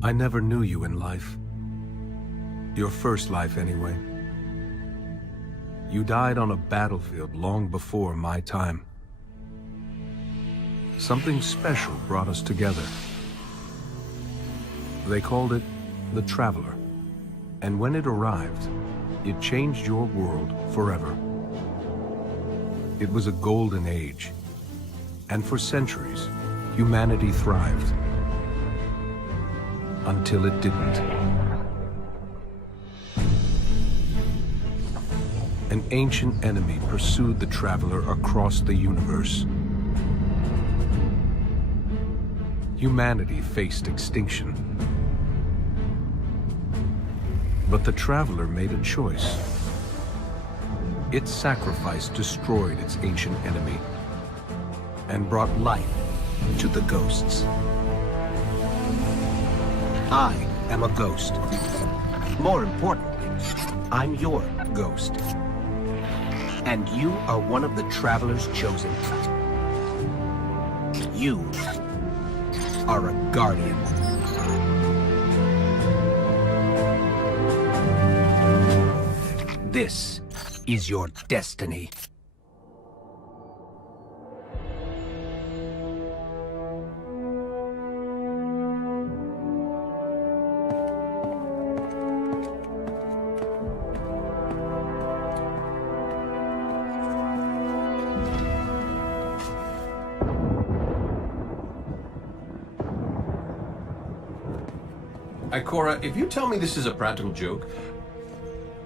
I never knew you in life. Your first life, anyway. You died on a battlefield long before my time. Something special brought us together. They called it the Traveler. And when it arrived, it changed your world forever. It was a golden age. And for centuries, humanity thrived. Until it didn't. An ancient enemy pursued the Traveler across the universe. Humanity faced extinction. But the Traveler made a choice. Its sacrifice destroyed its ancient enemy and brought life to the ghosts. I am a ghost. More importantly, I'm your ghost. And you are one of the Traveler's chosen. You are a guardian. This is your destiny. Cora, if you tell me this is a practical joke,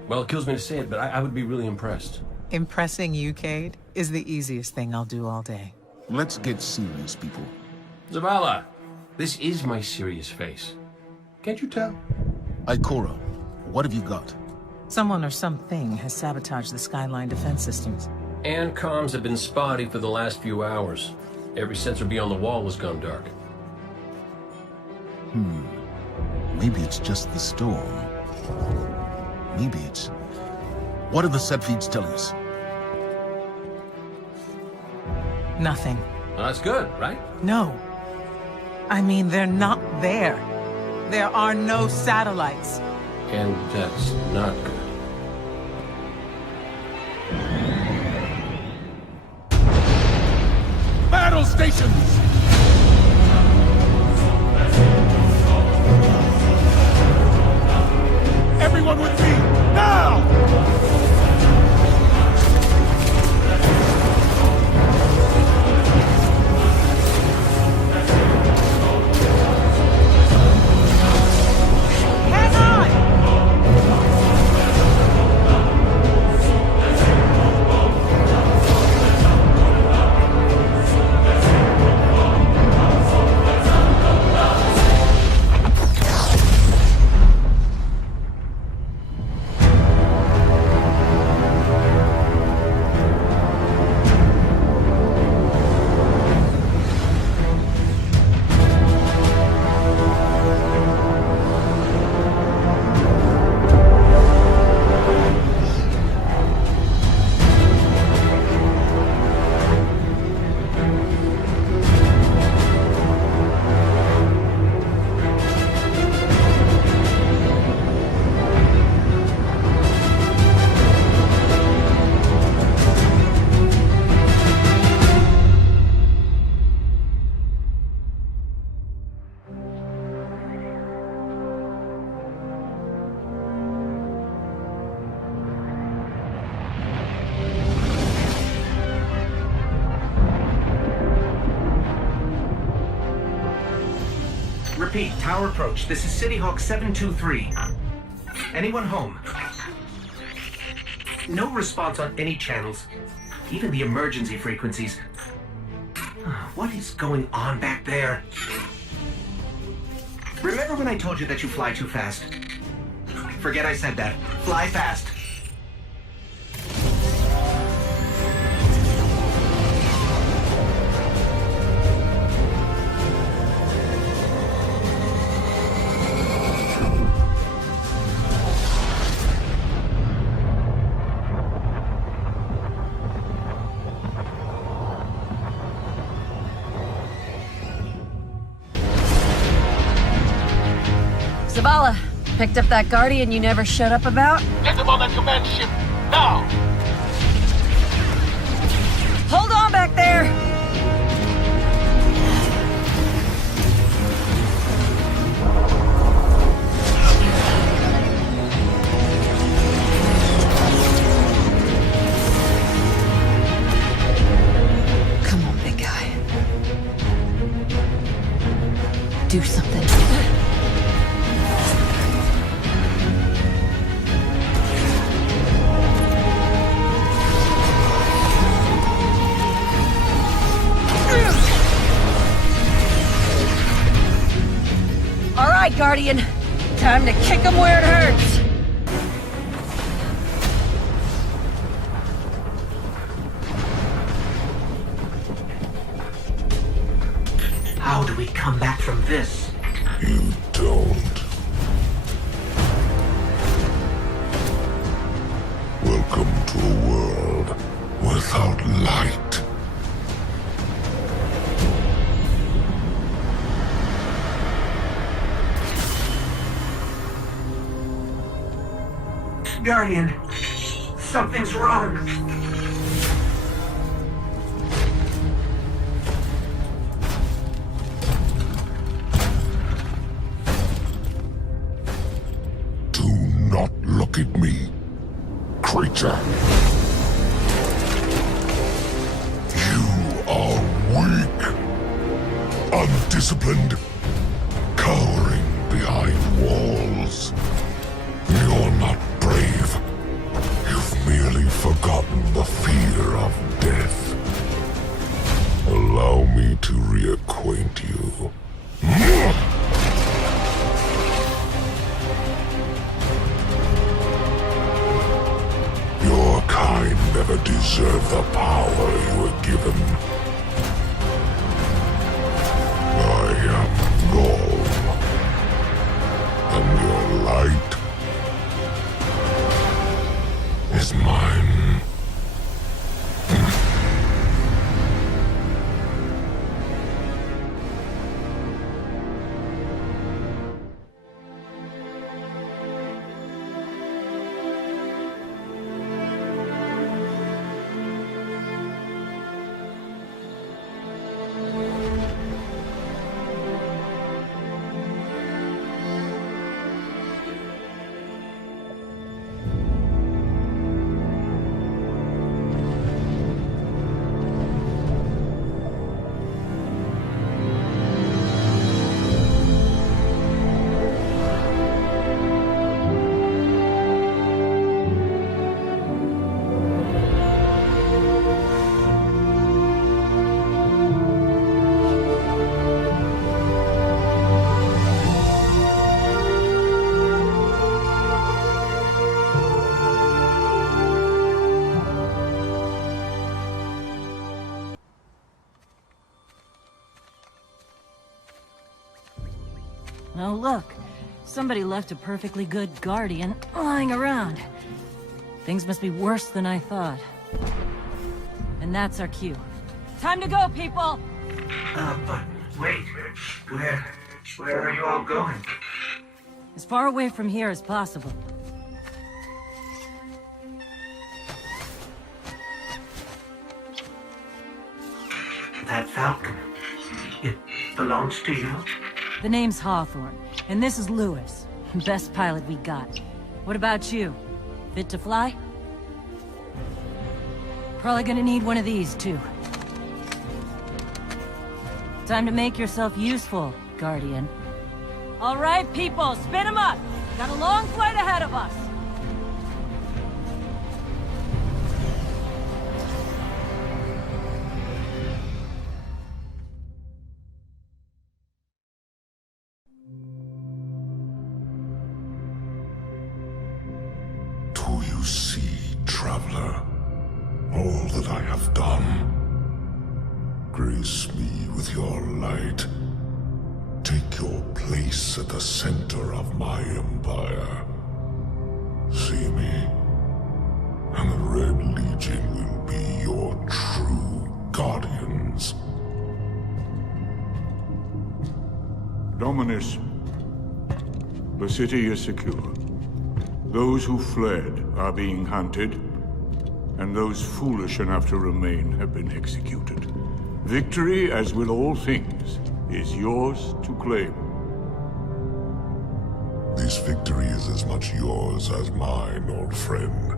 well, it kills me to say it, but I would be really impressed. Impressing you, Cade, is the easiest thing I'll do all day. Let's get serious, people. Zavala, this is my serious face. Can't you tell? Ikora, what have you got? Someone or something has sabotaged the Skyline defense systems. And comms have been spotty for the last few hours. Every sensor beyond the wall has gone dark. Maybe it's just the storm. Maybe it's... What are the set feeds telling us? Nothing. Well, that's good, right? No. I mean, they're not there. There are no satellites. And that's not good. Battle stations! Everyone with me, now! Hang on! Repeat, tower approach. This is City Hawk 723. Anyone home? No response on any channels, even the emergency frequencies. What is going on back there? Remember when I told you that you fly too fast? Forget I said that. Fly fast. Zavala, picked up that Guardian you never shut up about? Get them on that command ship, now! Hold on back there! Come on, big guy. Do something. All right, Guardian. Time to kick him where it hurts. How do we come back from this? You don't. Welcome to a world without light. Guardian, something's wrong. Do not look at me, creature. You are weak, undisciplined, cowering behind walls. You're not brave. You've merely forgotten the fear of death. Allow me to reacquaint you. Your kind never deserved the power you were given. I am Norm, and your light is mine. Oh, look. Somebody left a perfectly good Guardian lying around. Things must be worse than I thought. And that's our cue. Time to go, people! But wait. Where are you all going? As far away from here as possible. That Falcon, it belongs to you? The name's Hawthorne, and this is Lewis. Best pilot we got. What about you? Fit to fly? Probably gonna need one of these, too. Time to make yourself useful, Guardian. All right, people, spin 'em up! Got a long flight ahead of us! Do you see, traveler, all that I have done? Grace me with your light. Take your place at the center of my empire. See me, and the Red Legion will be your true guardians. Dominus, The city is secure. Those who fled are being hunted, and those foolish enough to remain have been executed. Victory, as with all things, is yours to claim. This victory is as much yours as mine, old friend.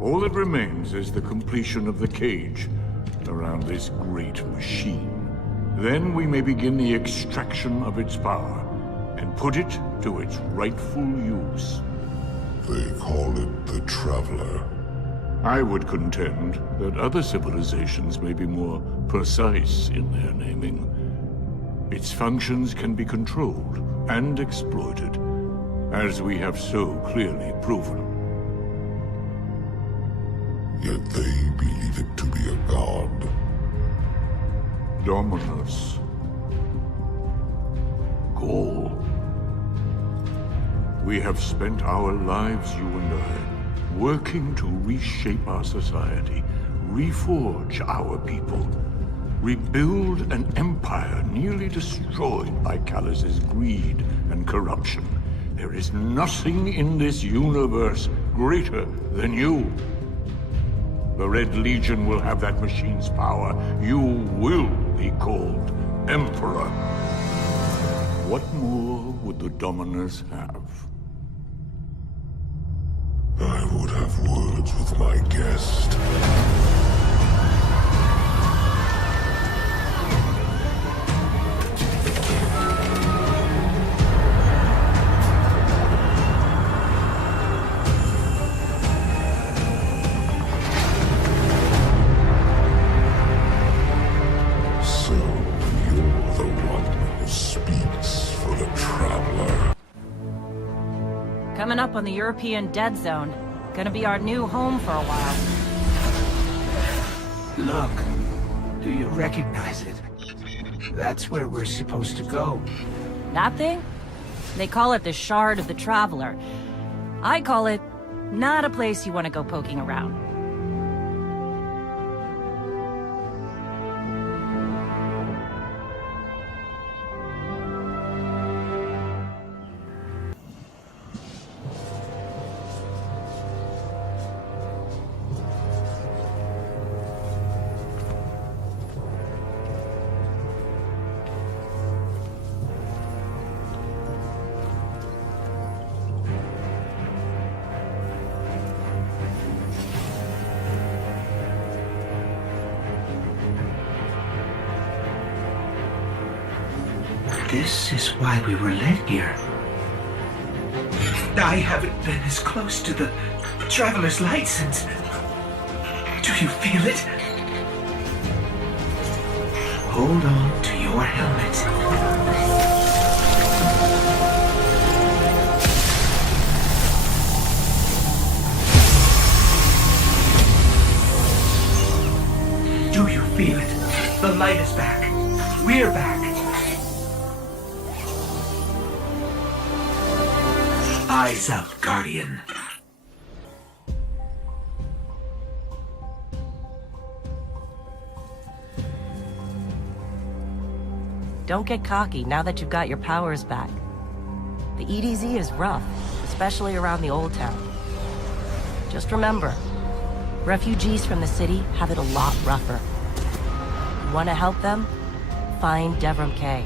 All that remains is the completion of the cage around this great machine. Then we may begin the extraction of its power and put it to its rightful use. They call it the Traveler. I would contend that other civilizations may be more precise in their naming. Its functions can be controlled and exploited, as we have so clearly proven. Yet they believe it to be a god. Dominus. Gaul. We have spent our lives, you and I, working to reshape our society, reforge our people, rebuild an empire nearly destroyed by Callus's greed and corruption. There is nothing in this universe greater than you. The Red Legion will have that machine's power. You will be called Emperor. What more would the Dominus have? I would have words with my guest. So, you're the one who speaks for the Traveler. Coming up on the European Dead Zone. Gonna be our new home for a while. Look, do you recognize it? That's where we're supposed to go. That thing? They call it the Shard of the Traveler. I call it not a place you want to go poking around. This is why we were led here. I haven't been as close to the Traveler's light since... Do you feel it? Hold on to your helmet. Do you feel it? The light is back. We're back. Eyes out, Guardian. Don't get cocky now that you've got your powers back. The EDZ is rough, especially around the Old Town. Just remember, refugees from the city have it a lot rougher. You want to help them? Find Devram Kay.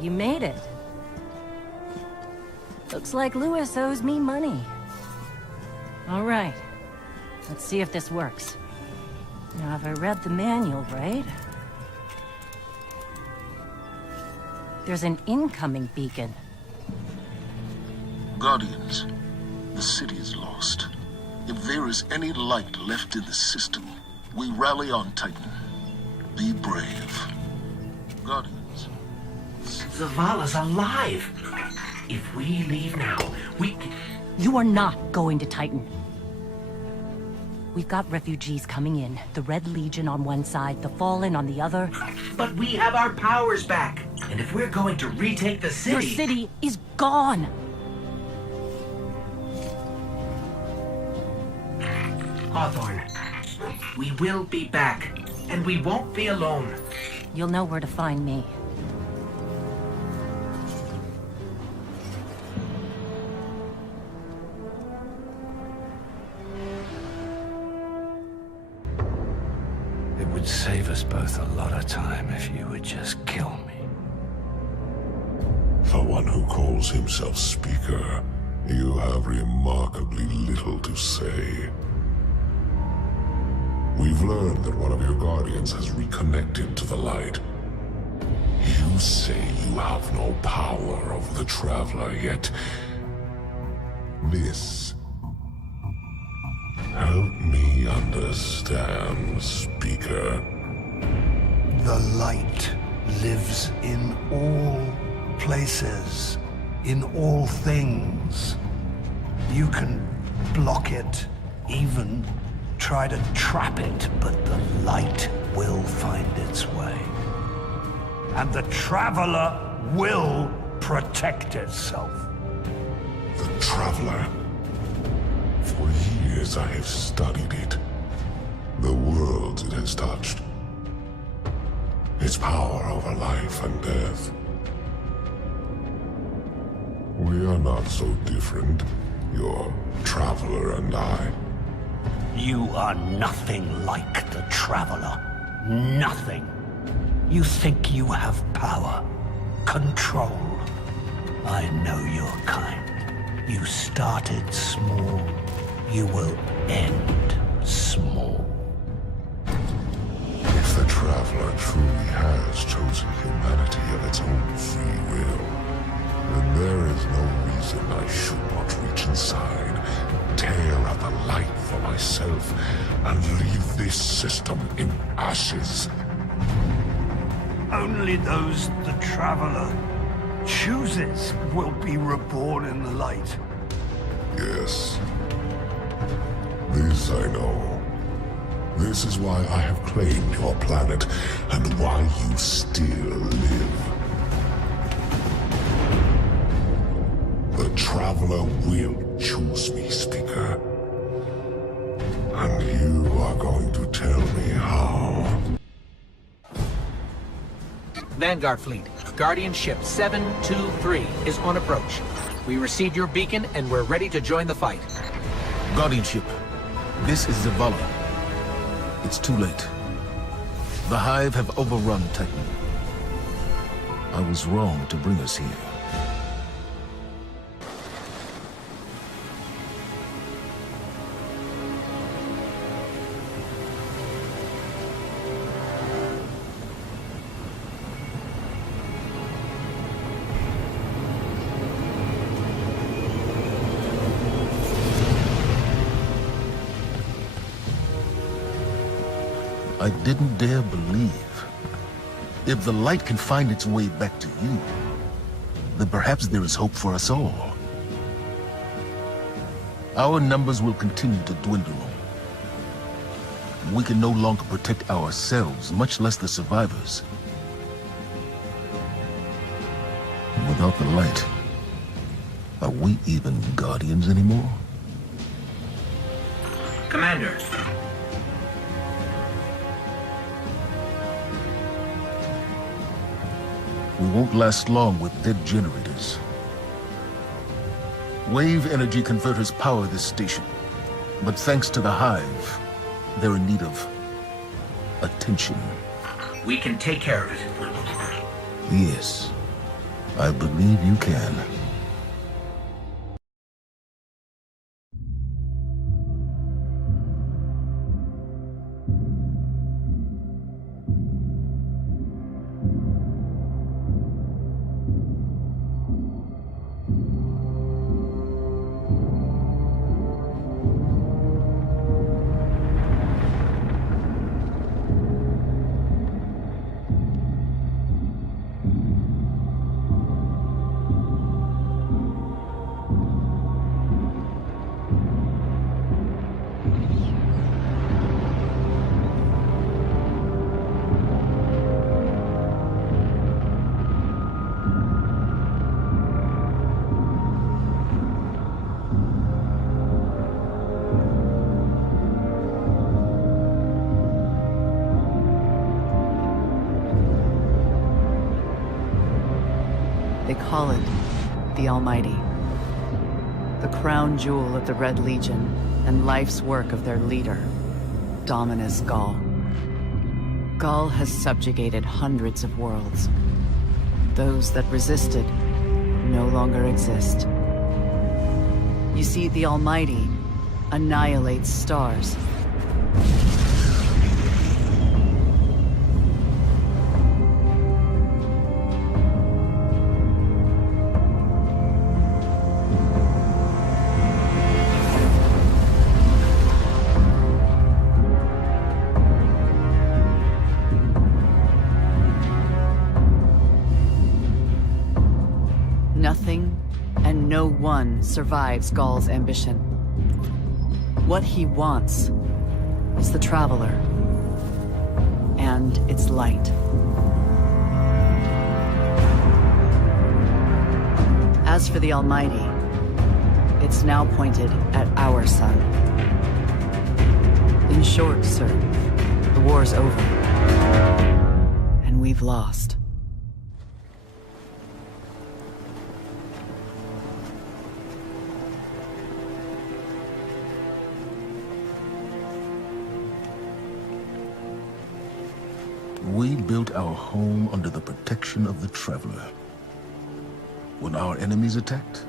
You made it. Looks like Lewis owes me money. All right. Let's see if this works. Now, have I read the manual right? There's an incoming beacon. Guardians, the city is lost. If there is any light left in the system, we rally on Titan. Be brave. Guardians. Zavala's alive. If we leave now, we... You are not going to Titan. We've got refugees coming in. The Red Legion on one side, the Fallen on the other. But we have our powers back. And if we're going to retake the city... Your city is gone. Hawthorne, we will be back, and we won't be alone. You'll know where to find me. It would save us both a lot of time if you would just kill me. For one who calls himself Speaker, you have remarkably little to say. We've learned that one of your guardians has reconnected to the light. You say you have no power over the Traveler, yet... this... help me understand, Speaker. The light lives in all places, in all things. You can block it, even try to trap it, but the light will find its way. And the Traveler will protect itself. The Traveler. For years I have studied it. The worlds it has touched. Its power over life and death. We are not so different, your Traveler and I. You are nothing like the Traveler. Nothing. You think you have power, control. I know your kind. You started small. You will end small. If the Traveler truly has chosen humanity of its own free will, then there is no reason I should not reach inside, tear at the light for myself, and leave this system in ashes. Only those the Traveler chooses will be reborn in the light. Yes. This I know. This is why I have claimed your planet, and why you still live. The Traveler will choose me, Speaker. And you are going to tell me how. Vanguard Fleet, Guardian Ship 723 is on approach. We received your beacon and we're ready to join the fight. Guardian Ship, this is Zavala. It's too late. The Hive have overrun Titan. I was wrong to bring us here. I didn't dare believe. If the light can find its way back to you, then perhaps there is hope for us all. Our numbers will continue to dwindle. We can no longer protect ourselves, much less the survivors. Without the light, are we even Guardians anymore? Commander. We won't last long with dead generators. Wave energy converters power this station, but thanks to the Hive, they're in need of attention. We can take care of it. Yes, I believe you can. They call it the Almighty. The crown jewel of the Red Legion and life's work of their leader, Dominus Gaul. Gaul has subjugated hundreds of worlds. Those that resisted no longer exist. You see, the Almighty annihilates stars. Nothing and no one survives Gaul's ambition. What he wants is the Traveler and its light. As for the Almighty, it's now pointed at our sun. In short, sir, the war's over, and we've lost. We built our home under the protection of the Traveler. When our enemies attacked,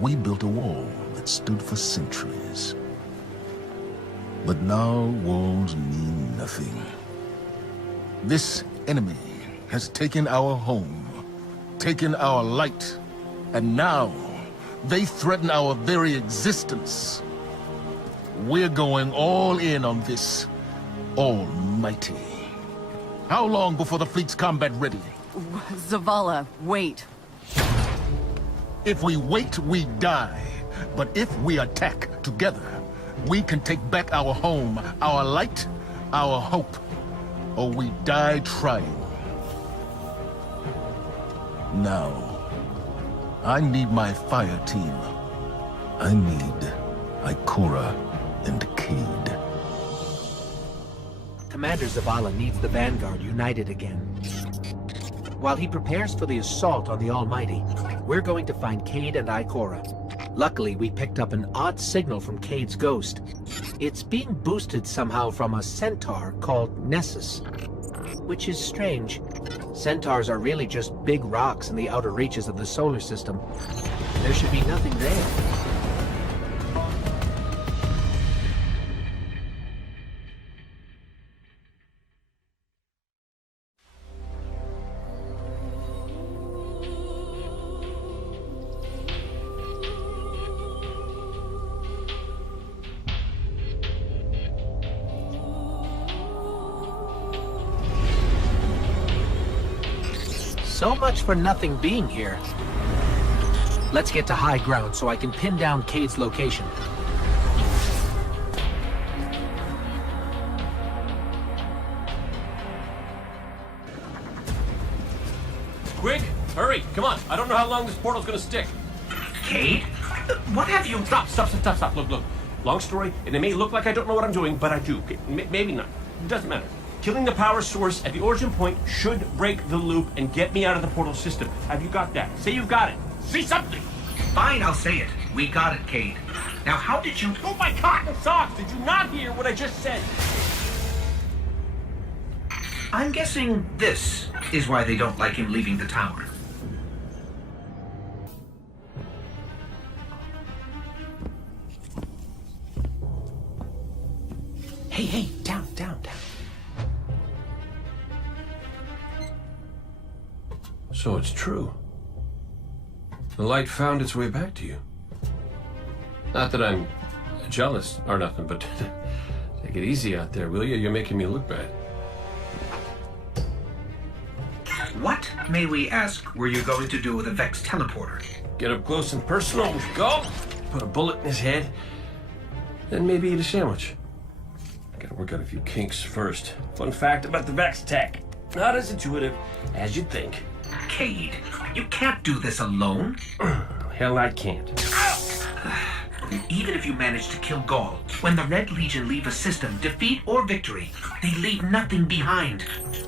we built a wall that stood for centuries. But now walls mean nothing. This enemy has taken our home, taken our light, and now they threaten our very existence. We're going all in on this Almighty. How long before the fleet's combat ready? Zavala, wait. If we wait, we die. But if we attack together, we can take back our home, our light, our hope. Or we die trying. Now, I need my fire team. I need Ikora and Cade. Commander Zavala needs the Vanguard united again. While he prepares for the assault on the Almighty, we're going to find Cade and Ikora. Luckily, we picked up an odd signal from Cade's ghost. It's being boosted somehow from a centaur called Nessus, which is strange. Centaurs are really just big rocks in the outer reaches of the solar system. There should be nothing there. So much for nothing being here. Let's get to high ground so I can pin down Cade's location. Quick! Hurry! Come on! I don't know how long this portal's gonna stick. Cade? What have you... Stop. Look. Long story, and it may look like I don't know what I'm doing, but I do. Maybe not. It doesn't matter. Killing the power source at the origin point should break the loop and get me out of the portal system. Have you got that? Say you've got it. Say something! Fine, I'll say it. We got it, Cade. Now, how did you... Oh my cotton socks! Did you not hear what I just said? I'm guessing this is why they don't like him leaving the tower. Hey, down. So it's true. The light found its way back to you. Not that I'm jealous or nothing, but take it easy out there, will you? You're making me look bad. What, may we ask, were you going to do with a Vex teleporter? Get up close and personal. Go! Put a bullet in his head. Then maybe eat a sandwich. Gotta work out a few kinks first. Fun fact about the Vex tech. Not as intuitive as you'd think. Cade, you can't do this alone. Hell, I can't. Even if you manage to kill Gaul, when the Red Legion leave a system, defeat or victory, they leave nothing behind.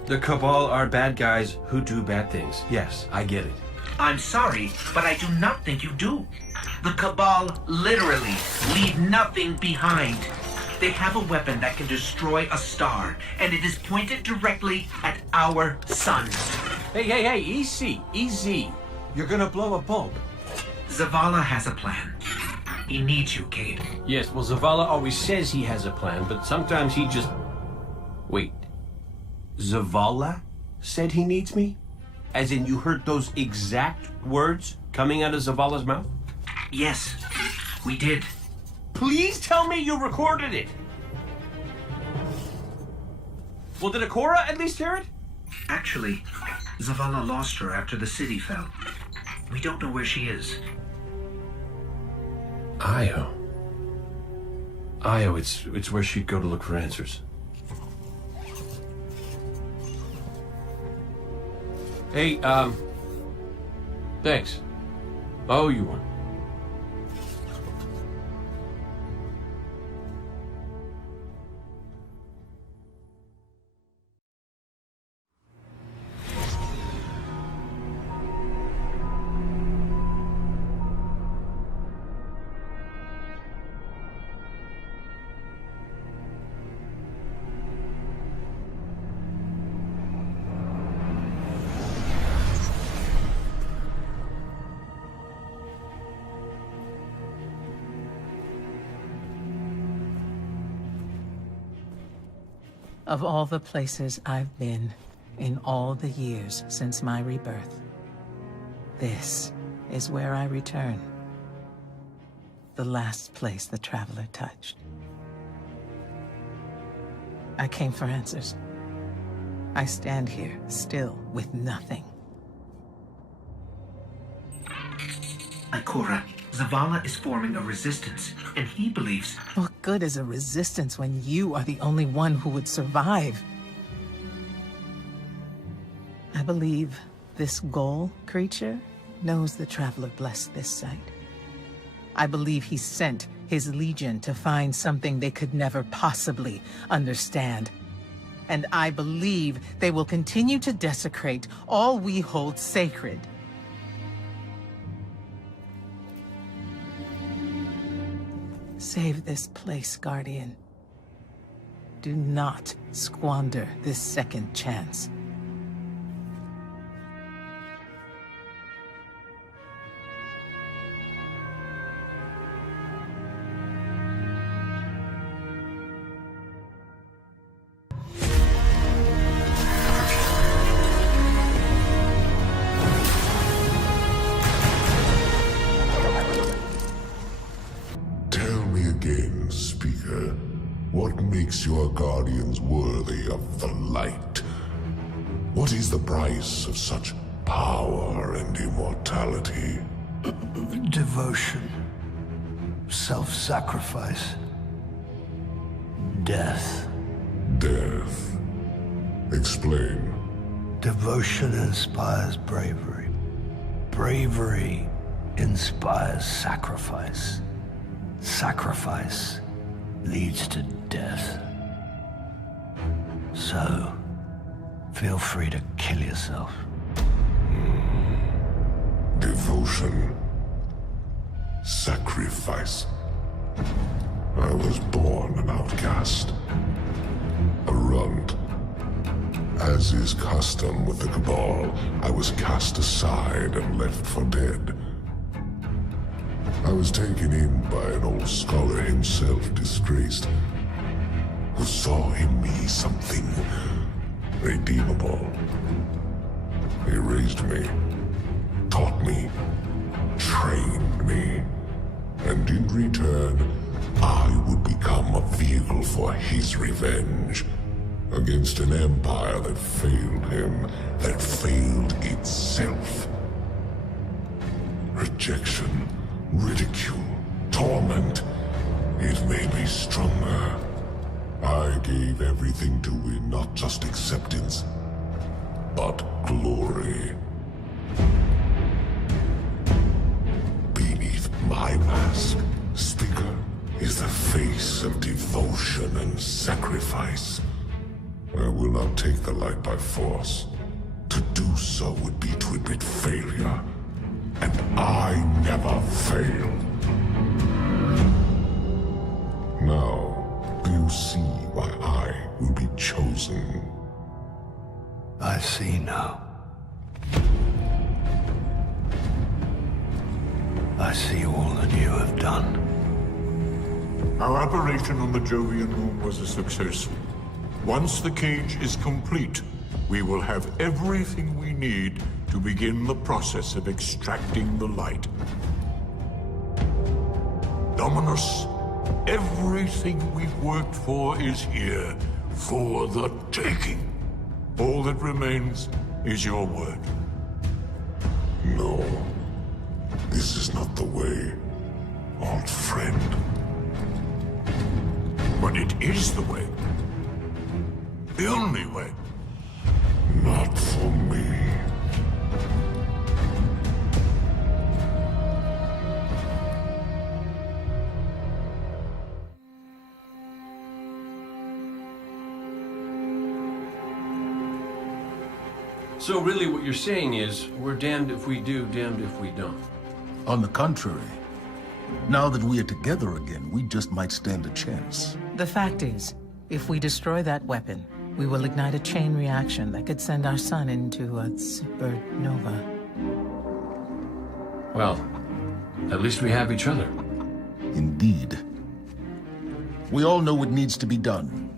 The Cabal are bad guys who do bad things. Yes, I get it. I'm sorry, but I do not think you do. The Cabal literally leave nothing behind. They have a weapon that can destroy a star, and it is pointed directly at our sun. Hey, easy. You're gonna blow a bulb. Zavala has a plan. He needs you, Cade. Yes, well, Zavala always says he has a plan, but sometimes he just... Wait. Zavala said he needs me? As in you heard those exact words coming out of Zavala's mouth? Yes, we did. Please tell me you recorded it! Well, did Ikora at least hear it? Actually, Zavala lost her after the city fell. We don't know where she is. Io, it's where she'd go to look for answers. Hey, thanks. Oh, you won. Of all the places I've been in all the years since my rebirth, this is where I return. The last place the Traveler touched. I came for answers. I stand here, still, with nothing. Ikora, Zavala is forming a resistance, and he believes... What good is a resistance when you are the only one who would survive? I believe this Ghoul creature knows the Traveler blessed this site. I believe he sent his legion to find something they could never possibly understand. And I believe they will continue to desecrate all we hold sacred. Save this place, Guardian. Do not squander this second chance. What makes your guardians worthy of the light? What is the price of such power and immortality? Devotion. Self-sacrifice. Death. Death. Explain. Devotion inspires bravery. Bravery inspires sacrifice. Sacrifice leads to death. So, feel free to kill yourself. Devotion. Sacrifice. I was born an outcast. A runt. As is custom with the Cabal, I was cast aside and left for dead. I was taken in by an old scholar himself, disgraced, who saw in me something redeemable. He raised me, taught me, trained me, and in return, I would become a vehicle for his revenge against an empire that failed him, that failed itself. Rejection, ridicule, torment. It made me stronger. I gave everything to win not just acceptance, but glory. Beneath my mask, Speaker, is the face of devotion and sacrifice. I will not take the light by force. To do so would be to admit failure, I never fail. Now, do you see why I will be chosen? I see now. I see all that you have done. Our operation on the Jovian Moon was a success. Once the cage is complete, we will have everything we need to begin the process of extracting the light. Dominus, everything we've worked for is here, for the taking. All that remains is your word. No, this is not the way, old friend. But it is the way. The only way. Not for me. So really what you're saying is, we're damned if we do, damned if we don't. On the contrary, now that we are together again, we just might stand a chance. The fact is, if we destroy that weapon, we will ignite a chain reaction that could send our sun into a supernova. Well, at least we have each other. Indeed. We all know what needs to be done.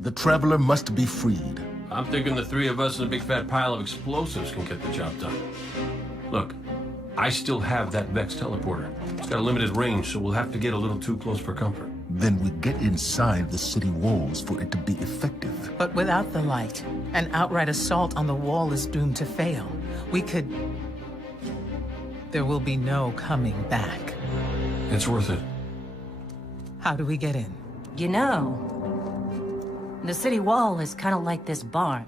The Traveler must be freed. I'm thinking the three of us and a big fat pile of explosives can get the job done. Look, I still have that Vex teleporter. It's got a limited range, so we'll have to get a little too close for comfort. Then we get inside the city walls for it to be effective. But without the light, an outright assault on the wall is doomed to fail. We could... There will be no coming back. It's worth it. How do we get in? You know, the city wall is kind of like this barn.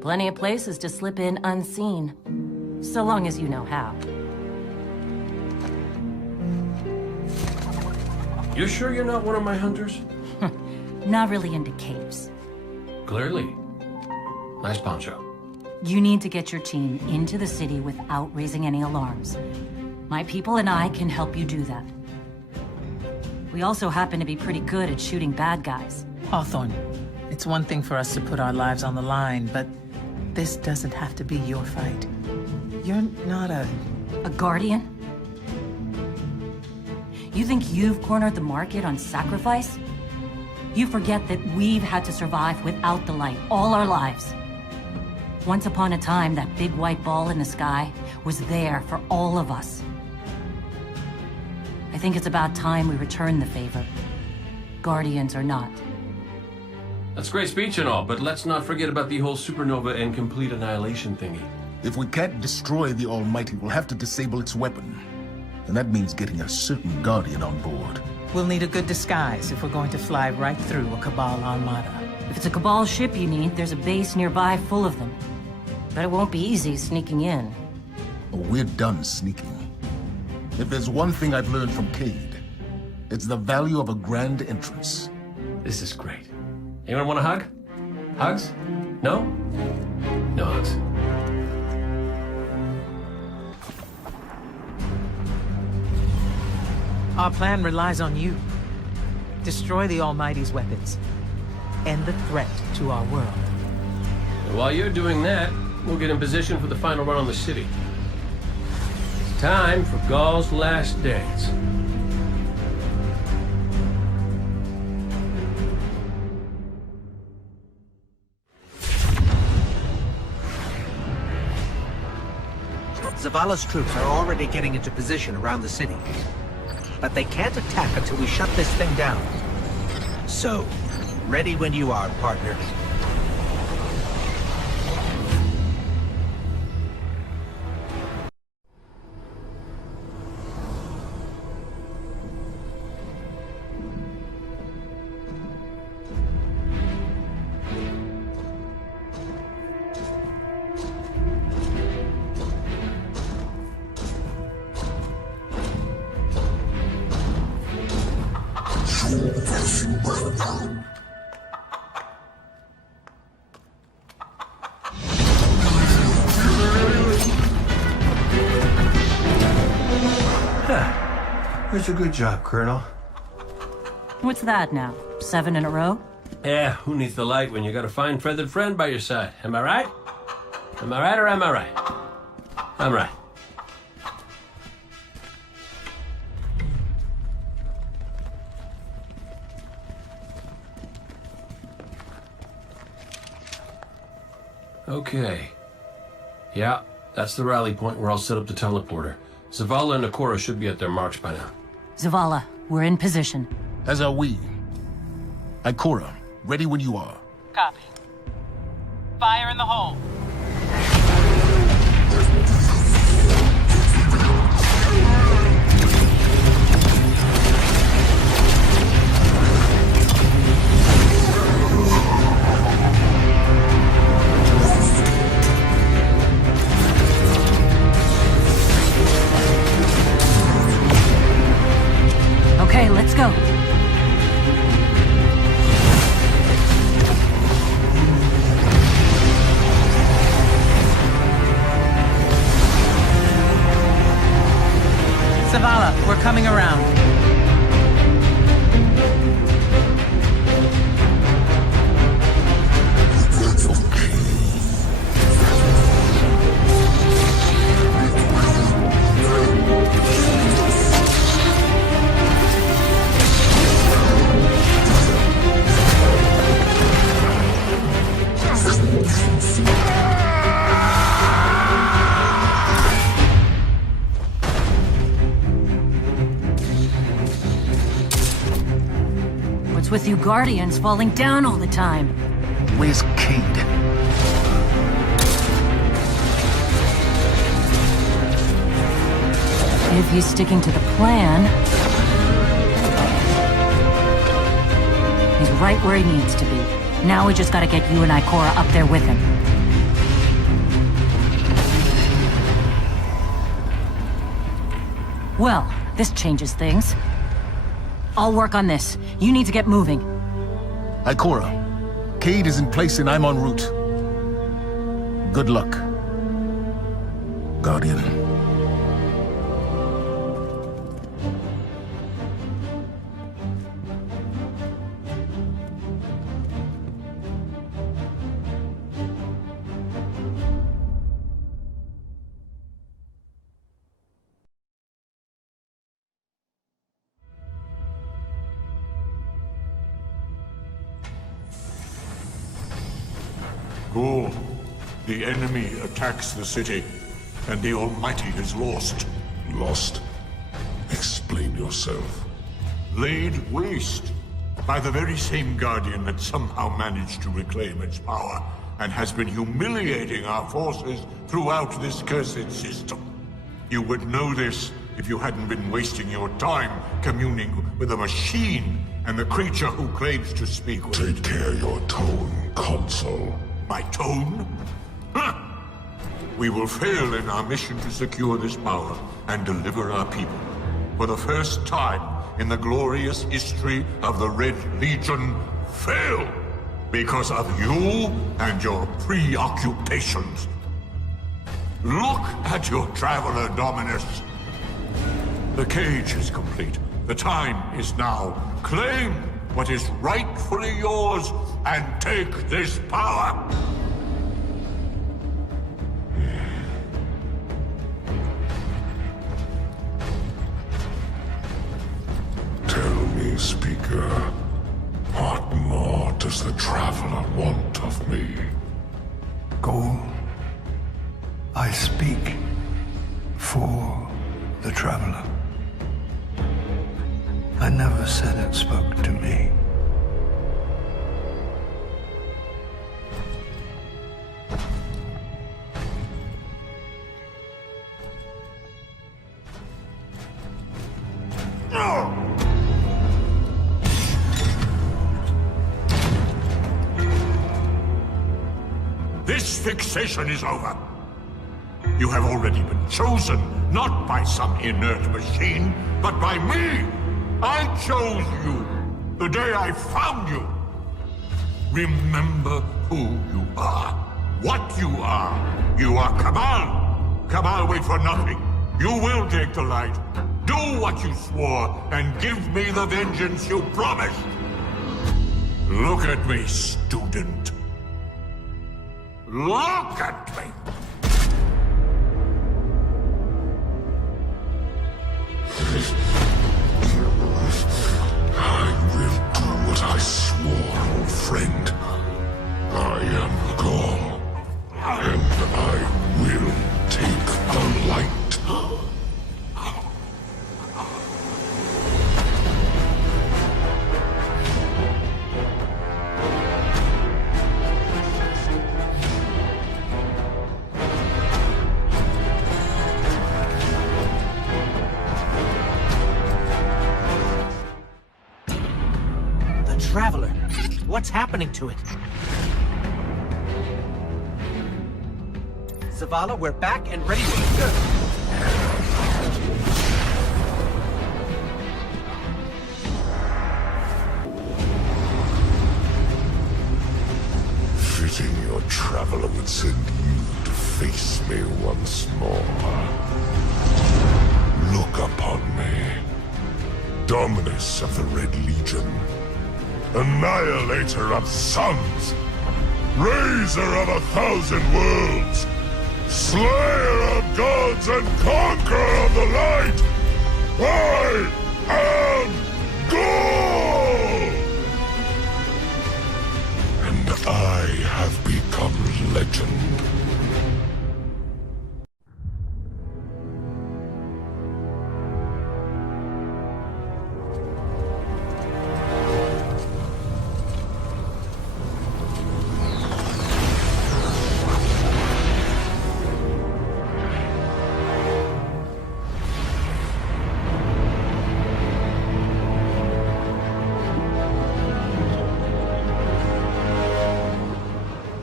Plenty of places to slip in unseen, so long as you know how. You sure you're not one of my hunters? Not really into caves. Clearly. Nice poncho. You need to get your team into the city without raising any alarms. My people and I can help you do that. We also happen to be pretty good at shooting bad guys. Hawthorne, it's one thing for us to put our lives on the line, but this doesn't have to be your fight. You're not a guardian? You think you've cornered the market on sacrifice? You forget that we've had to survive without the light all our lives. Once upon a time, that big white ball in the sky was there for all of us. I think it's about time we return the favor. Guardians or not. That's great speech and all, but let's not forget about the whole supernova and complete annihilation thingy. If we can't destroy the Almighty, we'll have to disable its weapon. And that means getting a certain Guardian on board. We'll need a good disguise if we're going to fly right through a Cabal armada. If it's a Cabal ship you need, there's a base nearby full of them. But it won't be easy sneaking in. Oh, we're done sneaking. If there's one thing I've learned from Cade, it's the value of a grand entrance. This is great. Anyone want a hug? Hugs? No? No hugs. Our plan relies on you. Destroy the Almighty's weapons. End the threat to our world. And while you're doing that, we'll get in position for the final run on the city. It's time for Gaul's last dance. Zavala's troops are already getting into position around the city. But they can't attack until we shut this thing down. So, ready when you are, partner. That's a good job, Colonel. What's that now? 7 in a row? Yeah, who needs the light when you got a fine feathered friend by your side? Am I right? Am I right or am I right? I'm right. Okay. Yeah, that's the rally point where I'll set up the teleporter. Zavala and Ikora should be at their marks by now. Zavala, we're in position. As are we. Ikora, ready when you are. Copy. Fire in the hole. Okay, let's go. Zavala, we're coming around. What's with you Guardians falling down all the time? Where's Cade? If he's sticking to the plan... he's right where he needs to be. Now we just gotta get you and Ikora up there with him. Well, this changes things. I'll work on this. You need to get moving. Ikora, Cade is in place and I'm en route. Good luck, Guardian. Go. The enemy attacks the city, and the Almighty is lost. Lost? Explain yourself. Laid waste by the very same Guardian that somehow managed to reclaim its power, and has been humiliating our forces throughout this cursed system. You would know this if you hadn't been wasting your time communing with a machine and the creature who claims to speak with... Take care of your tone, Consul. My tone? Huh. We will fail in our mission to secure this power and deliver our people. For the first time in the glorious history of the Red Legion, fail because of you and your preoccupations. Look at your traveler, Dominus. The cage is complete. The time is now. Claim what is rightfully yours and take this power. Tell me, Speaker, what more does the Traveler want of me? Go. I speak for the Traveler. I never said it spoke to me. This fixation is over. You have already been chosen, not by some inert machine, but by me. I chose you the day I found you. Remember who you are, what you are. You are Cabal. Cabal wait for nothing. You will take the light. Do Do what you swore, and give me the vengeance you promised! Look at me, student. Look at me! I will do what I swore, old friend. I am Gaul, and I will take the light. Traveler, what's happening to it? Zavala, we're back and ready to go. Fitting your traveler would send you to face me once more. Look upon me. Dominus of the Red Legion. Annihilator of suns, Raiser of 1,000 worlds, Slayer of gods and Conqueror of the light! I am Gaul! And I have become legend.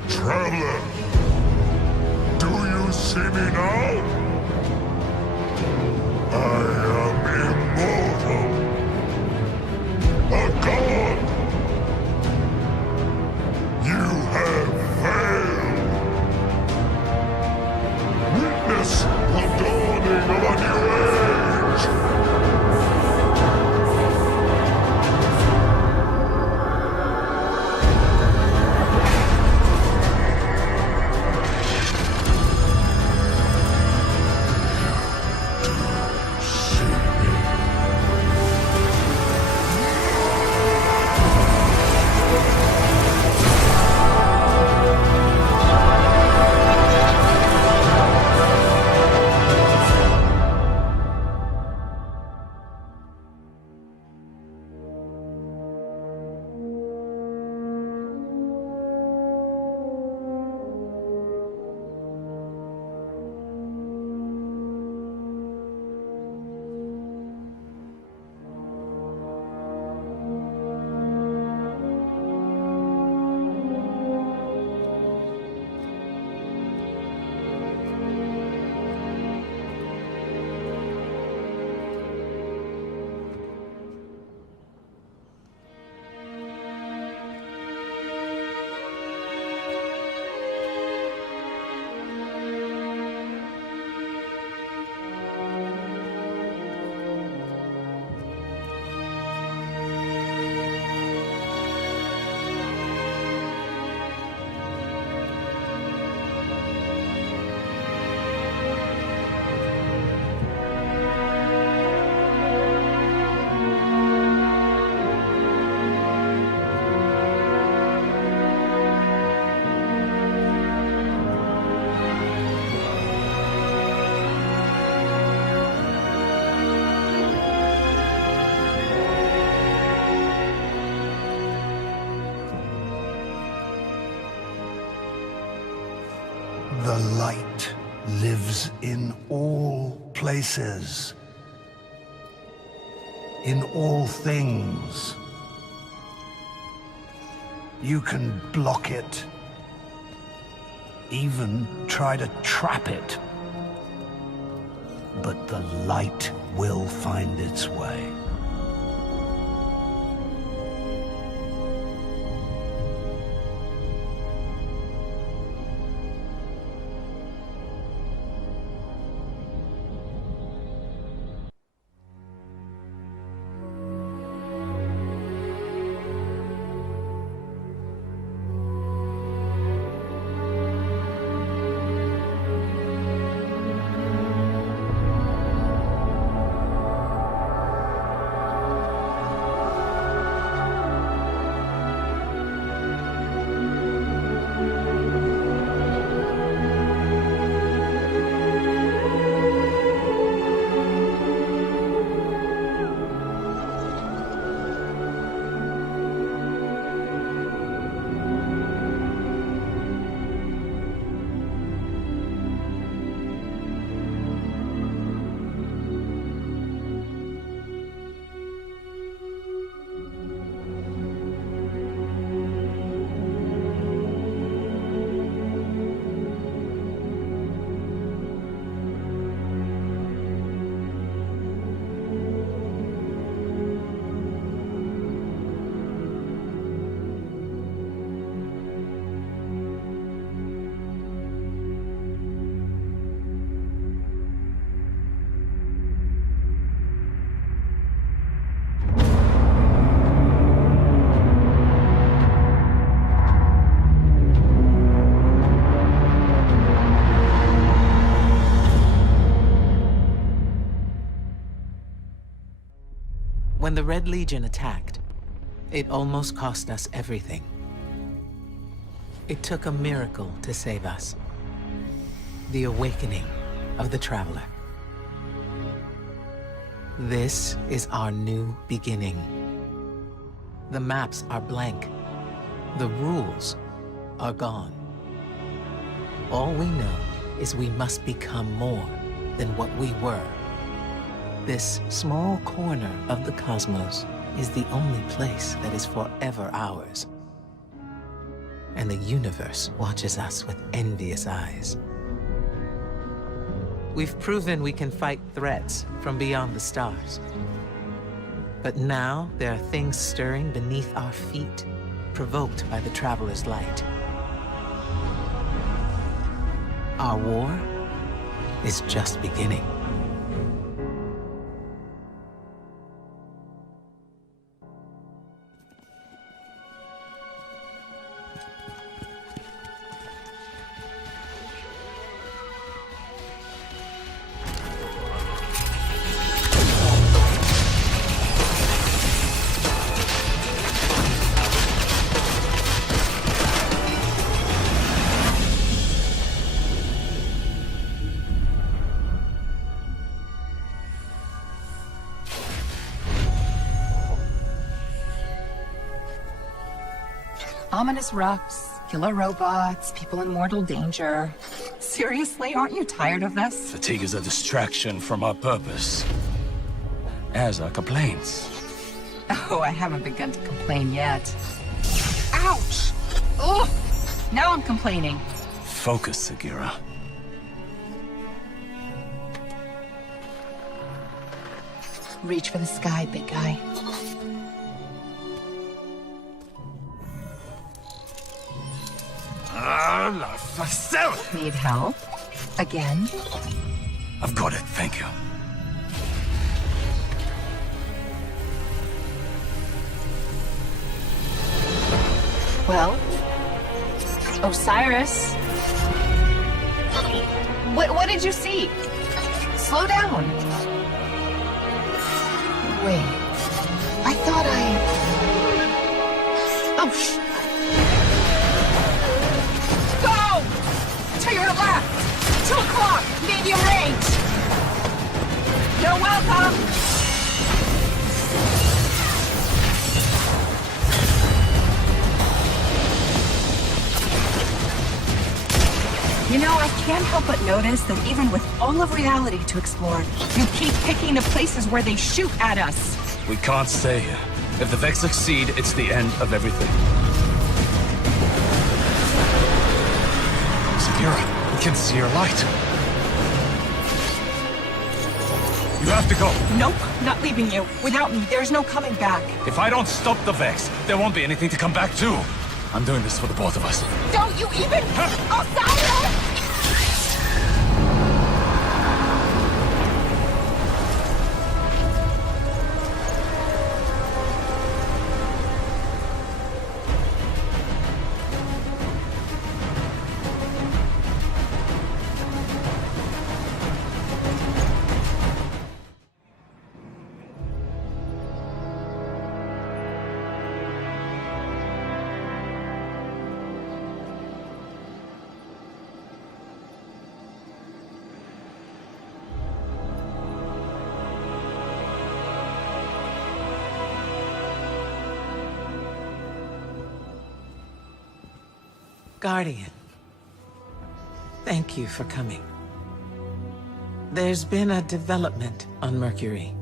Traveler, do you see me now? I am immortal. A god. You have failed. Witness the dawning of a new age. The light lives in all places, in all things. You can block it, even try to trap it. But the light will find its way. When the Red Legion attacked, it almost cost us everything. It took a miracle to save us. The awakening of the Traveler. This is our new beginning. The maps are blank. The rules are gone. All we know is we must become more than what we were. This small corner of the cosmos is the only place that is forever ours. And the universe watches us with envious eyes. We've proven we can fight threats from beyond the stars. But now there are things stirring beneath our feet, provoked by the Traveler's light. Our war is just beginning. Ominous rocks, killer robots, people in mortal danger. Seriously, aren't you tired of this? Fatigue is a distraction from our purpose. As are complaints. Oh, I haven't begun to complain yet. Ouch! Ugh! Now I'm complaining. Focus, Sagira. Reach for the sky, big guy. La facelle! Need help? Again? I've got it, thank you. Well, Osiris. What did you see? Slow down. Wait. I thought Oh, Go! To your left! 2 o'clock! Medium range! You're welcome! You know, I can't help but notice that even with all of reality to explore, you keep picking the places where they shoot at us. We can't stay here. If the Vex succeed, it's the end of everything. Sagira, we can see your light. You have to go. Nope, not leaving you. Without me, there's no coming back. If I don't stop the Vex, there won't be anything to come back to. I'm doing this for the both of us. Don't you even... Osiris! Guardian, thank you for coming. There's been a development on Mercury.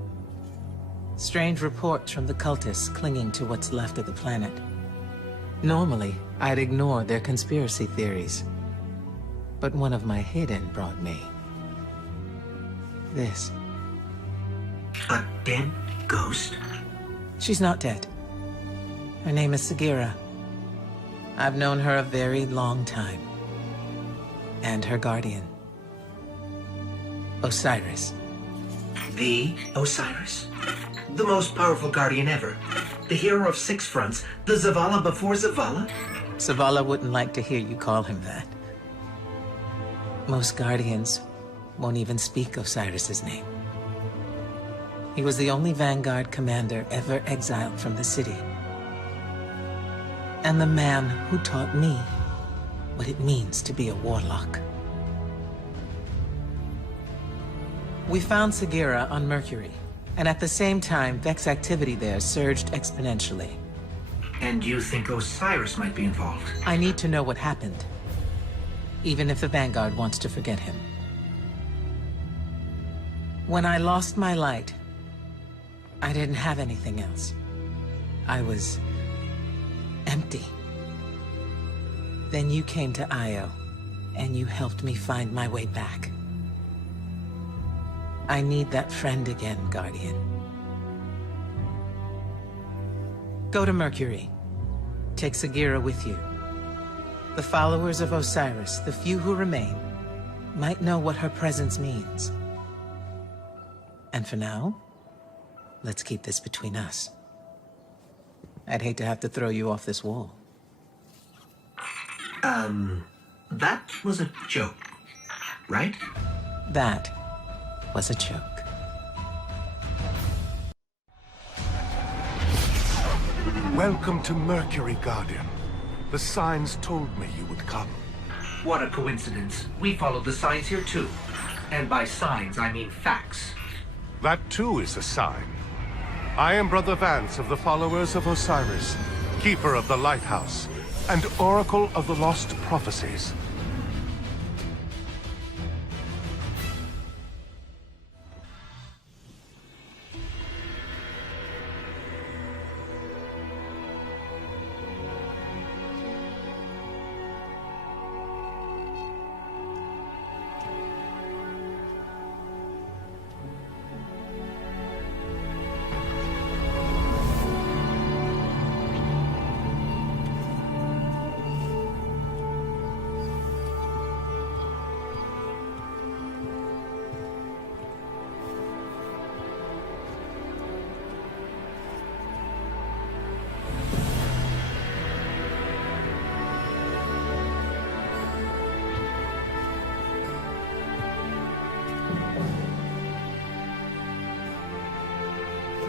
Strange reports from the cultists clinging to what's left of the planet. Normally, I'd ignore their conspiracy theories. But one of my hidden brought me this. A dead ghost? She's not dead. Her name is Sagira. I've known her a very long time. And her guardian. Osiris. The Osiris? The most powerful guardian ever. The hero of 6 fronts. The Zavala before Zavala? Zavala wouldn't like to hear you call him that. Most guardians won't even speak Osiris's name. He was the only Vanguard commander ever exiled from the city. And the man who taught me what it means to be a warlock. We found Sagira on Mercury, and at the same time, Vex activity there surged exponentially. And you think Osiris might be involved? I need to know what happened, even if the Vanguard wants to forget him. When I lost my light, I didn't have anything else. I was empty. Then you came to Io, and you helped me find my way back. I need that friend again, Guardian. Go to Mercury. Take Sagira with you. The followers of Osiris, the few who remain, might know what her presence means. And for now, let's keep this between us. I'd hate to have to throw you off this wall. That was a joke, right? That was a joke. Welcome to Mercury, Guardian. The signs told me you would come. What a coincidence. We followed the signs here too. And by signs, I mean facts. That too is a sign. I am Brother Vance of the followers of Osiris, Keeper of the Lighthouse, and Oracle of the Lost Prophecies.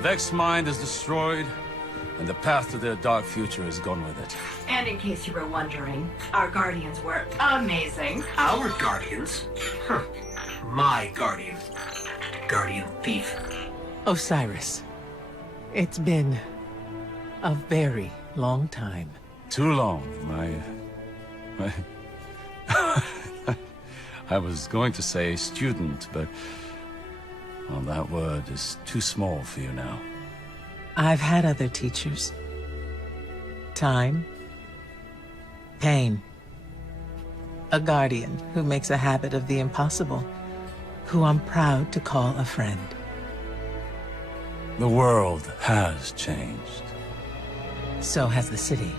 Vex's mind is destroyed, and the path to their dark future is gone with it. And in case you were wondering, our guardians were amazing. Our guardians? Huh. My guardian. Guardian thief. Osiris, it's been a very long time. Too long, I was going to say student, but... well, that word is too small for you now. I've had other teachers. Time. Pain. A guardian who makes a habit of the impossible, who I'm proud to call a friend. The world has changed. So has the city.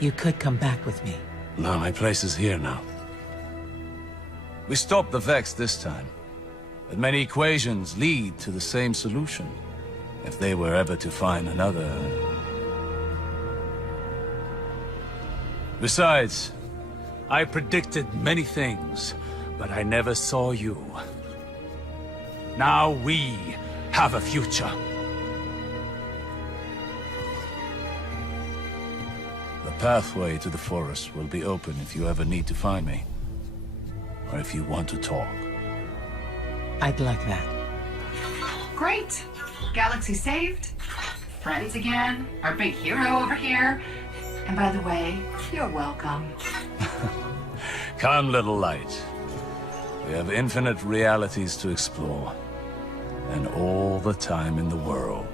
You could come back with me. No, my place is here now. We stopped the Vex this time. But many equations lead to the same solution. If they were ever to find another... Besides, I predicted many things, but I never saw you. Now we have a future. The pathway to the forest will be open if you ever need to find me. Or if you want to talk. I'd like that. Great. Galaxy saved. Friends again. Our big hero over here. And by the way, you're welcome. Come, little light. We have infinite realities to explore. And all the time in the world.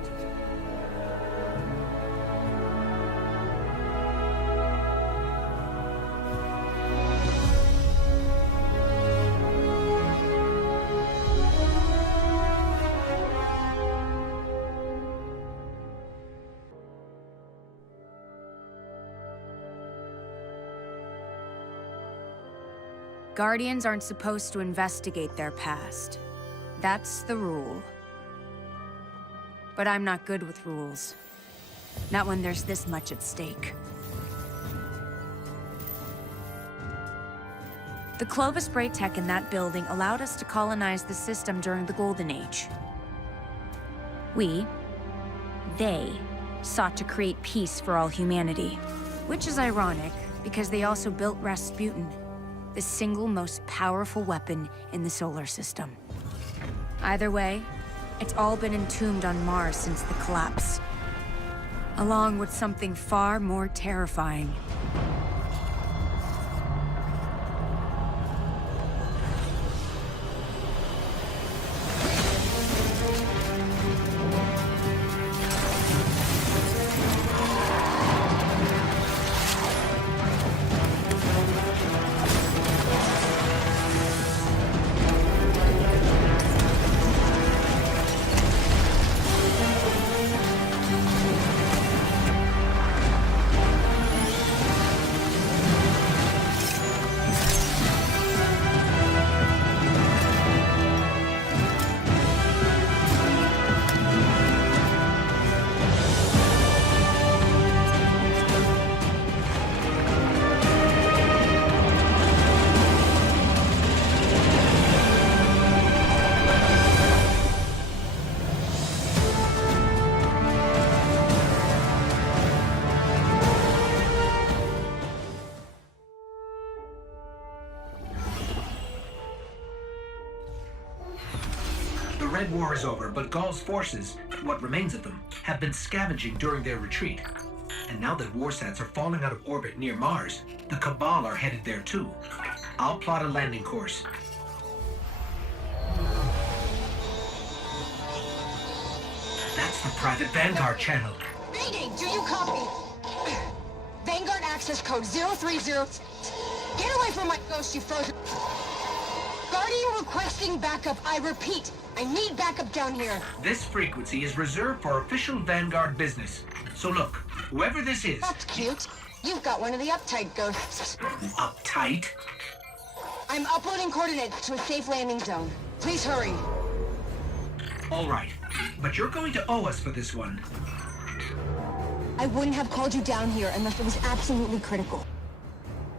Guardians aren't supposed to investigate their past. That's the rule. But I'm not good with rules. Not when there's this much at stake. The Clovis Bray tech in that building allowed us to colonize the system during the Golden Age. They sought to create peace for all humanity. Which is ironic, because they also built Rasputin, the single most powerful weapon in the solar system. Either way, it's all been entombed on Mars since the collapse. Along with something far more terrifying. The Red War is over, but Gaul's forces, what remains of them, have been scavenging during their retreat. And now that warsats are falling out of orbit near Mars, the Cabal are headed there too. I'll plot a landing course. That's the private Vanguard channel. Reading, do you copy? Vanguard access code 030. Get away from my ghost, you frozen. Guardian requesting backup. I repeat, I need backup down here. This frequency is reserved for official Vanguard business. So look, whoever this is... That's cute. You've got one of the uptight ghosts. Uptight? I'm uploading coordinates to a safe landing zone. Please hurry. All right, but you're going to owe us for this one. I wouldn't have called you down here unless it was absolutely critical.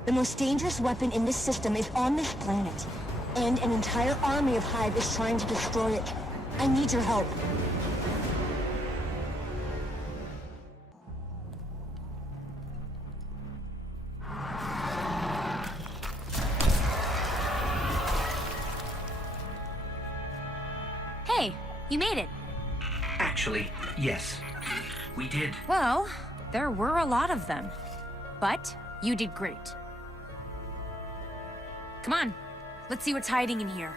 The most dangerous weapon in this system is on this planet. And an entire army of Hive is trying to destroy it. I need your help. Hey, you made it. Actually, yes. We did. Well, there were a lot of them. But you did great. Come on. Let's see what's hiding in here.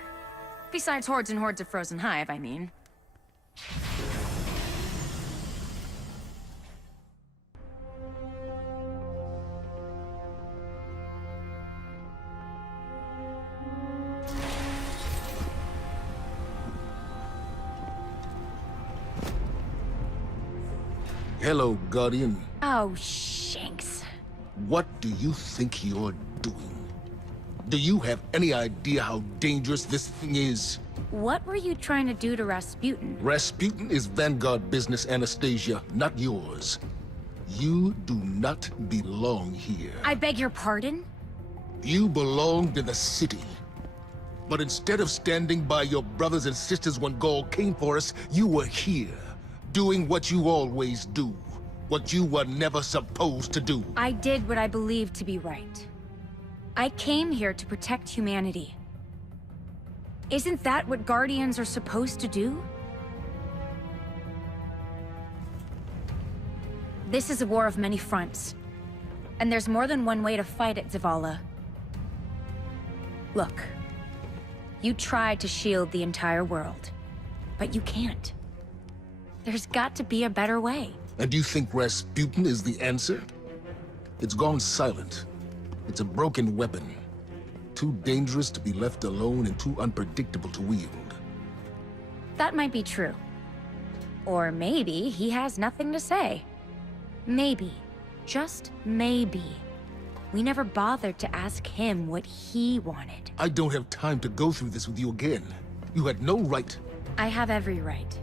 Besides hordes and hordes of frozen hive, I mean. Hello, Guardian. Oh, shanks. What do you think you're doing? Do you have any idea how dangerous this thing is? What were you trying to do to Rasputin? Rasputin is Vanguard business, Anastasia, not yours. You do not belong here. I beg your pardon? You belonged in the city. But instead of standing by your brothers and sisters when Gaul came for us, you were here, doing what you always do. What you were never supposed to do. I did what I believed to be right. I came here to protect humanity. Isn't that what Guardians are supposed to do? This is a war of many fronts. And there's more than one way to fight it, Zavala. Look. You tried to shield the entire world. But you can't. There's got to be a better way. And you think Rasputin is the answer? It's gone silent. It's a broken weapon. Too dangerous to be left alone and too unpredictable to wield. That might be true. Or maybe he has nothing to say. Maybe, just maybe, we never bothered to ask him what he wanted. I don't have time to go through this with you again. You had no right. I have every right.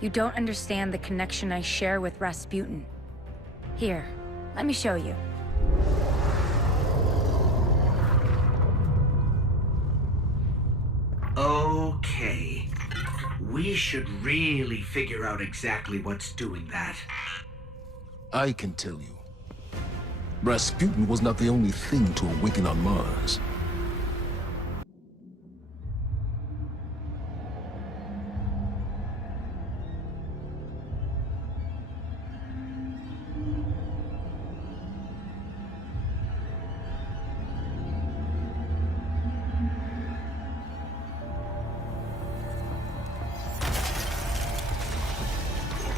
You don't understand the connection I share with Rasputin. Here, let me show you. Okay. We should really figure out exactly what's doing that. I can tell you. Rasputin was not the only thing to awaken on Mars.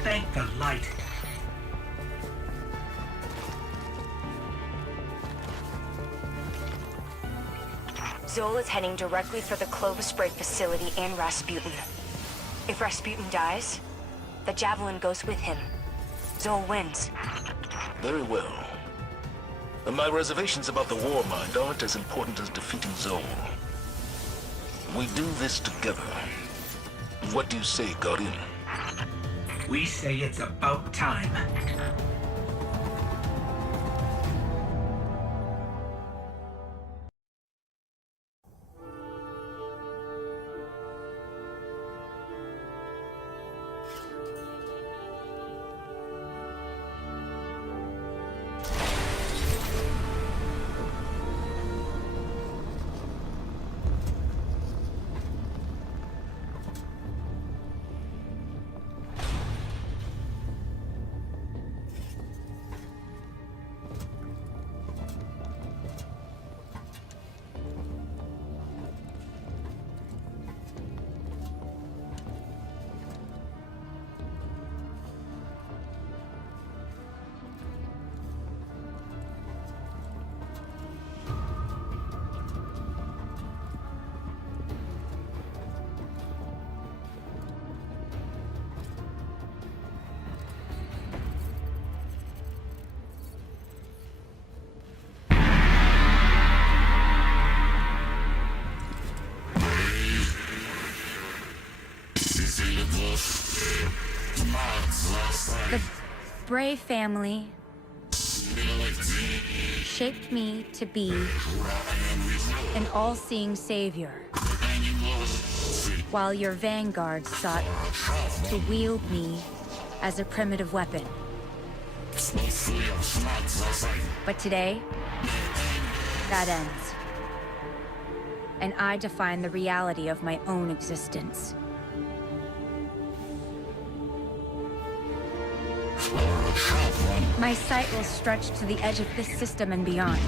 Thank the light. Zol is heading directly for the Clovis Spray facility and Rasputin. If Rasputin dies, the Javelin goes with him. Zol wins. Very well. My reservations about the war mind aren't as important as defeating Zol. We do this together. What do you say, Guardian? We say it's about time. The Bray family shaped me to be an all-seeing savior, while your vanguard sought to wield me as a primitive weapon. But today, that ends. And I define the reality of my own existence. My sight will stretch to the edge of this system and beyond.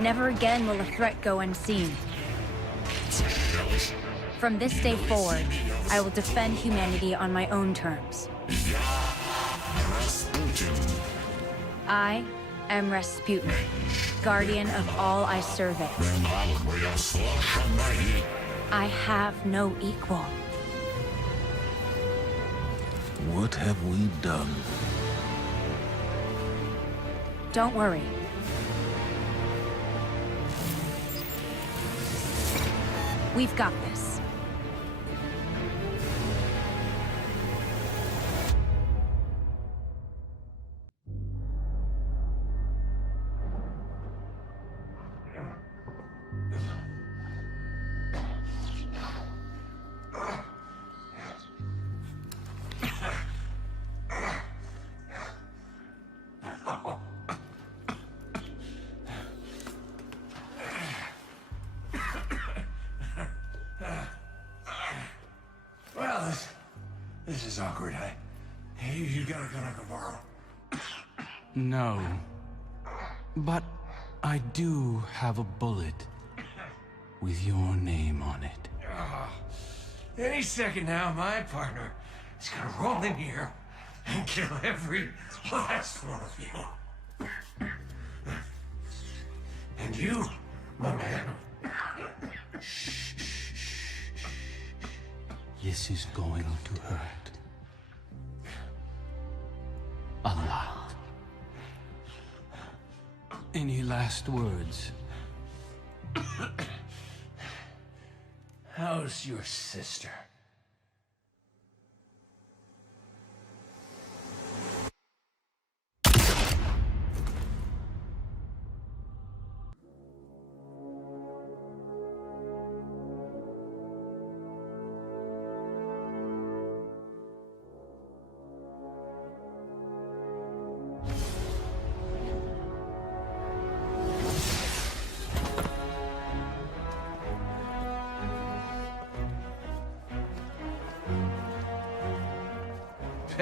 Never again will a threat go unseen. From this day forward, I will defend humanity on my own terms. I am Rasputin, guardian of all I survey. I have no equal. What have we done? Don't worry. We've got this. Well, this is awkward. You gotta go to borrow. No. But I do have a bullet with your name on it. Any second now, my partner is gonna roll in here and kill every last one of you. And you, my man. This is going to hurt. A lot. Any last words? How's your sister?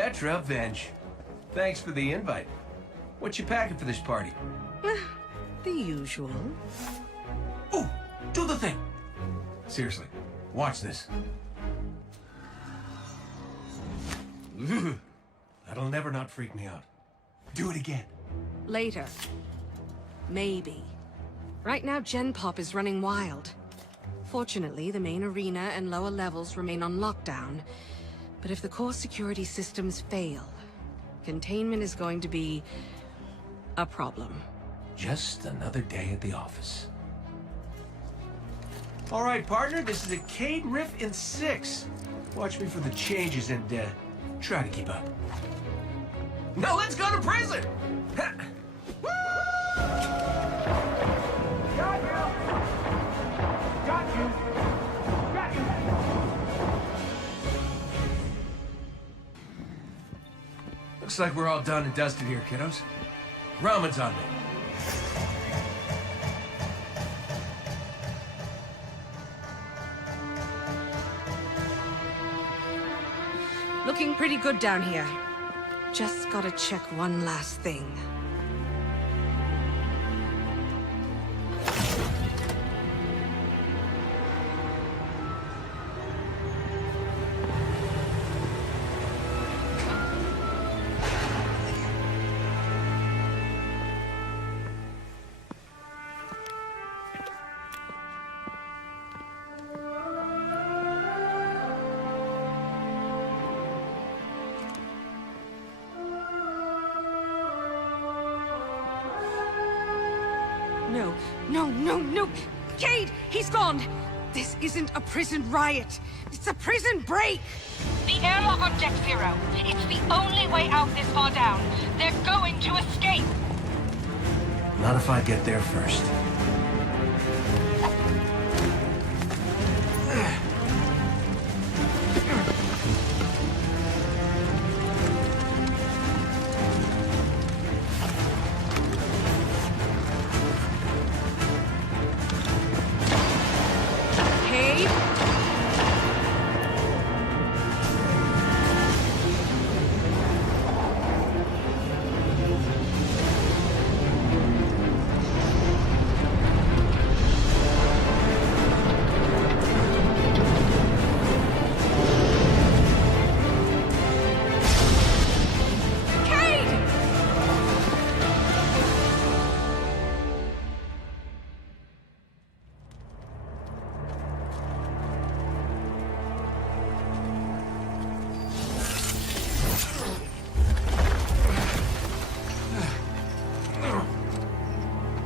Petra, Venge. Thanks for the invite. What you packing for this party? The usual. Ooh, do the thing! Seriously, watch this. That'll never not freak me out. Do it again. Later. Maybe. Right now, Gen Pop is running wild. Fortunately, the main arena and lower levels remain on lockdown. But if the core security systems fail, containment is going to be a problem. Just another day at the office. All right, partner, this is a Cade riff in 6. Watch me for the changes and try to keep up. Now let's go to prison! Ha! Got you! Got you! Got you! Looks like we're all done and dusted here, kiddos. Ramen's on me. Looking pretty good down here. Just gotta check one last thing. No! Cade! He's gone! This isn't a prison riot! It's a prison break! The airlock on Deck Zero. It's the only way out this far down. They're going to escape! Not if I get there first.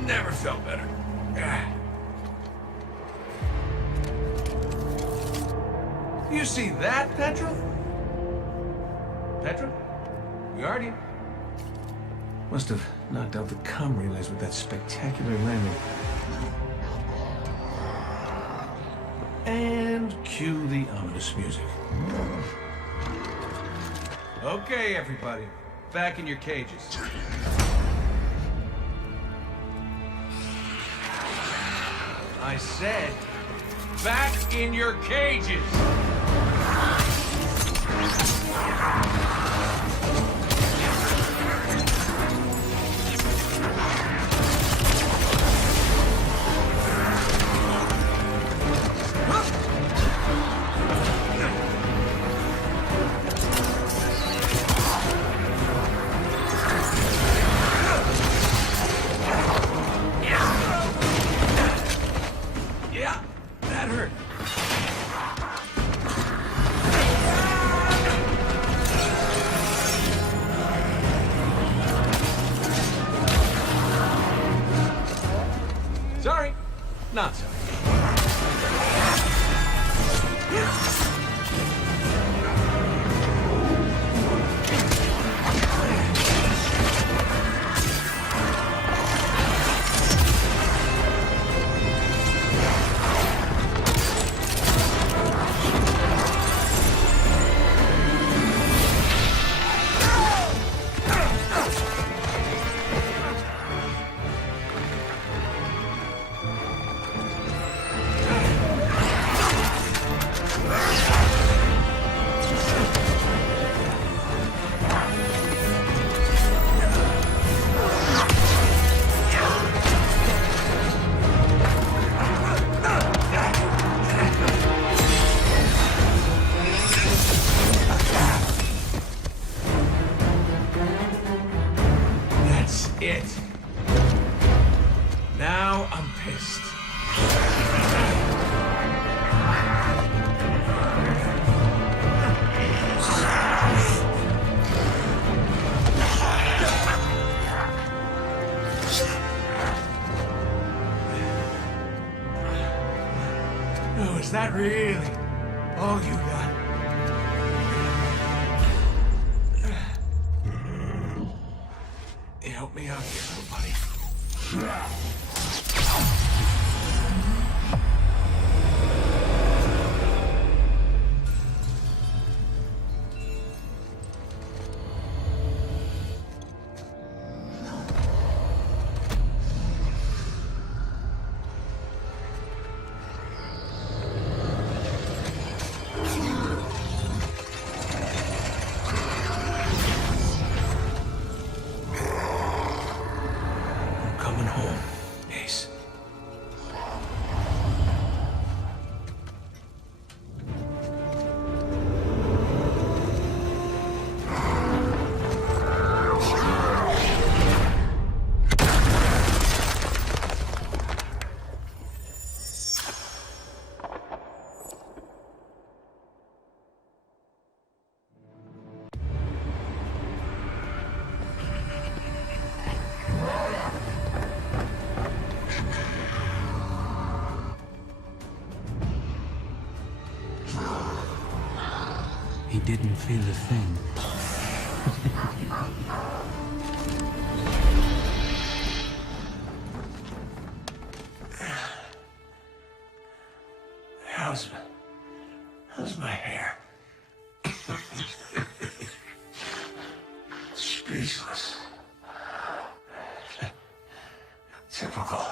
Never felt better. You see that, Petra? Petra? Guardian? Must have knocked out the comm relays with that spectacular landing. And cue the ominous music. Okay, everybody. Back in your cages. I said, back in your cages! Yeah, that hurt. all you got. Help me out here, little buddy. He didn't feel a thing. How's my hair? Speechless. Typical.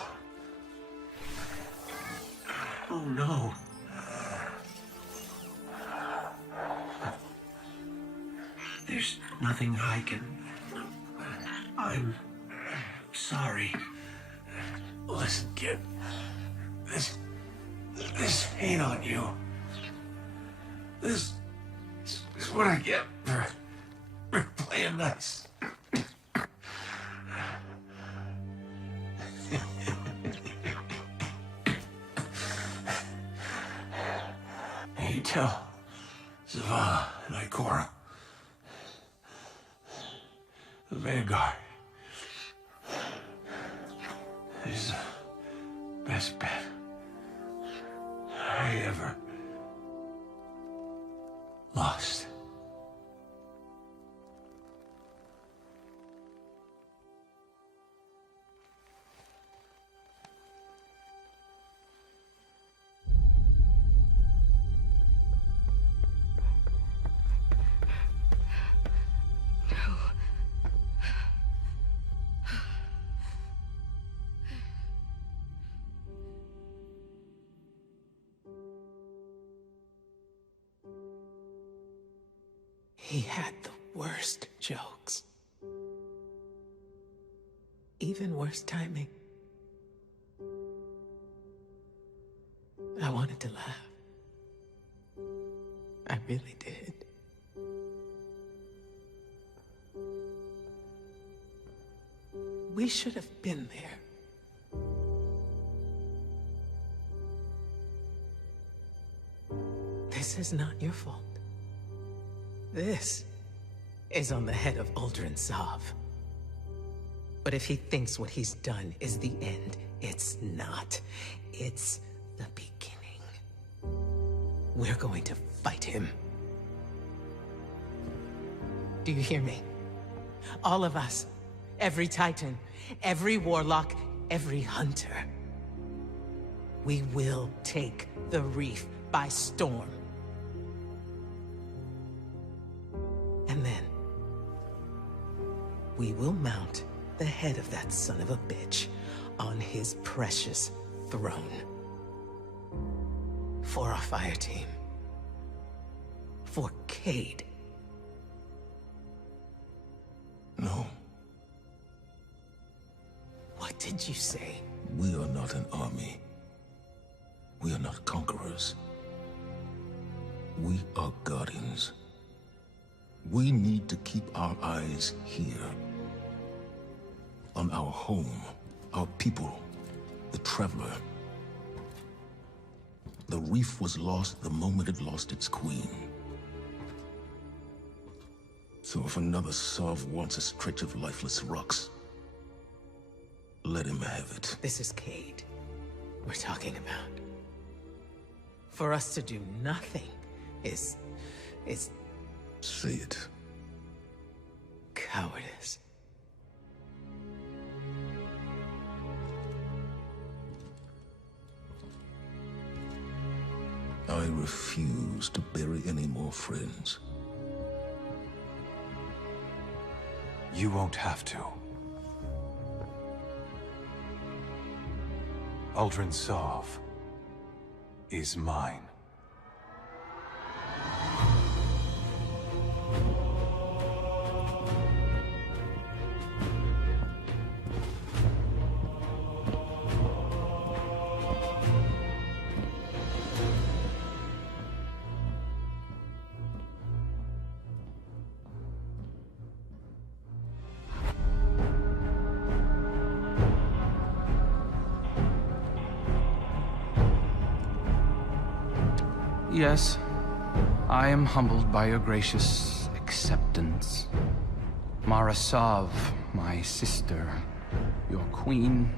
Oh no. There's nothing I can... I'm sorry. Listen, kid. This ain't on you. This is what I get for playing nice. Hey, tell Zavala and Ikora. The Vanguard is the best bet I ever lost. He had the worst jokes. Even worse timing. I wanted to laugh. I really did. We should have been there. This is not your fault. This is on the head of Uldren Sov. But if he thinks what he's done is the end, it's not. It's the beginning. We're going to fight him. Do you hear me? All of us. Every Titan, every Warlock, every Hunter. We will take the Reef by storm. And then, we will mount the head of that son of a bitch on his precious throne. For our fire team. For Cade. No. What did you say? We are not an army. We are not conquerors. We are guardians. We need to keep our eyes here. On our home, our people, the Traveler. The Reef was lost the moment it lost its queen. So if another Sov wants a stretch of lifeless rocks, let him have it. This is Cade we're talking about. For us to do nothing is Say it. cowardice. I refuse to bury any more friends. You won't have to. Uldren Sov is mine. Yes, I am humbled by your gracious acceptance. Mara Sov, my sister, your queen,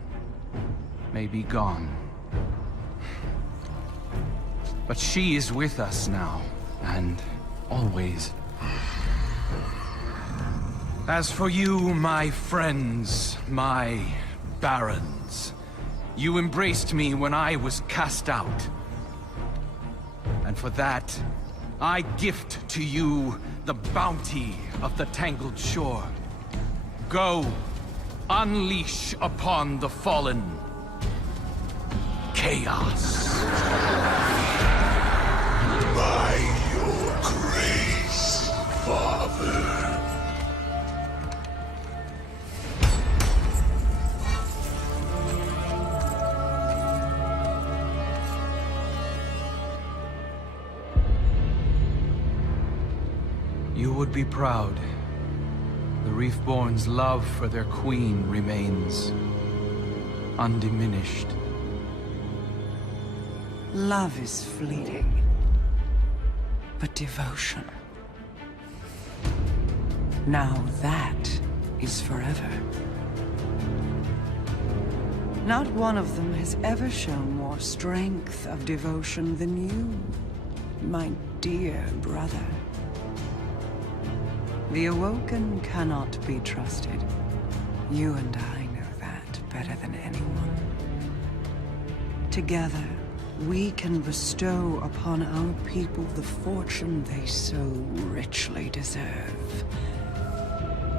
may be gone. But she is with us now, and always. As for you, my friends, my barons, you embraced me when I was cast out. And for that, I gift to you the bounty of the Tangled Shore. Go, unleash upon the fallen chaos. By your grace, Father. You would be proud. The Reefborn's love for their queen remains undiminished. Love is fleeting, but devotion. Now that is forever. Not one of them has ever shown more strength of devotion than you, my dear brother. The Awoken cannot be trusted. You and I know that better than anyone. Together, we can bestow upon our people the fortune they so richly deserve.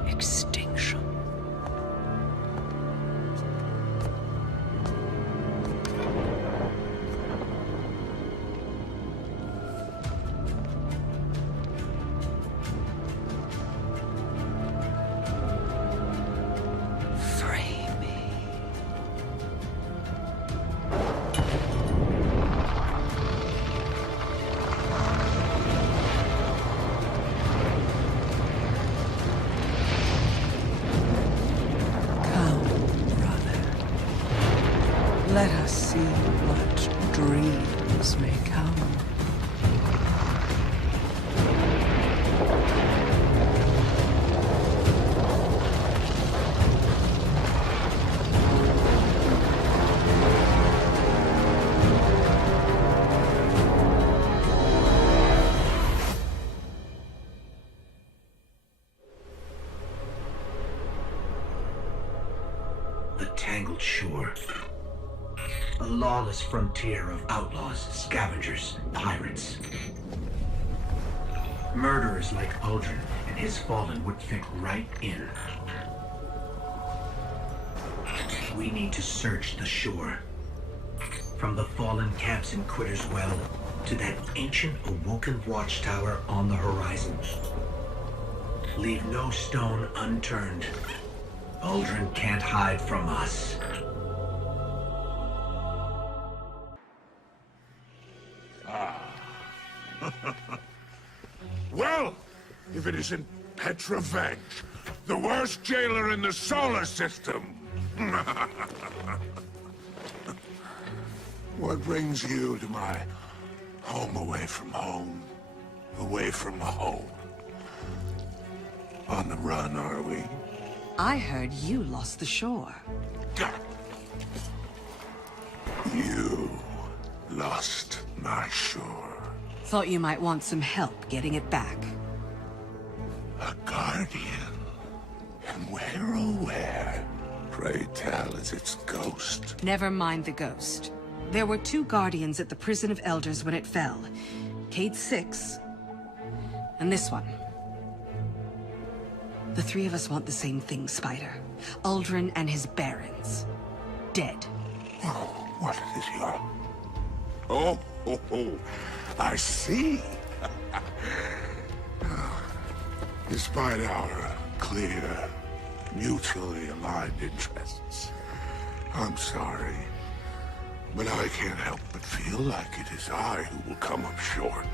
Extinction. Let us see what dreams may come. The Tangled Shore. A lawless frontier of outlaws, scavengers, pirates. Murderers like Uldren and his fallen would fit right in. We need to search the shore. From the fallen camps in Quitter's Well to that ancient Awoken watchtower on the horizon. Leave no stone unturned. Uldren can't hide from us. Well, if it isn't Petrovenge, the worst jailer in the solar system. What brings you to my home away from home? Away from home. On the run, are we? I heard you lost the shore. You lost my shore. Thought you might want some help getting it back. A guardian? And where, oh where? Pray tell, is its ghost? Never mind the ghost. There were 2 guardians at the Prison of Elders when it fell. Cade 6, and this one. The 3 of us want the same thing, Spider. Uldren and his barons. Dead. Oh, what is your... Oh, I see. Despite our clear, mutually aligned interests, I'm sorry, but I can't help but feel like it is I who will come up short.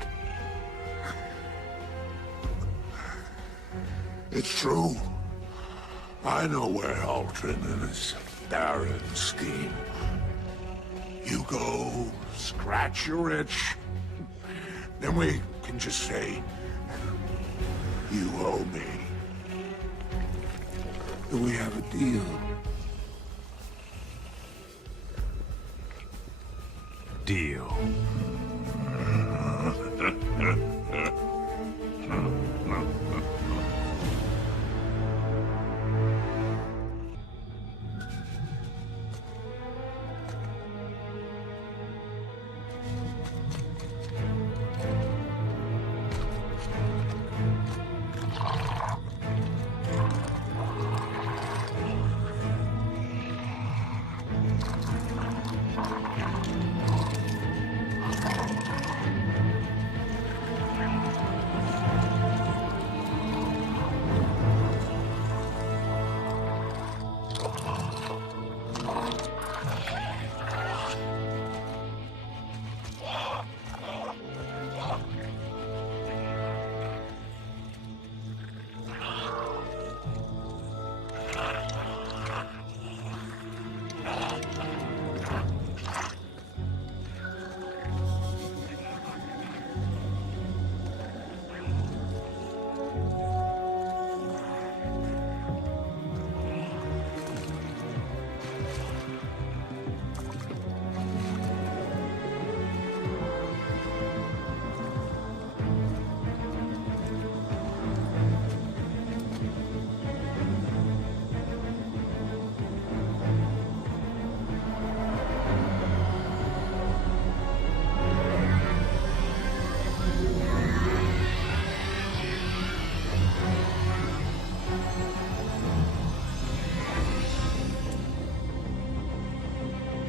It's true. I know where Uldren and his barons scheme. You go, scratch your itch, then we can just say, you owe me. Do we have a deal? Deal.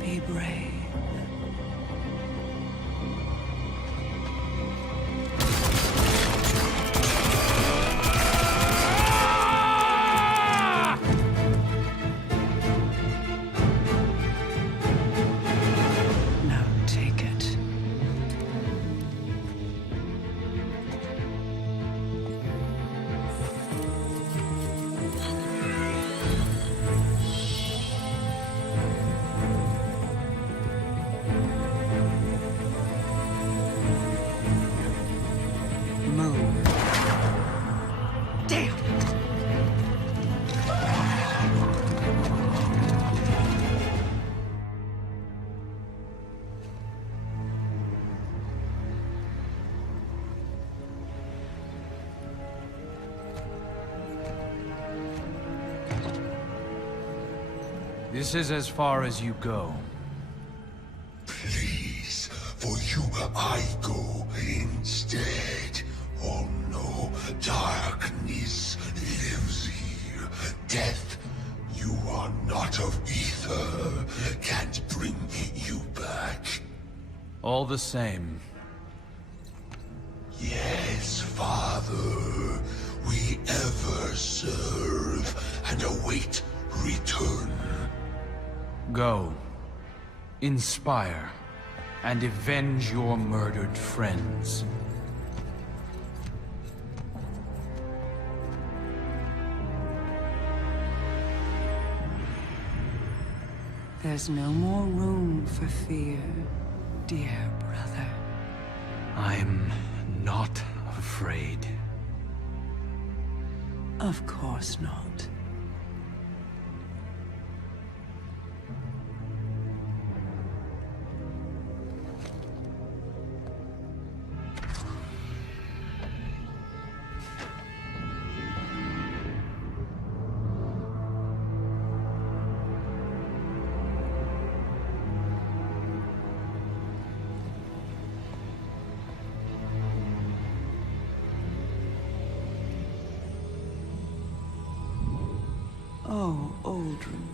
Be brave. Now take it. Move. Damn! This is as far as you go. Please, for you I go instead. Oh no, darkness lives here. Death, you are not of ether. Can't bring you back. All the same. Yes, Father. We ever serve and await return. Go. Inspire. And avenge your murdered friends. There's no more room for fear, dear brother. I'm not afraid. Of course not. Oh, Aldrin.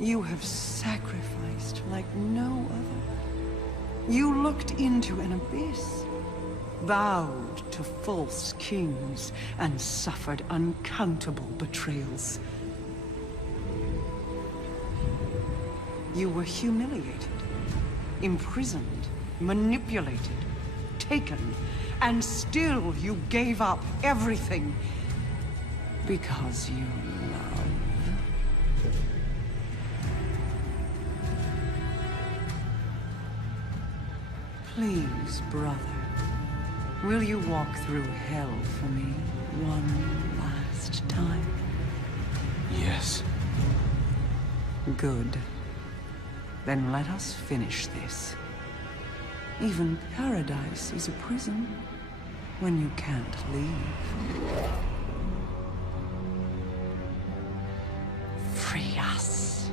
You have sacrificed like no other. You looked into an abyss, bowed to false kings, and suffered uncountable betrayals. You were humiliated, imprisoned, manipulated, taken, and still you gave up everything because you love. Please, brother, will you walk through hell for me one last time? Yes. Good. Then let us finish this. Even paradise is a prison when you can't leave. Free us.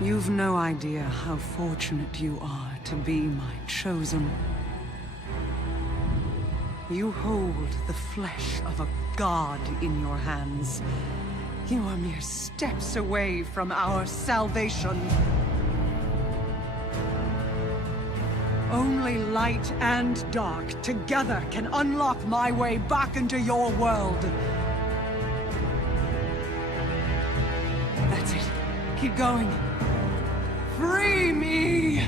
You've no idea how fortunate you are to be my chosen. You hold the flesh of a god in your hands. You are mere steps away from our salvation. Only light and dark together can unlock my way back into your world. That's it. Keep going. Free me!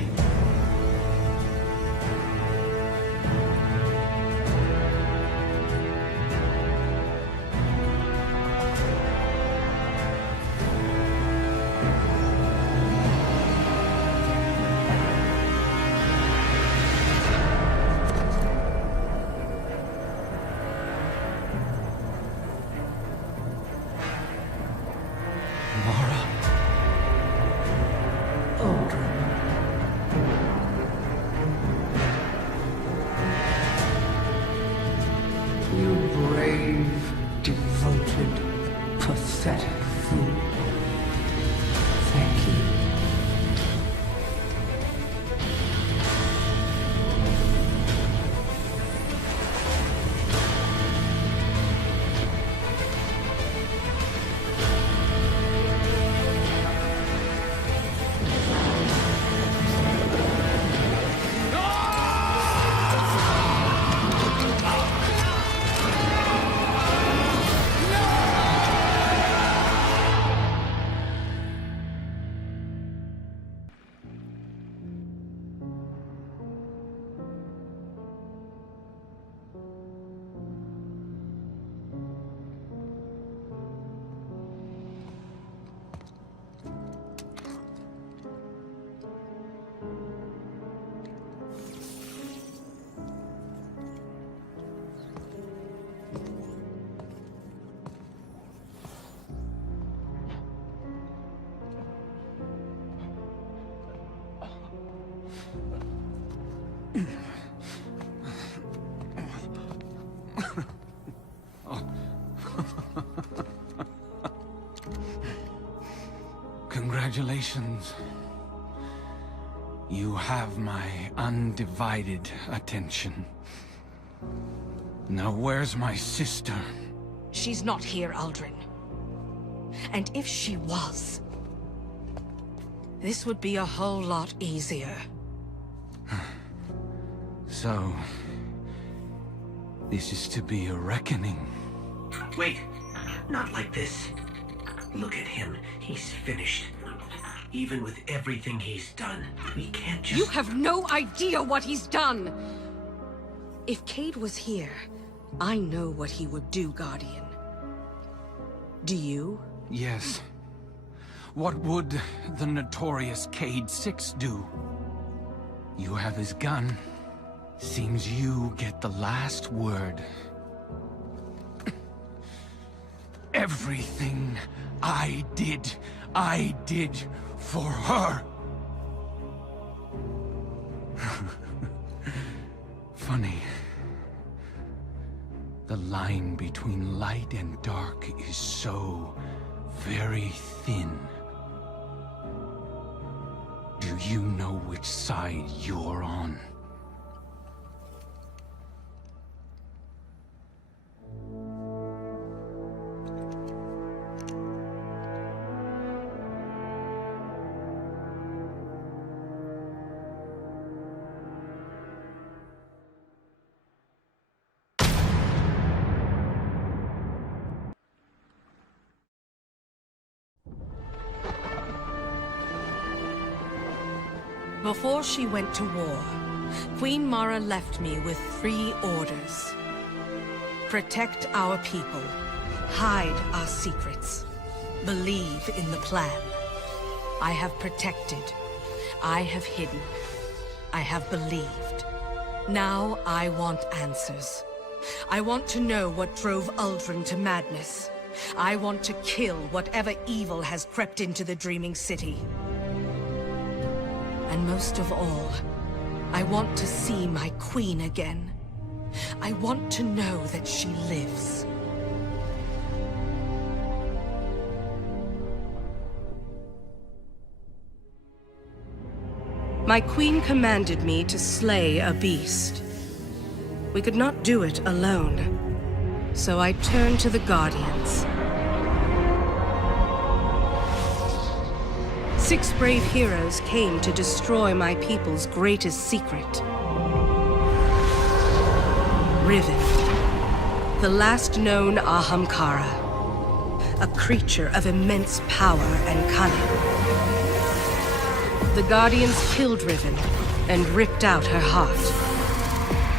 Pathetic fool. Thank you. Congratulations. You have my undivided attention. Now where's my sister? She's not here, Aldrin. And if she was, this would be a whole lot easier. So, this is to be a reckoning. Wait, not like this. Look at him. He's finished. Even with everything he's done, we can't just... You have no idea what he's done! If Cade was here, I know what he would do, Guardian. Do you? Yes. What would the notorious Cade 6 do? You have his gun. Seems you get the last word. Everything I did for her. funny. The line between light and dark is so very thin. Do you know which side you're on? Before she went to war, Queen Mara left me with 3 orders. Protect our people. Hide our secrets. Believe in the plan. I have protected. I have hidden. I have believed. Now I want answers. I want to know what drove Uldren to madness. I want to kill whatever evil has crept into the Dreaming City. And most of all, I want to see my queen again. I want to know that she lives. My queen commanded me to slay a beast. We could not do it alone, so I turned to the Guardians. 6 brave heroes came to destroy my people's greatest secret. Riven, the last known Ahamkara, a creature of immense power and cunning. The Guardians killed Riven and ripped out her heart.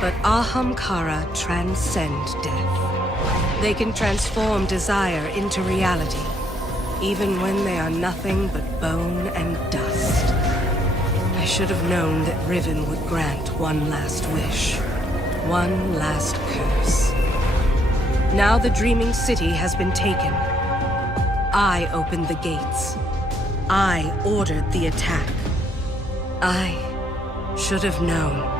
But Ahamkara transcend death. They can transform desire into reality, even when they are nothing but bone and dust. I should have known that Riven would grant one last wish, one last curse. Now the Dreaming City has been taken. I opened the gates. I ordered the attack. I should have known.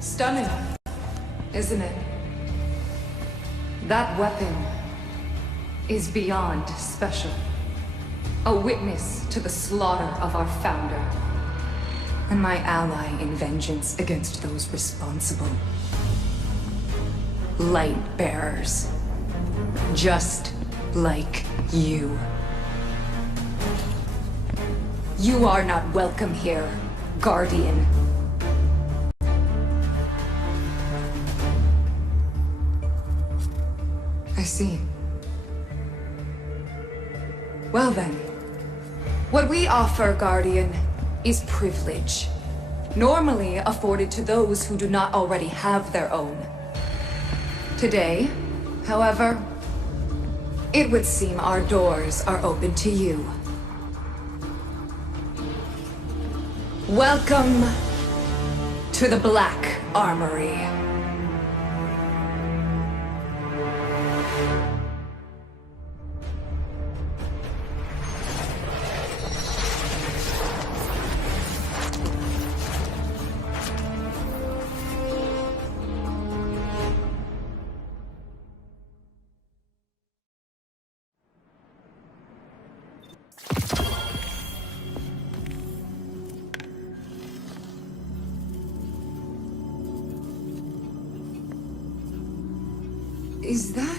Stunning, isn't it? That weapon is beyond special. A witness to the slaughter of our founder. And my ally in vengeance against those responsible. Light bearers. Just like you. You are not welcome here, Guardian. I see. Well then, what we offer, Guardian, is privilege. Normally afforded to those who do not already have their own. Today, however, it would seem our doors are open to you. Welcome to the Black Armory. Is that...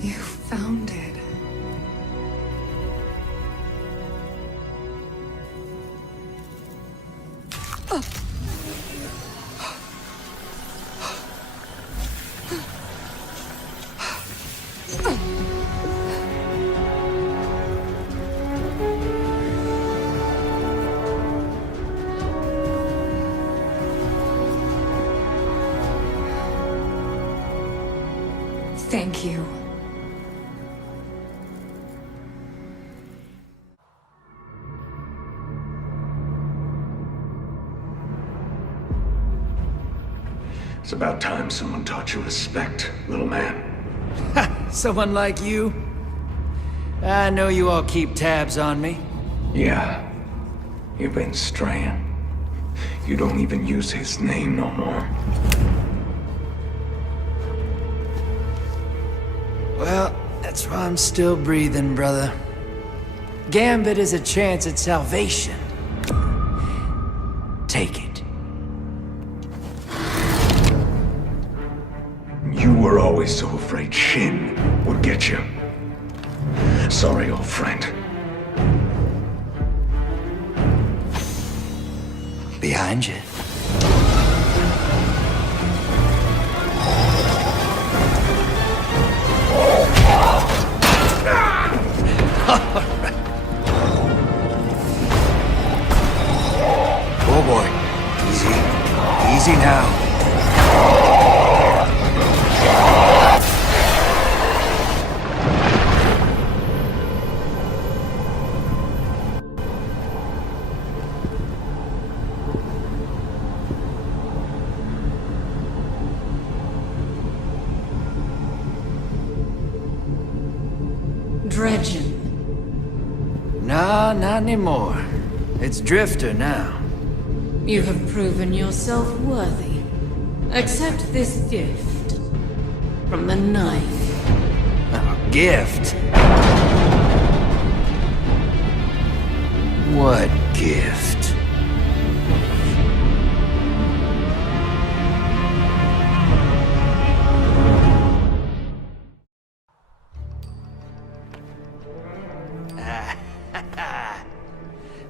You found it. Thank you. It's about time someone taught you respect, little man. Someone like you? I know you all keep tabs on me. Yeah, you've been straying. You don't even use his name no more. Well, that's why I'm still breathing, brother. Gambit is a chance at salvation. Take it. You were always so afraid Shin would get you. Sorry, old friend. Behind you. Oh boy. Easy. Easy now. Dredgen. Nah, not anymore. It's Drifter now. You have proven yourself worthy. Accept this gift. From the knife. A gift? What gift?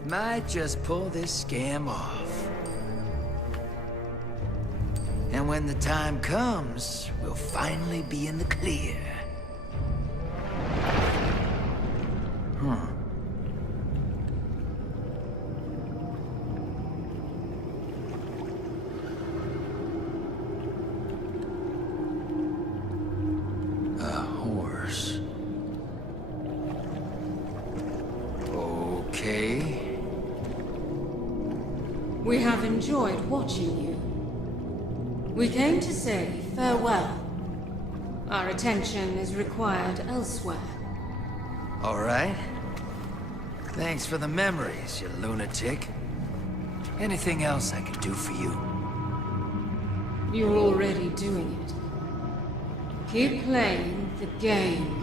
Might just pull this scam off. And when the time comes, we'll finally be in the clear. A horse. Okay. We have enjoyed watching you. We came to say farewell. Our attention is required elsewhere. All right. Thanks for the memories, you lunatic. Anything else I can do for you? You're already doing it. Keep playing the game.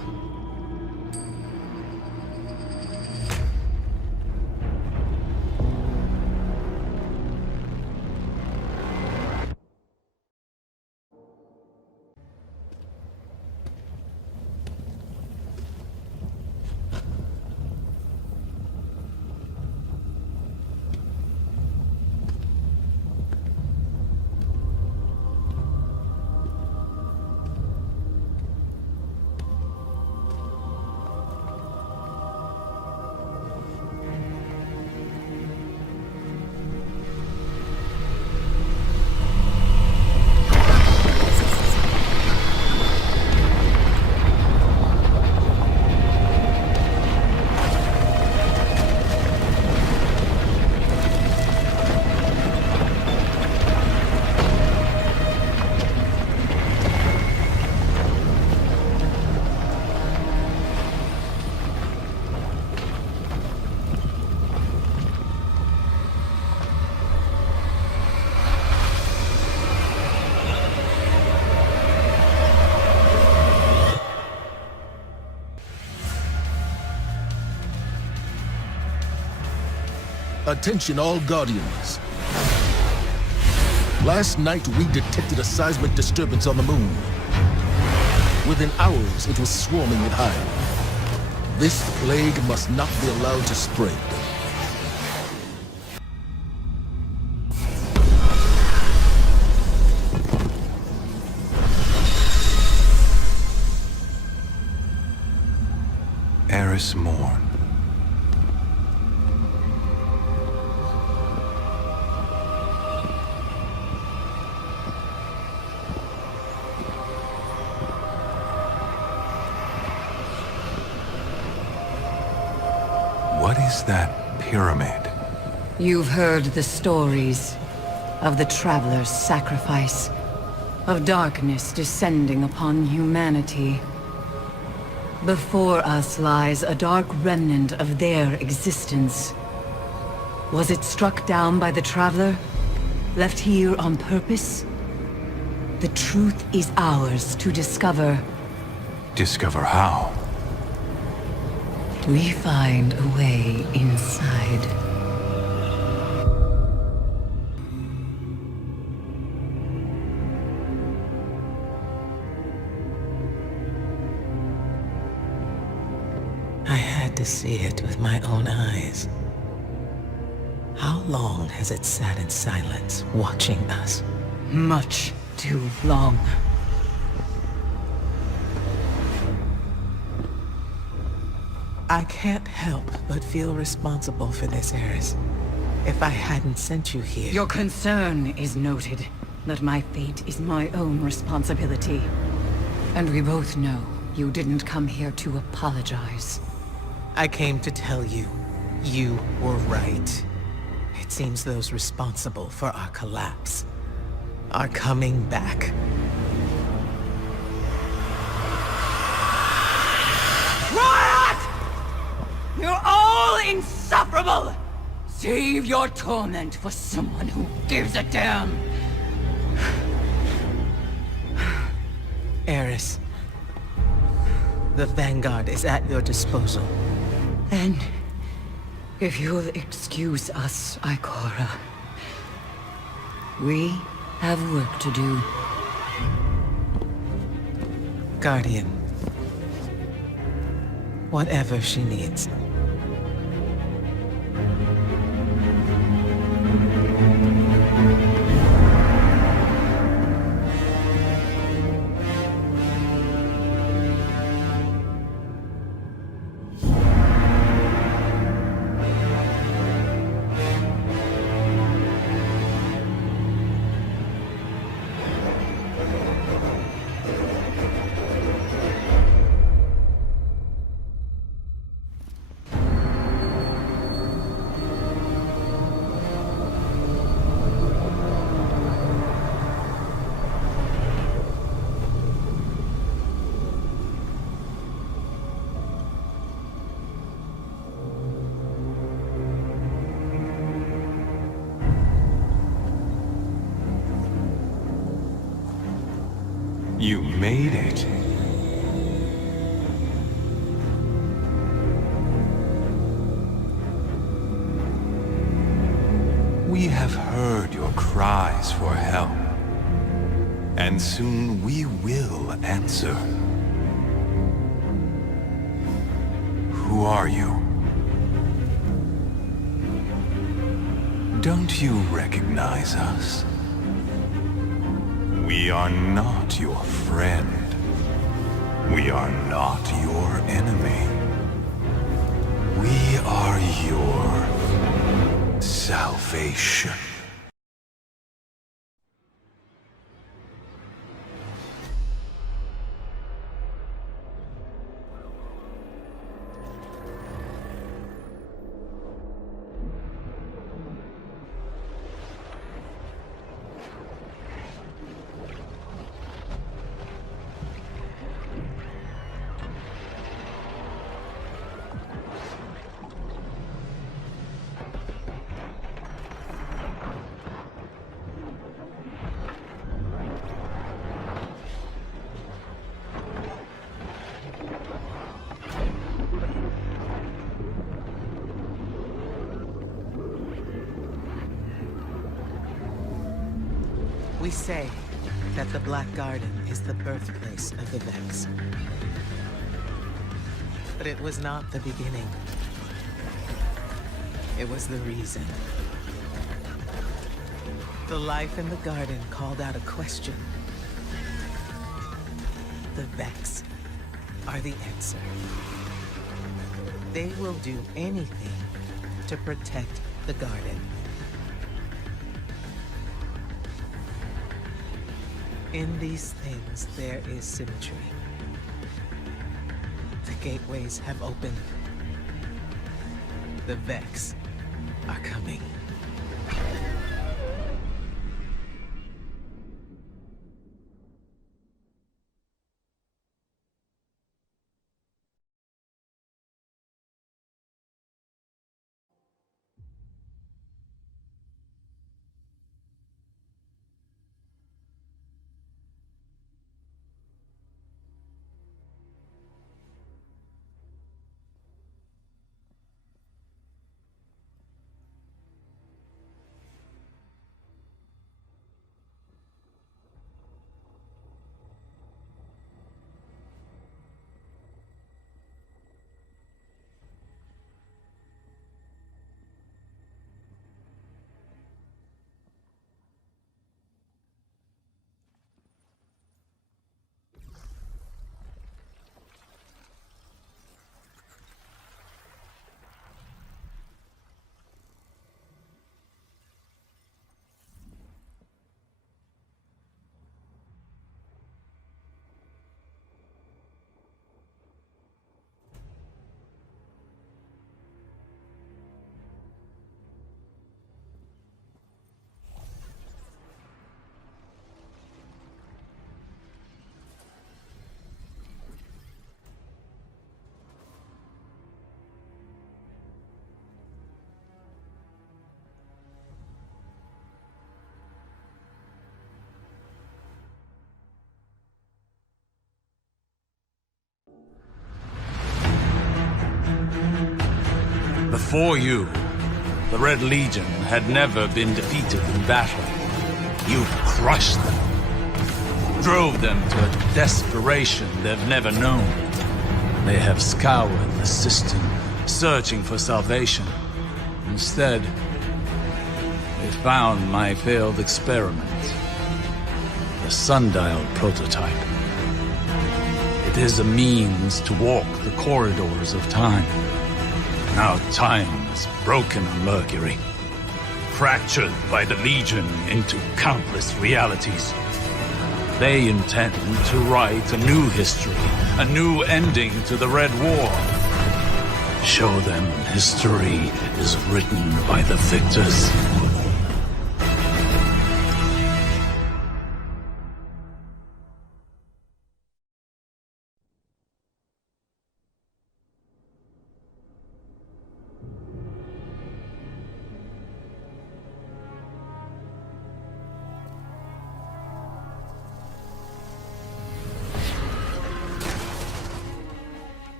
Attention all Guardians. Last night we detected a seismic disturbance on the moon. Within hours, it was swarming with Hive. This plague must not be allowed to spread. Eris Morn. What is that pyramid? You've heard the stories of the Traveler's sacrifice, of darkness descending upon humanity. Before us lies a dark remnant of their existence. Was it struck down by the Traveler? Left here on purpose? The truth is ours to discover. Discover how? We find a way inside. I had to see it with my own eyes. How long has it sat in silence, watching us? Much too long. I can't help but feel responsible for this, Eris. If I hadn't sent you here... Your concern is noted, that my fate is my own responsibility. And we both know you didn't come here to apologize. I came to tell you, you were right. It seems those responsible for our collapse are coming back. You're all insufferable! Save your torment for someone who gives a damn! Eris, the Vanguard is at your disposal. And if you'll excuse us, Ikora, we have work to do. Guardian, whatever she needs. You made it. We have heard your cries for help, and soon we will answer. Who are you? Don't you recognize us? We are not your friend. We are not your enemy. We are your salvation. They say that the Black Garden is the birthplace of the Vex. But it was not the beginning. It was the reason. The life in the garden called out a question. The Vex are the answer. They will do anything to protect the garden. In these things, there is symmetry. The gateways have opened. The Vex are coming. Before you, the Red Legion had never been defeated in battle. You crushed them, drove them to a desperation they've never known. They have scoured the system, searching for salvation. Instead, they found my failed experiment, the Sundial Prototype. It is a means to walk the corridors of time. Now time is broken on Mercury, fractured by the Legion into countless realities. They intend to write a new history, a new ending to the Red War. Show them history is written by the victors.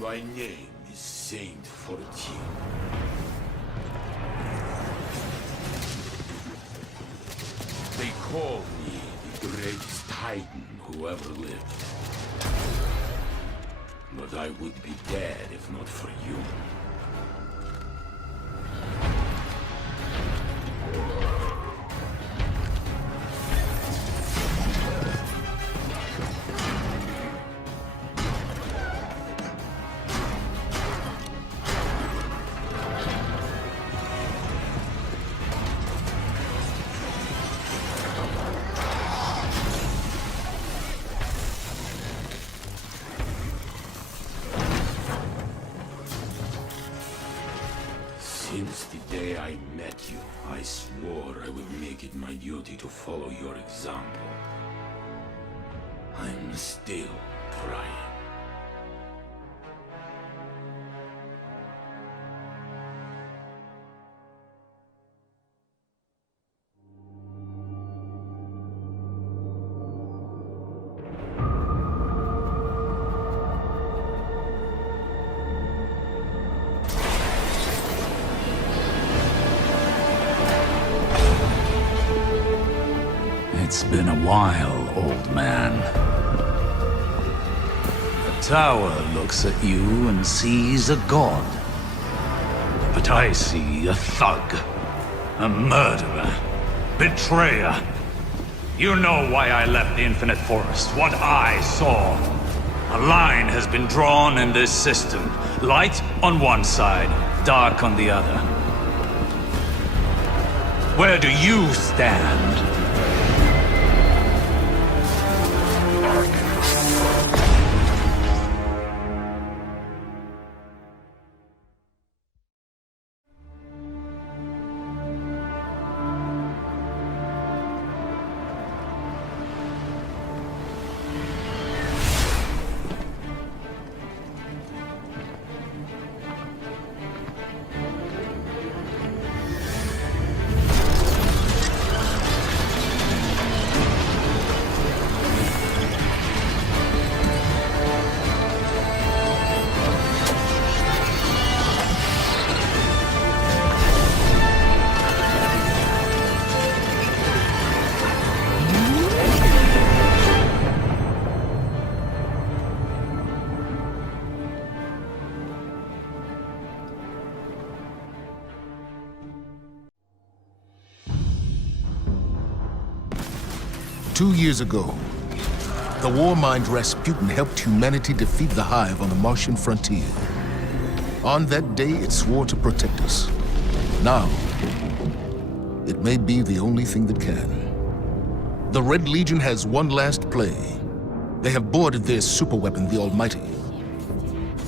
My name is Saint 14. They call me the greatest Titan who ever lived. But I would be dead if not for you. Since the day I met you, I swore I would make it my duty to follow your example. I'm still trying. It's been a while, old man. The tower looks at you and sees a god. But I see a thug, a murderer, betrayer. You know why I left the Infinite Forest, what I saw. A line has been drawn in this system. Light on one side, dark on the other. Where do you stand? 2 years ago, the war-mind Rasputin helped humanity defeat the Hive on the Martian frontier. On that day, it swore to protect us. Now, it may be the only thing that can. The Red Legion has one last play. They have boarded their superweapon, the Almighty,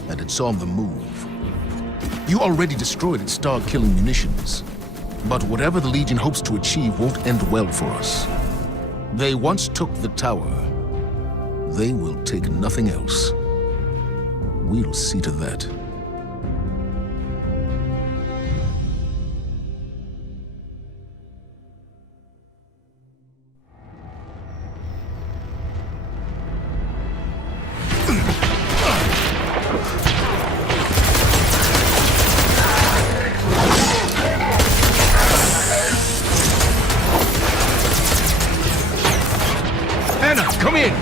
and it's on the move. You already destroyed its star-killing munitions, but whatever the Legion hopes to achieve won't end well for us. They once took the tower. They will take nothing else. We'll see to that. Come in!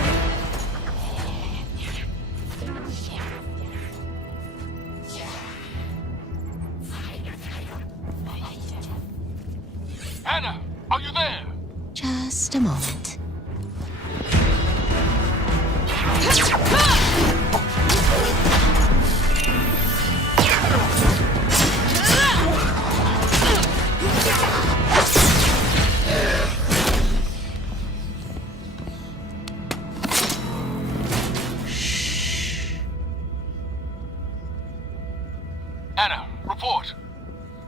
Anna, are you there? Just a moment. Anna, report.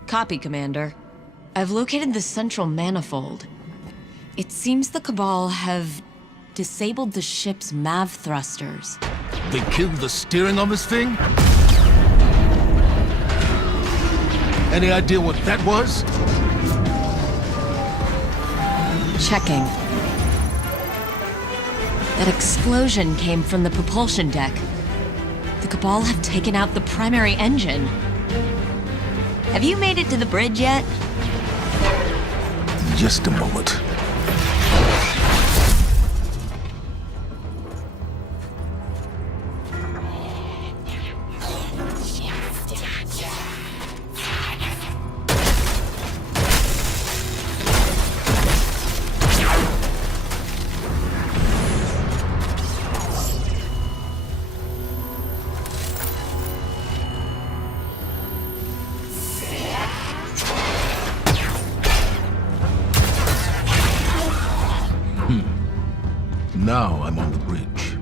Copy, Commander. I've located the central manifold. It seems the Cabal have disabled the ship's MAV thrusters. They killed the steering on this thing? Any idea what that was? Checking. That explosion came from the propulsion deck. The Cabal have taken out the primary engine. Have you made it to the bridge yet? Just a moment. Now I'm on the bridge.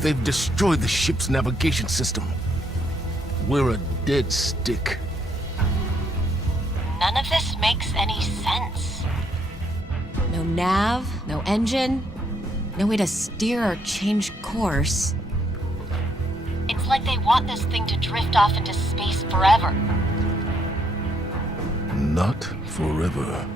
They've destroyed the ship's navigation system. We're a dead stick. None of this makes any sense. No nav, no engine, no way to steer or change course. It's like they want this thing to drift off into space forever. Not forever.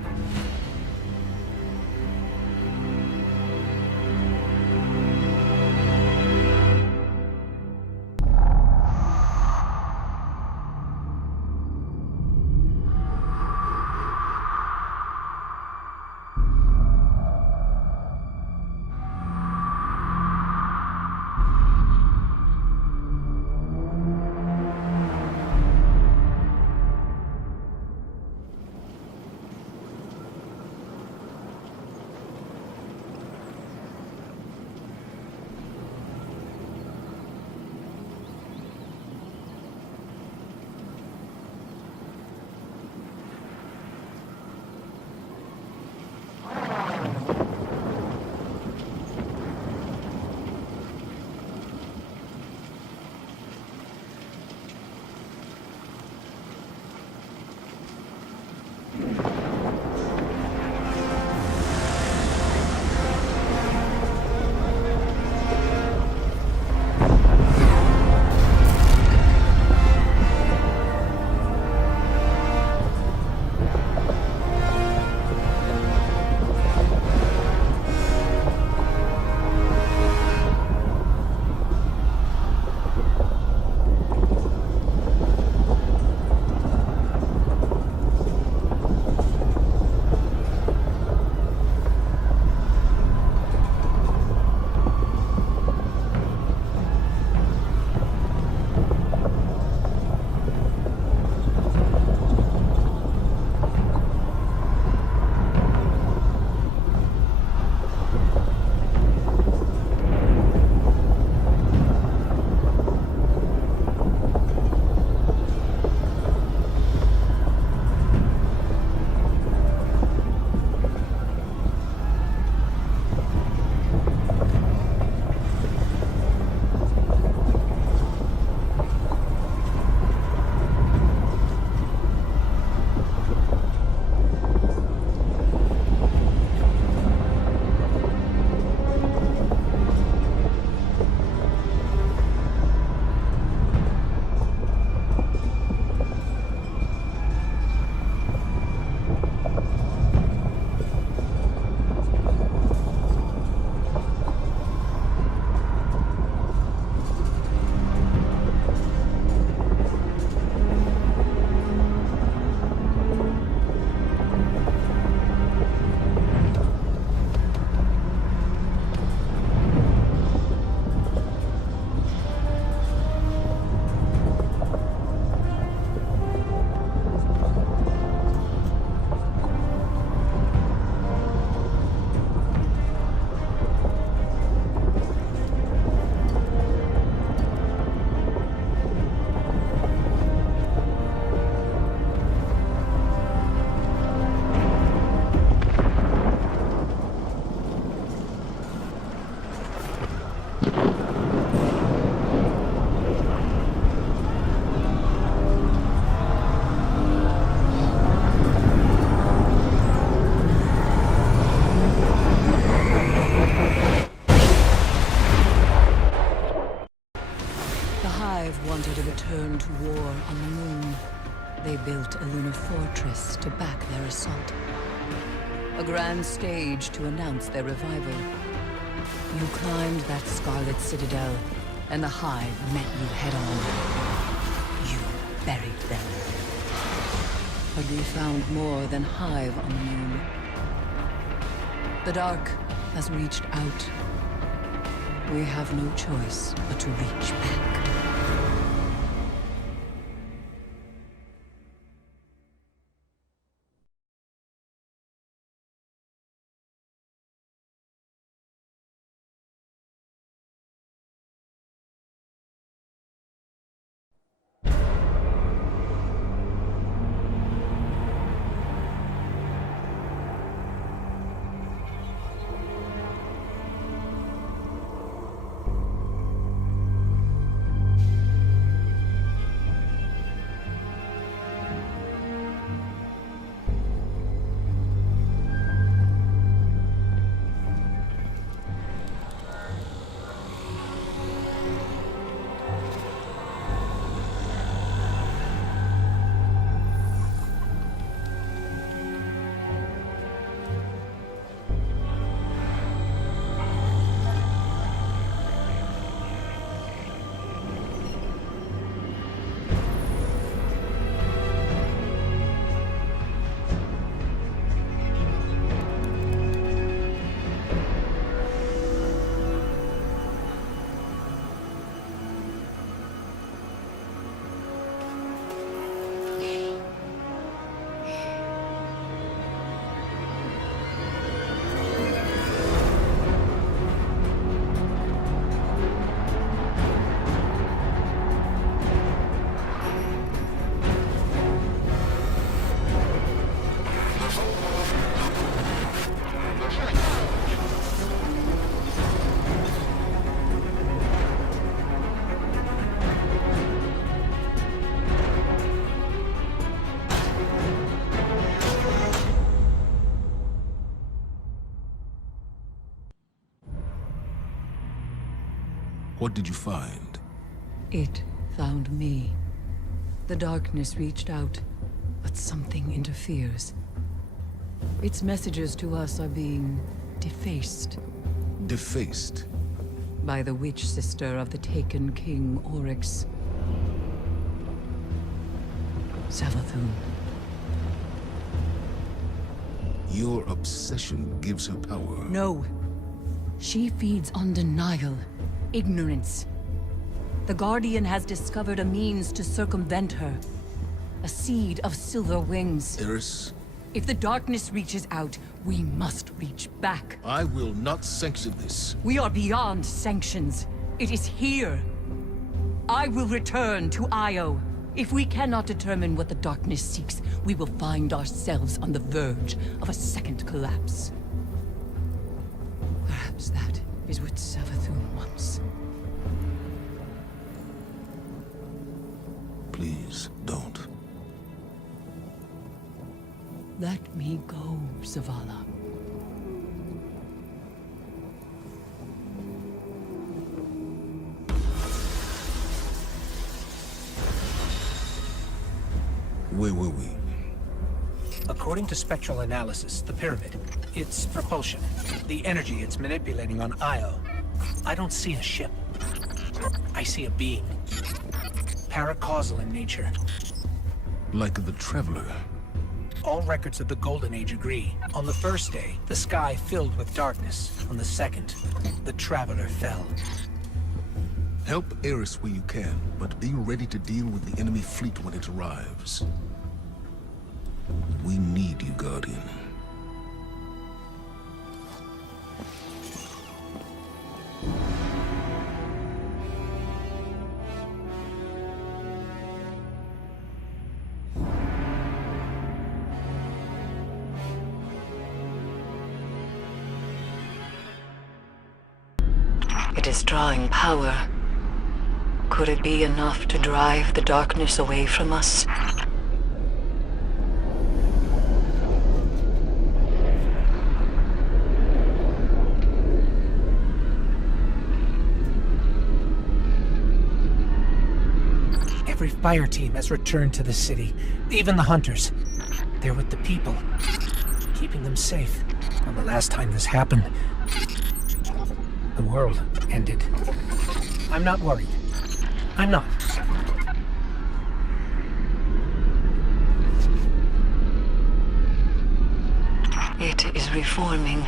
wanted a return to war on the moon. They built a lunar fortress to back their assault. A grand stage to announce their revival. You climbed that scarlet citadel, and the Hive met you head-on. You buried them. But we found more than Hive on the moon. The Dark has reached out. We have no choice but to reach back. What did you find? It found me. The darkness reached out, but something interferes. Its messages to us are being defaced. Defaced? By the witch sister of the taken King Oryx. Savathun. Your obsession gives her power. No. She feeds on denial, ignorance. The Guardian has discovered a means to circumvent her. A seed of silver wings. Eris? If the darkness reaches out, we must reach back. I will not sanction this. We are beyond sanctions. It is here. I will return to Io. If we cannot determine what the darkness seeks, we will find ourselves on the verge of a second collapse. Perhaps that is what Savathun wants. Please, don't. Let me go, Zavala. Where were we? According to spectral analysis, the pyramid, its propulsion, the energy it's manipulating on Io. I don't see a ship. I see a being. Paracausal in nature. Like the Traveler. All records of the Golden Age agree. On the first day, the sky filled with darkness. On the second, the Traveler fell. Help Eris where you can, but be ready to deal with the enemy fleet when it arrives. We need you, Guardian. It is drawing power. Could it be enough to drive the darkness away from us? Every fire team has returned to the city. Even the hunters. They're with the people, keeping them safe. Well, the last time this happened, the world ended. I'm not worried. I'm not. It is reforming,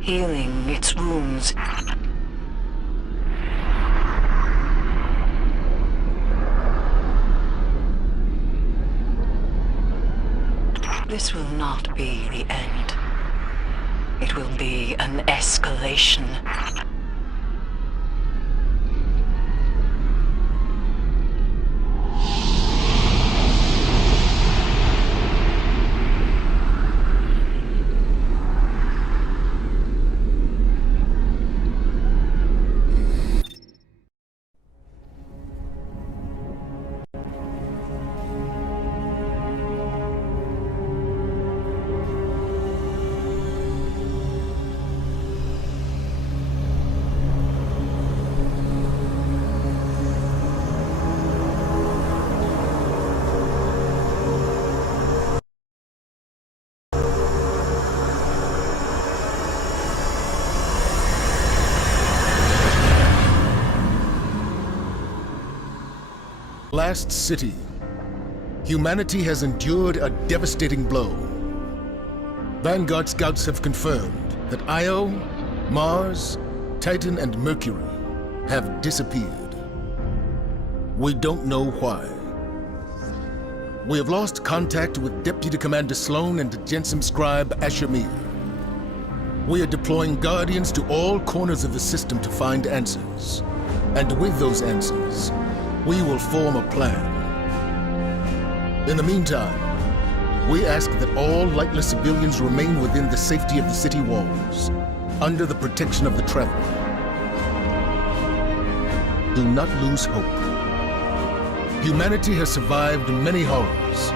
healing its wounds. This will not be the end. It will be an escalation. Last city, humanity has endured a devastating blow. Vanguard scouts have confirmed that Io, Mars, Titan, and Mercury have disappeared. We don't know why. We have lost contact with Deputy Commander Sloan and Jensen Scribe Ashamir. We are deploying Guardians to all corners of the system to find answers. And with those answers, we will form a plan. In the meantime, we ask that all lightless civilians remain within the safety of the city walls, under the protection of the Traveler. Do not lose hope. Humanity has survived many horrors.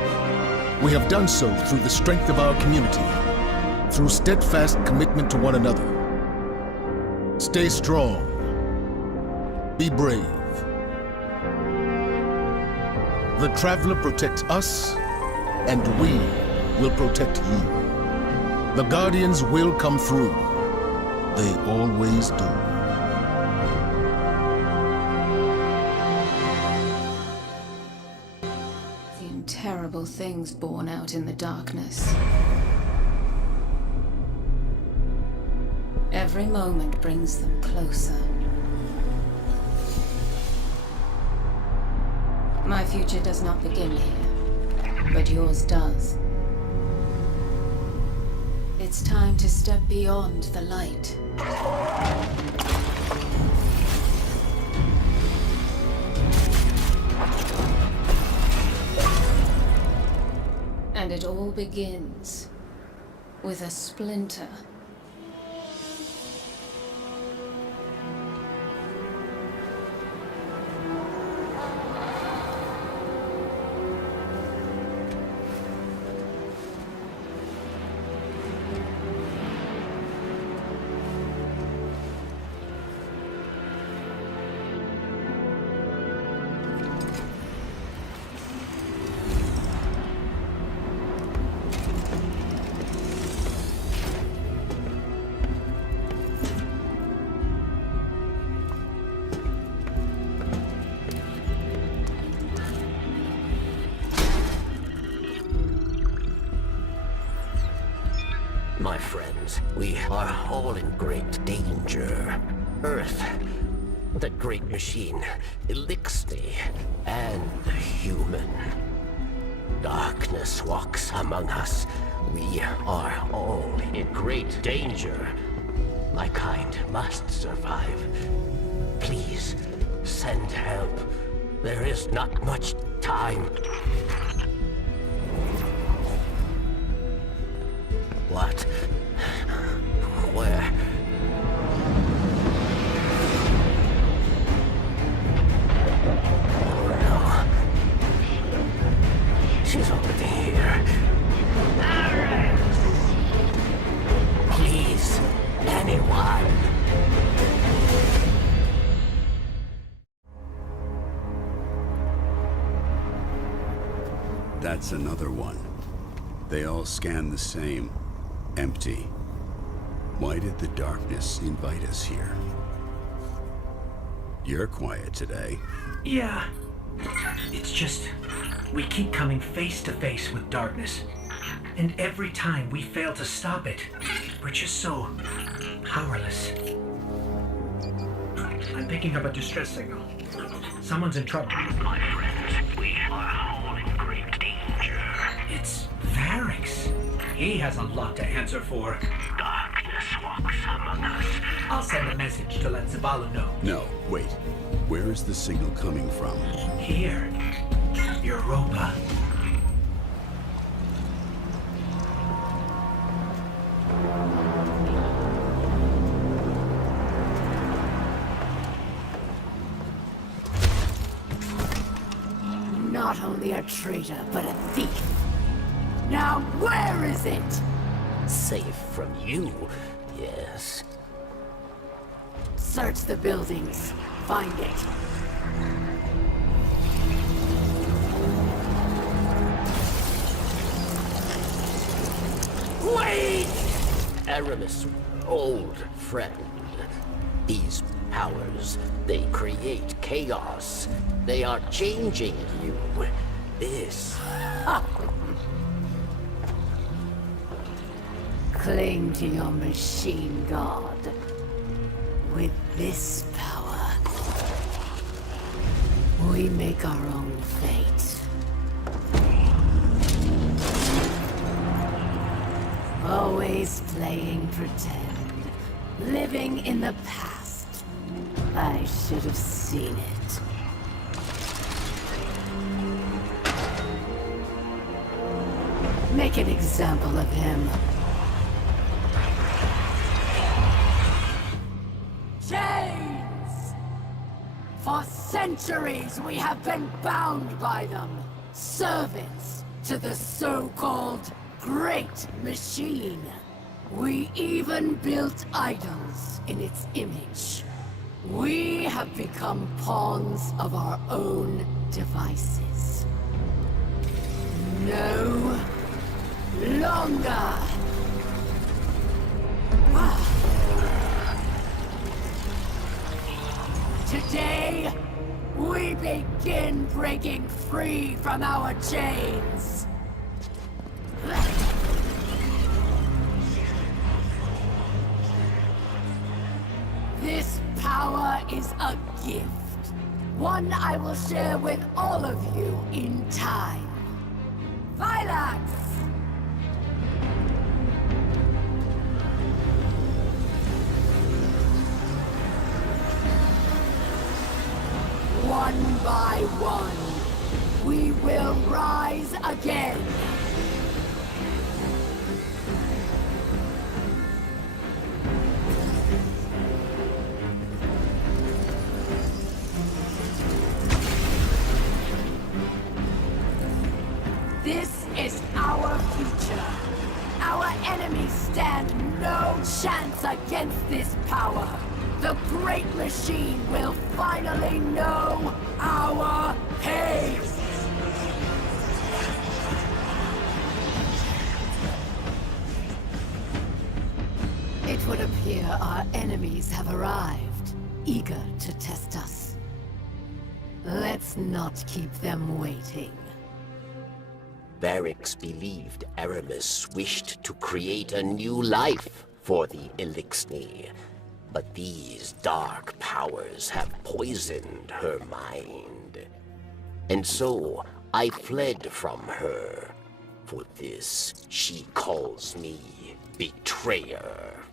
We have done so through the strength of our community, through steadfast commitment to one another. Stay strong. Be brave. The Traveler protects us, and we will protect you. The Guardians will come through. They always do. Seen terrible things born out in the darkness. Every moment brings them closer. My future does not begin here, but yours does. It's time to step beyond the light. And it all begins with a splinter. My friends, we are all in great danger. Earth, that great machine, Elixir, and the human. Darkness walks among us. We are all in great danger. My kind must survive. Please, send help. There is not much time. What? Where? Oh no. She's already here. Please, anyone. That's another one. They all scan the same. Empty. Why did the darkness invite us here? You're quiet today. Yeah. It's just, we keep coming face to face with darkness. And every time we fail to stop it, we're just so powerless. I'm picking up a distress signal. Someone's in trouble. My friends, we are all in great danger. It's Varix. He has a lot to answer for. Darkness walks among us. I'll send a message to let Zabalu know. No, wait. Where is the signal coming from? Here. Europa. Not only a traitor, but a thief. Now where is it? Safe from you, yes. Search the buildings. Find it. Wait! Aramis, old friend. These powers, they create chaos. They are changing you. This... Cling to your machine god. With this power, we make our own fate. Always playing pretend. Living in the past. I should have seen it. Make an example of him. Chains! For centuries we have been bound by them. Servants to the so-called Great Machine. We even built idols in its image. We have become pawns of our own devices. No longer. Today, we begin breaking free from our chains. This power is a gift. One I will share with all of you in time. Vilax! One by one, we will rise again. This is our future. Our enemies stand no chance against this power. The Great Machine will finally know our pain! It would appear our enemies have arrived, eager to test us. Let's not keep them waiting. Varix believed Aramis wished to create a new life for the Elixni. But these dark powers have poisoned her mind. And so, I fled from her. For this, she calls me betrayer.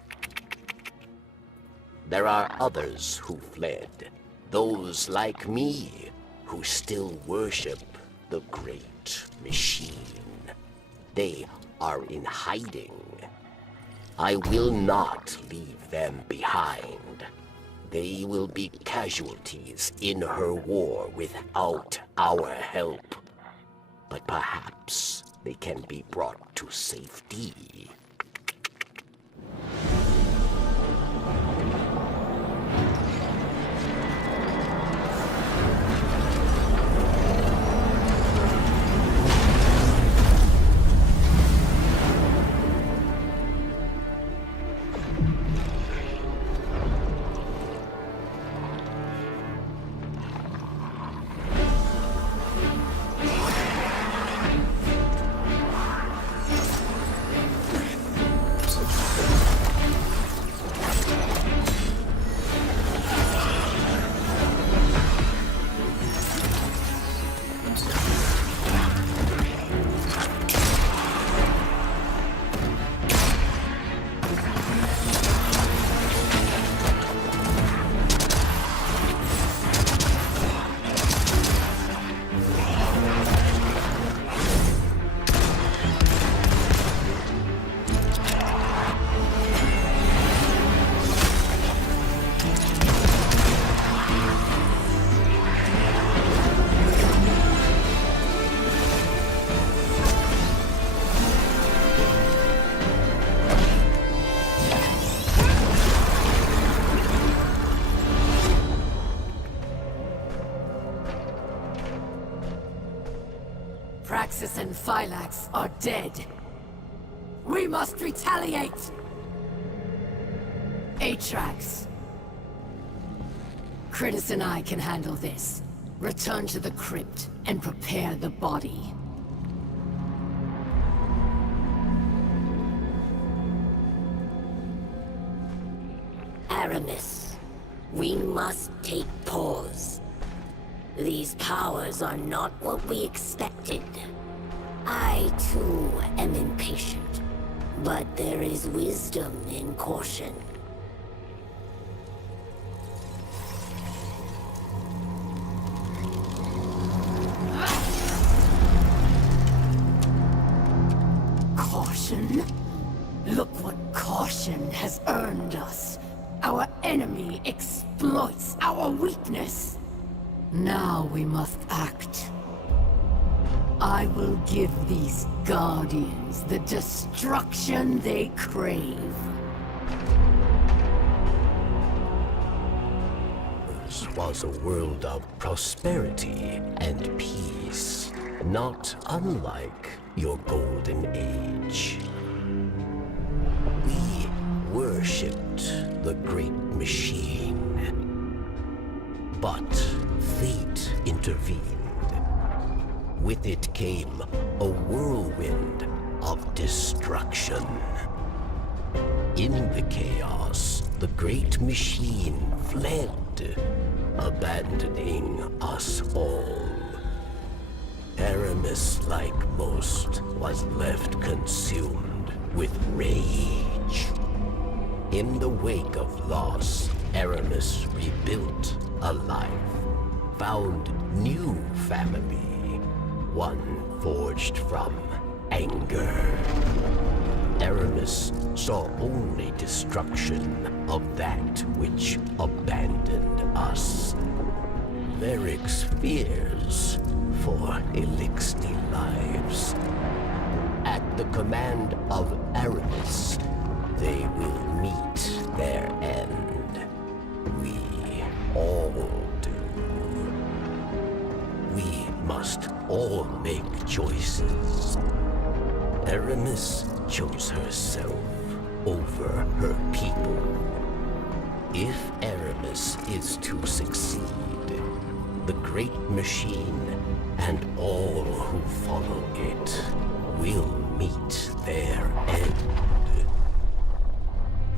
There are others who fled. Those like me, who still worship the Great Machine. They are in hiding. I will not leave them behind. They will be casualties in her war without our help. But perhaps they can be brought to safety. Kratos and Phylax are dead. We must retaliate! Atrax. Kratos and I can handle this. Return to the crypt and prepare the body. Aramis, we must take pause. These powers are not what we expected. I, too, am impatient. But there is wisdom in caution. Caution? Look what caution has earned us. Our enemy exploits our weakness. Now we must act. I will give these Guardians the destruction they crave. This was a world of prosperity and peace, not unlike your golden age. We worshipped the great machine, but fate intervened. With it came a whirlwind of destruction. In the chaos, the great machine fled, abandoning us all. Aramis, like most, was left consumed with rage. In the wake of loss, Aramis rebuilt a life, found new family, one forged from anger. Aramis saw only destruction of that which abandoned us. Varric's fears for Elixir lives. At the command of Aramis, they will meet their end. We all do. We must all make choices. Aramis chose herself over her people. If Aramis is to succeed, the great machine and all who follow it will meet their end.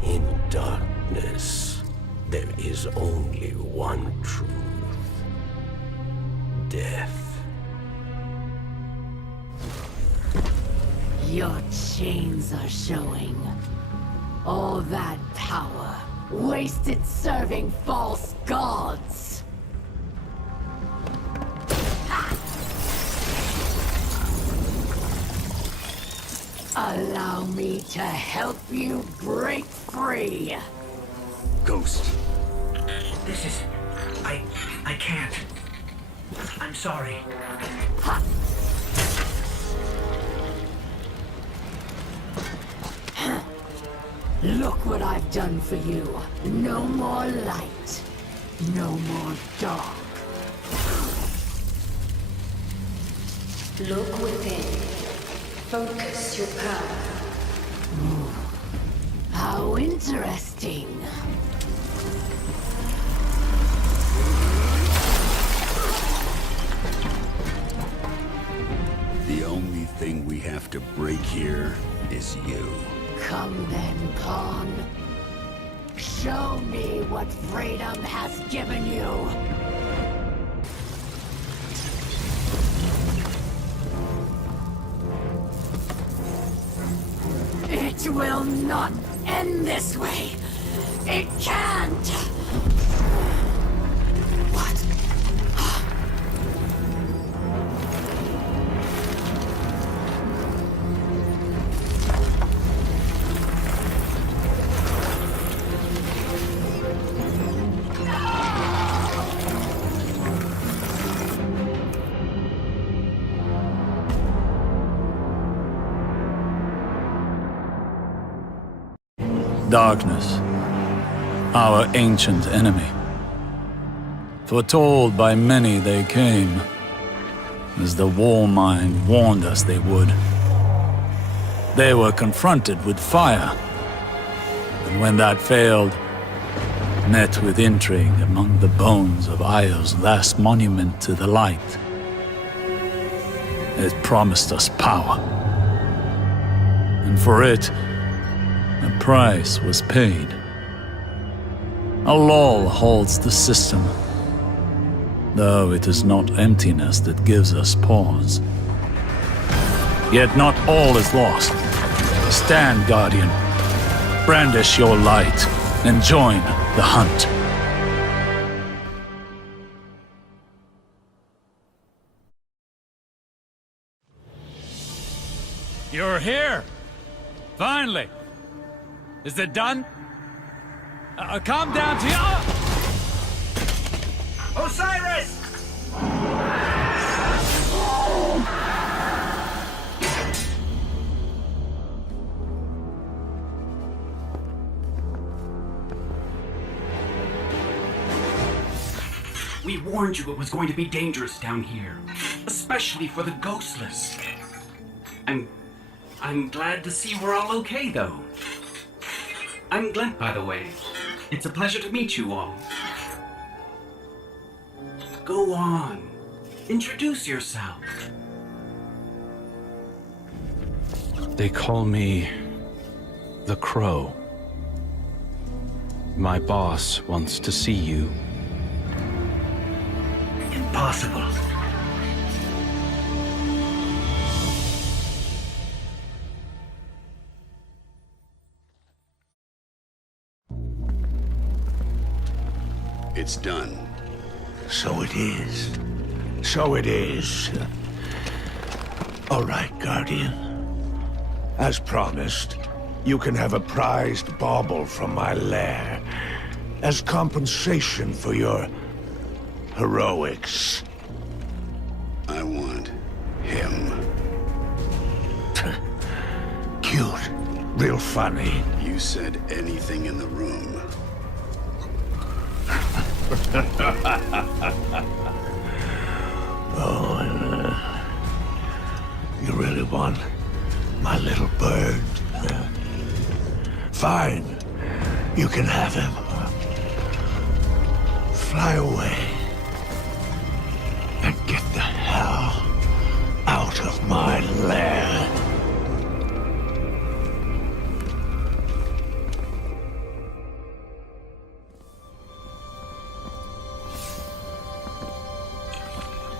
In darkness, there is only one truth. Death. Your chains are showing. All that power, wasted serving false gods. Allow me to help you break free. Ghost. This is... I can't. I'm sorry. Look what I've done for you. No more light. No more dark. Look within. Focus your power. How interesting. The only thing we have to break here is you. Come then, Pawn. Show me what freedom has given you. It will not end this way. It can't. What? Darkness, our ancient enemy. Foretold by many they came, as the Warmind warned us they would. They were confronted with fire, and when that failed, met with intrigue among the bones of Io's last monument to the light. It promised us power, and for it, a price was paid. A lull holds the system, though it is not emptiness that gives us pause. Yet not all is lost. Stand, Guardian. Brandish your light and join the hunt. You're here! Finally! Is it done? Calm down to you. Osiris! We warned you it was going to be dangerous down here, especially for the ghostless. I'm glad to see we're all okay, though. I'm Glent, by the way. It's a pleasure to meet you all. Go on. Introduce yourself. They call me the Crow. My boss wants to see you. Impossible. It's done. So it is. So it is. All right, Guardian. As promised, you can have a prized bauble from my lair as compensation for your heroics. I want him. Cute. Real funny. You said anything in the room. You really want my little bird? Fine. You can have him. Fly away. And get the hell out of my lair.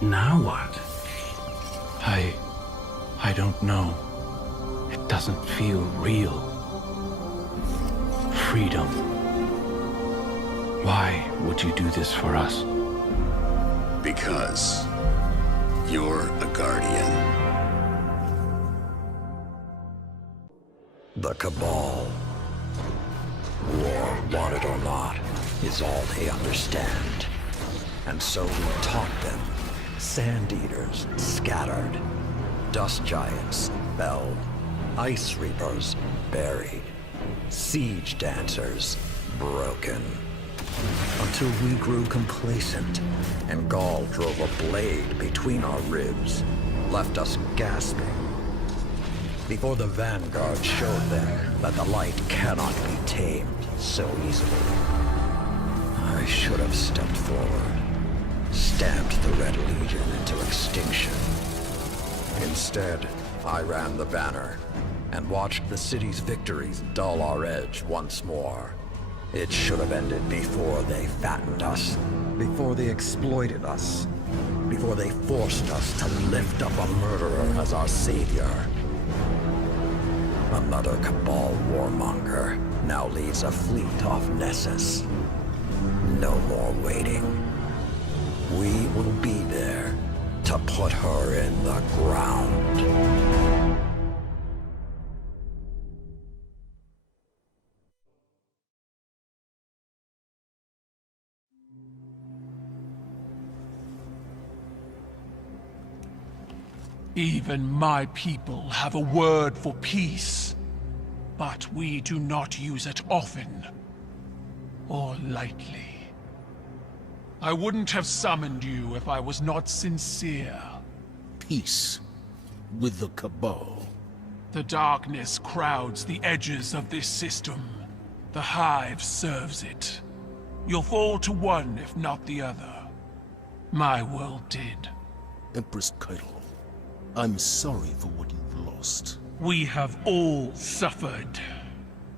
Now what? I don't know. It doesn't feel real. Freedom. Why would you do this for us? Because you're a Guardian. The Cabal, war, want it or not, is all they understand. And so we taught them. Sand Eaters scattered. Dust Giants felled. Ice Reapers buried. Siege Dancers broken. Until we grew complacent, and Gaul drove a blade between our ribs, left us gasping. Before the Vanguard showed them that the light cannot be tamed so easily. I should have stepped forward, stamped the Red Legion into extinction. Instead, I ran the banner, and watched the city's victories dull our edge once more. It should have ended before they fattened us, before they exploited us, before they forced us to lift up a murderer as our savior. Another Cabal warmonger now leads a fleet off Nessus. No more waiting. We will be there to put her in the ground. Even my people have a word for peace, but we do not use it often or lightly. I wouldn't have summoned you if I was not sincere. peace with the Cabal. The darkness crowds the edges of this system. The Hive serves it. You'll fall to one, if not the other. My world did. Empress Keitel, I'm sorry for what you've lost. We have all suffered.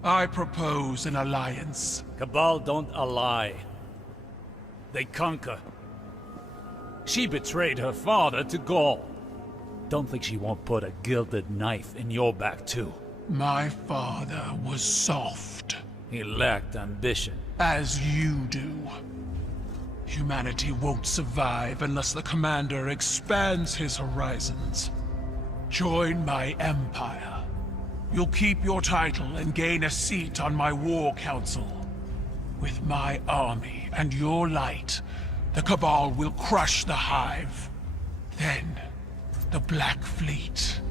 I propose an alliance. Cabal don't ally. They conquer. She betrayed her father to Gaul. Don't think she won't put a gilded knife in your back too. My father was soft. He lacked ambition. As you do. Humanity won't survive unless the Commander expands his horizons. Join my empire. You'll keep your title and gain a seat on my war council. With my army and your light, the Cabal will crush the Hive. Then, the Black Fleet.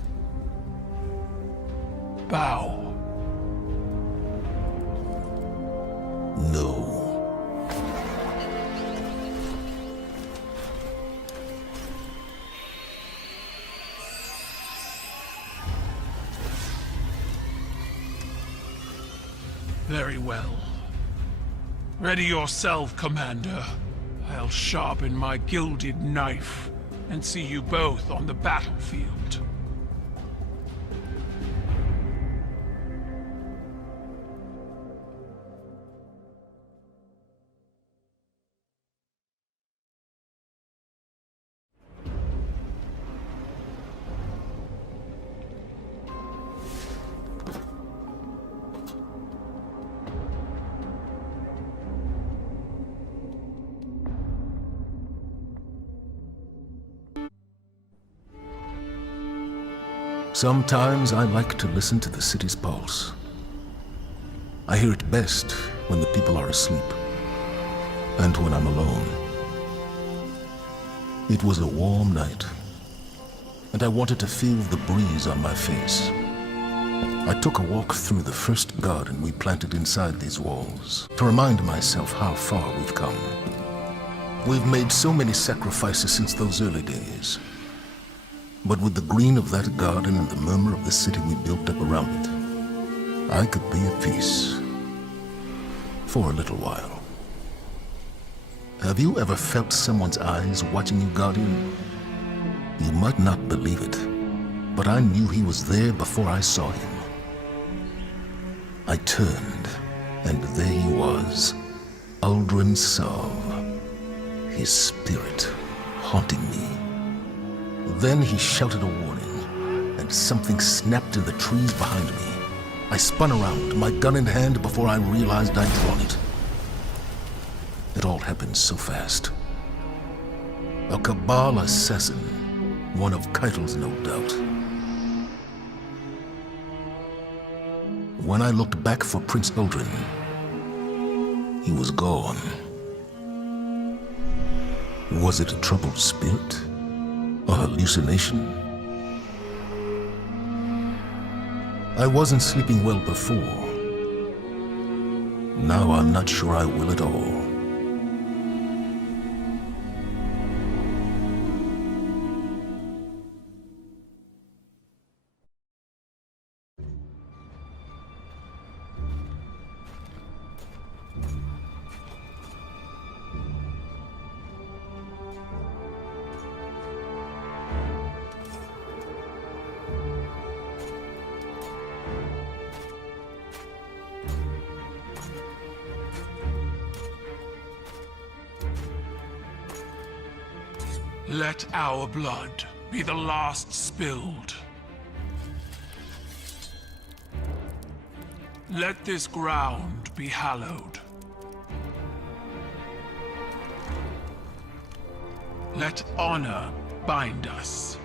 Bow. No. Very well. Ready yourself, Commander. I'll sharpen my gilded knife and see you both on the battlefield. Sometimes I like to listen to the city's pulse. I hear it best when the people are asleep, and when I'm alone. It was a warm night, and I wanted to feel the breeze on my face. I took a walk through the first garden we planted inside these walls, to remind myself how far we've come. We've made so many sacrifices since those early days. But with the green of that garden and the murmur of the city we built up around it, I could be at peace. For a little while. Have you ever felt someone's eyes watching you, Guardian? You might not believe it, but I knew he was there before I saw him. I turned, and there he was, Uldren Sov, his spirit haunting me. Then he shouted a warning, and something snapped in the trees behind me. I spun around, my gun in hand, before I realized I'd drawn it. It all happened so fast. A Cabal assassin, one of Keitel's, no doubt. When I looked back for Prince Uldren, he was gone. Was it a troubled spirit? A hallucination? I wasn't sleeping well before. Now I'm not sure I will at all. Let our blood be the last spilled. Let this ground be hallowed. Let honor bind us.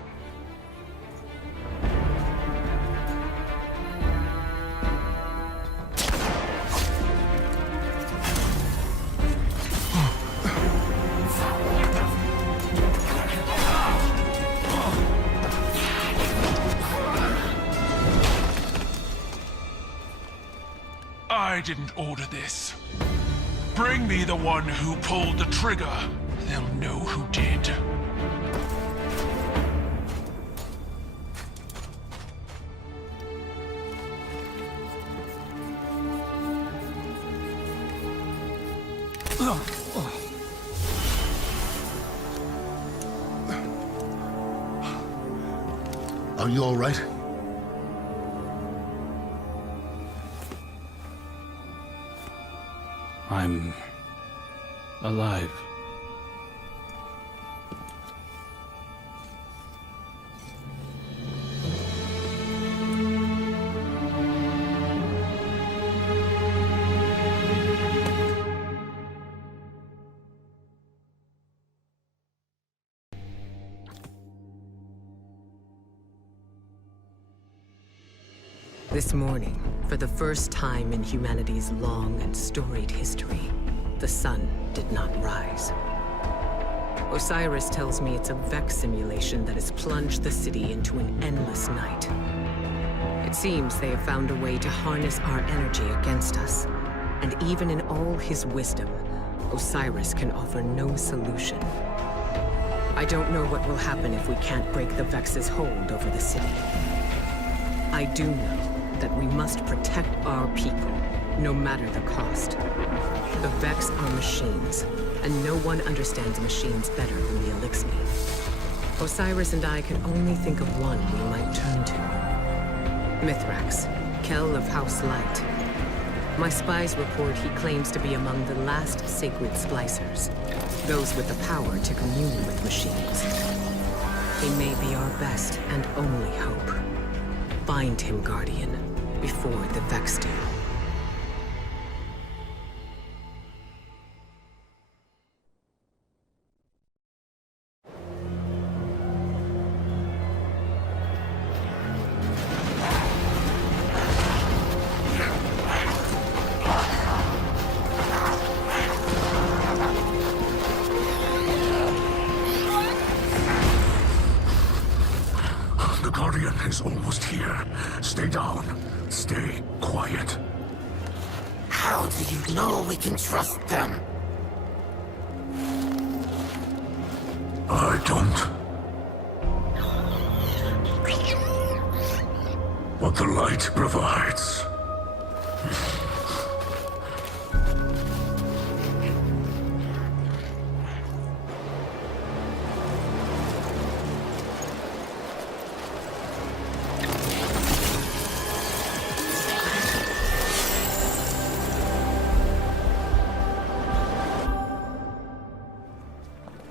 I didn't order this. Bring me the one who pulled the trigger. They'll know who did. Are you all right? I'm alive. This morning, for the first time in humanity's long and storied history, the sun did not rise. Osiris tells me it's a Vex simulation that has plunged the city into an endless night. It seems they have found a way to harness our energy against us. And even in all his wisdom, Osiris can offer no solution. I don't know what will happen if we can't break the Vex's hold over the city. I do know that we must protect our people, no matter the cost. The Vex are machines, and no one understands machines better than the Elixir. Osiris and I can only think of one we might turn to. Mithrax, Kell of House Light. My spies report he claims to be among the last sacred splicers, those with the power to commune with machines. He may be our best and only hope. Find him, Guardian, before the Vex do. The Guardian is almost here. Stay down. Stay quiet. How do you know we can trust them? I don't. What the light provides.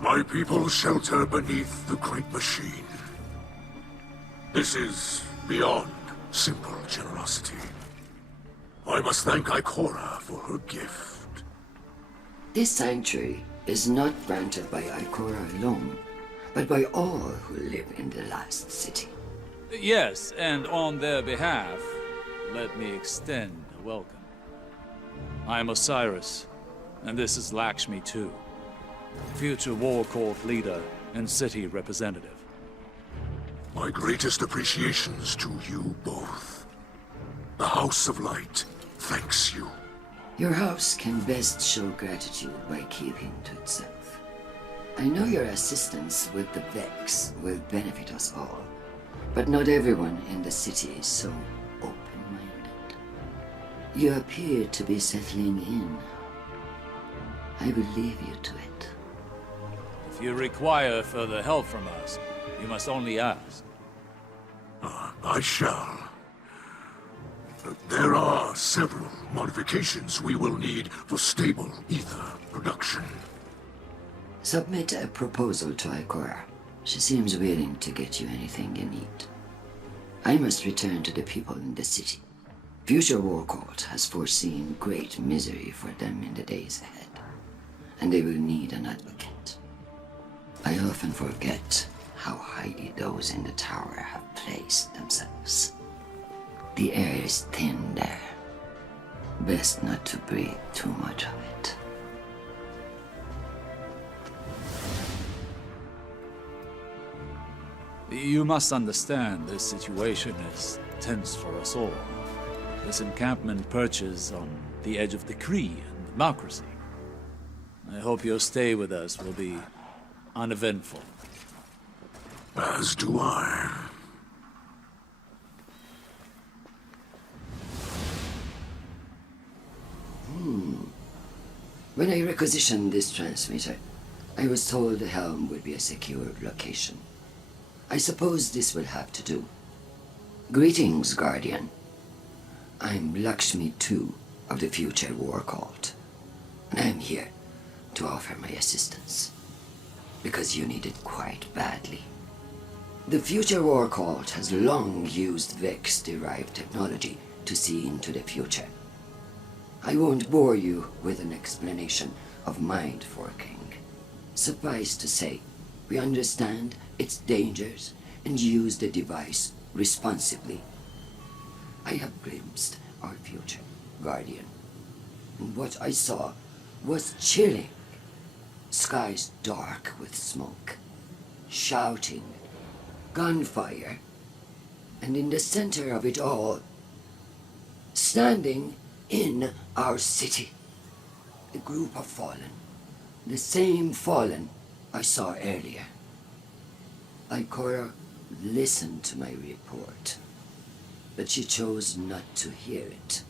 My people shelter beneath the great machine. This is beyond simple generosity. I must thank Ikora for her gift. This sanctuary is not granted by Ikora alone, but by all who live in the last city. Yes, and on their behalf, let me extend a welcome. I am Osiris, and this is Lakshmi too. Future War Court leader and city representative. My greatest appreciations to you both. The House of Light thanks you. Your house can best show gratitude by keeping to itself. I know your assistance with the Vex will benefit us all, but not everyone in the city is so open-minded. You appear to be settling in. I will leave you to it. If you require further help from us, you must only ask. I shall. There are several modifications we will need for stable ether production. Submit a proposal to Ikora. She seems willing to get you anything you need. I must return to the people in the city. Future War Court has foreseen great misery for them in the days ahead, and they will need an advocate. I often forget how highly those in the tower have placed themselves. The air is thin there. Best not to breathe too much of it. You must understand this situation is tense for us all. This encampment perches on the edge of decree and democracy. I hope your stay with us will be uneventful. As do I. When I requisitioned this transmitter, I was told the helm would be a secure location. I suppose this will have to do. Greetings, Guardian. I'm Lakshmi II of the Future War Cult, and I'm here to offer my assistance, because you need it quite badly. The Future War Cult has long used Vex-derived technology to see into the future. I won't bore you with an explanation of mind forking. Suffice to say, we understand its dangers and use the device responsibly. I have glimpsed our future, Guardian, and what I saw was chilling. Skies dark with smoke, shouting, gunfire, and in the center of it all, standing in our city, a group of fallen, the same fallen I saw earlier. Ikora listened to my report, but she chose not to hear it.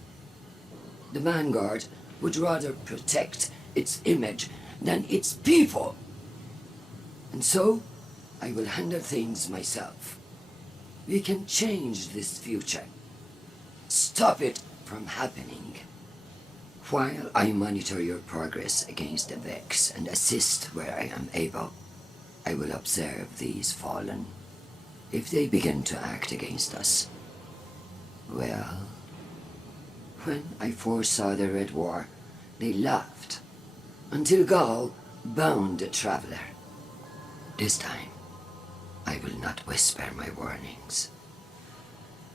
The Vanguard would rather protect its image than its people. And so, I will handle things myself. We can change this future. Stop it from happening. While I monitor your progress against the Vex and assist where I am able, I will observe these fallen. If they begin to act against us, well, when I foresaw the Red War, they laughed, until Gaul bound the Traveler. This time, I will not whisper my warnings.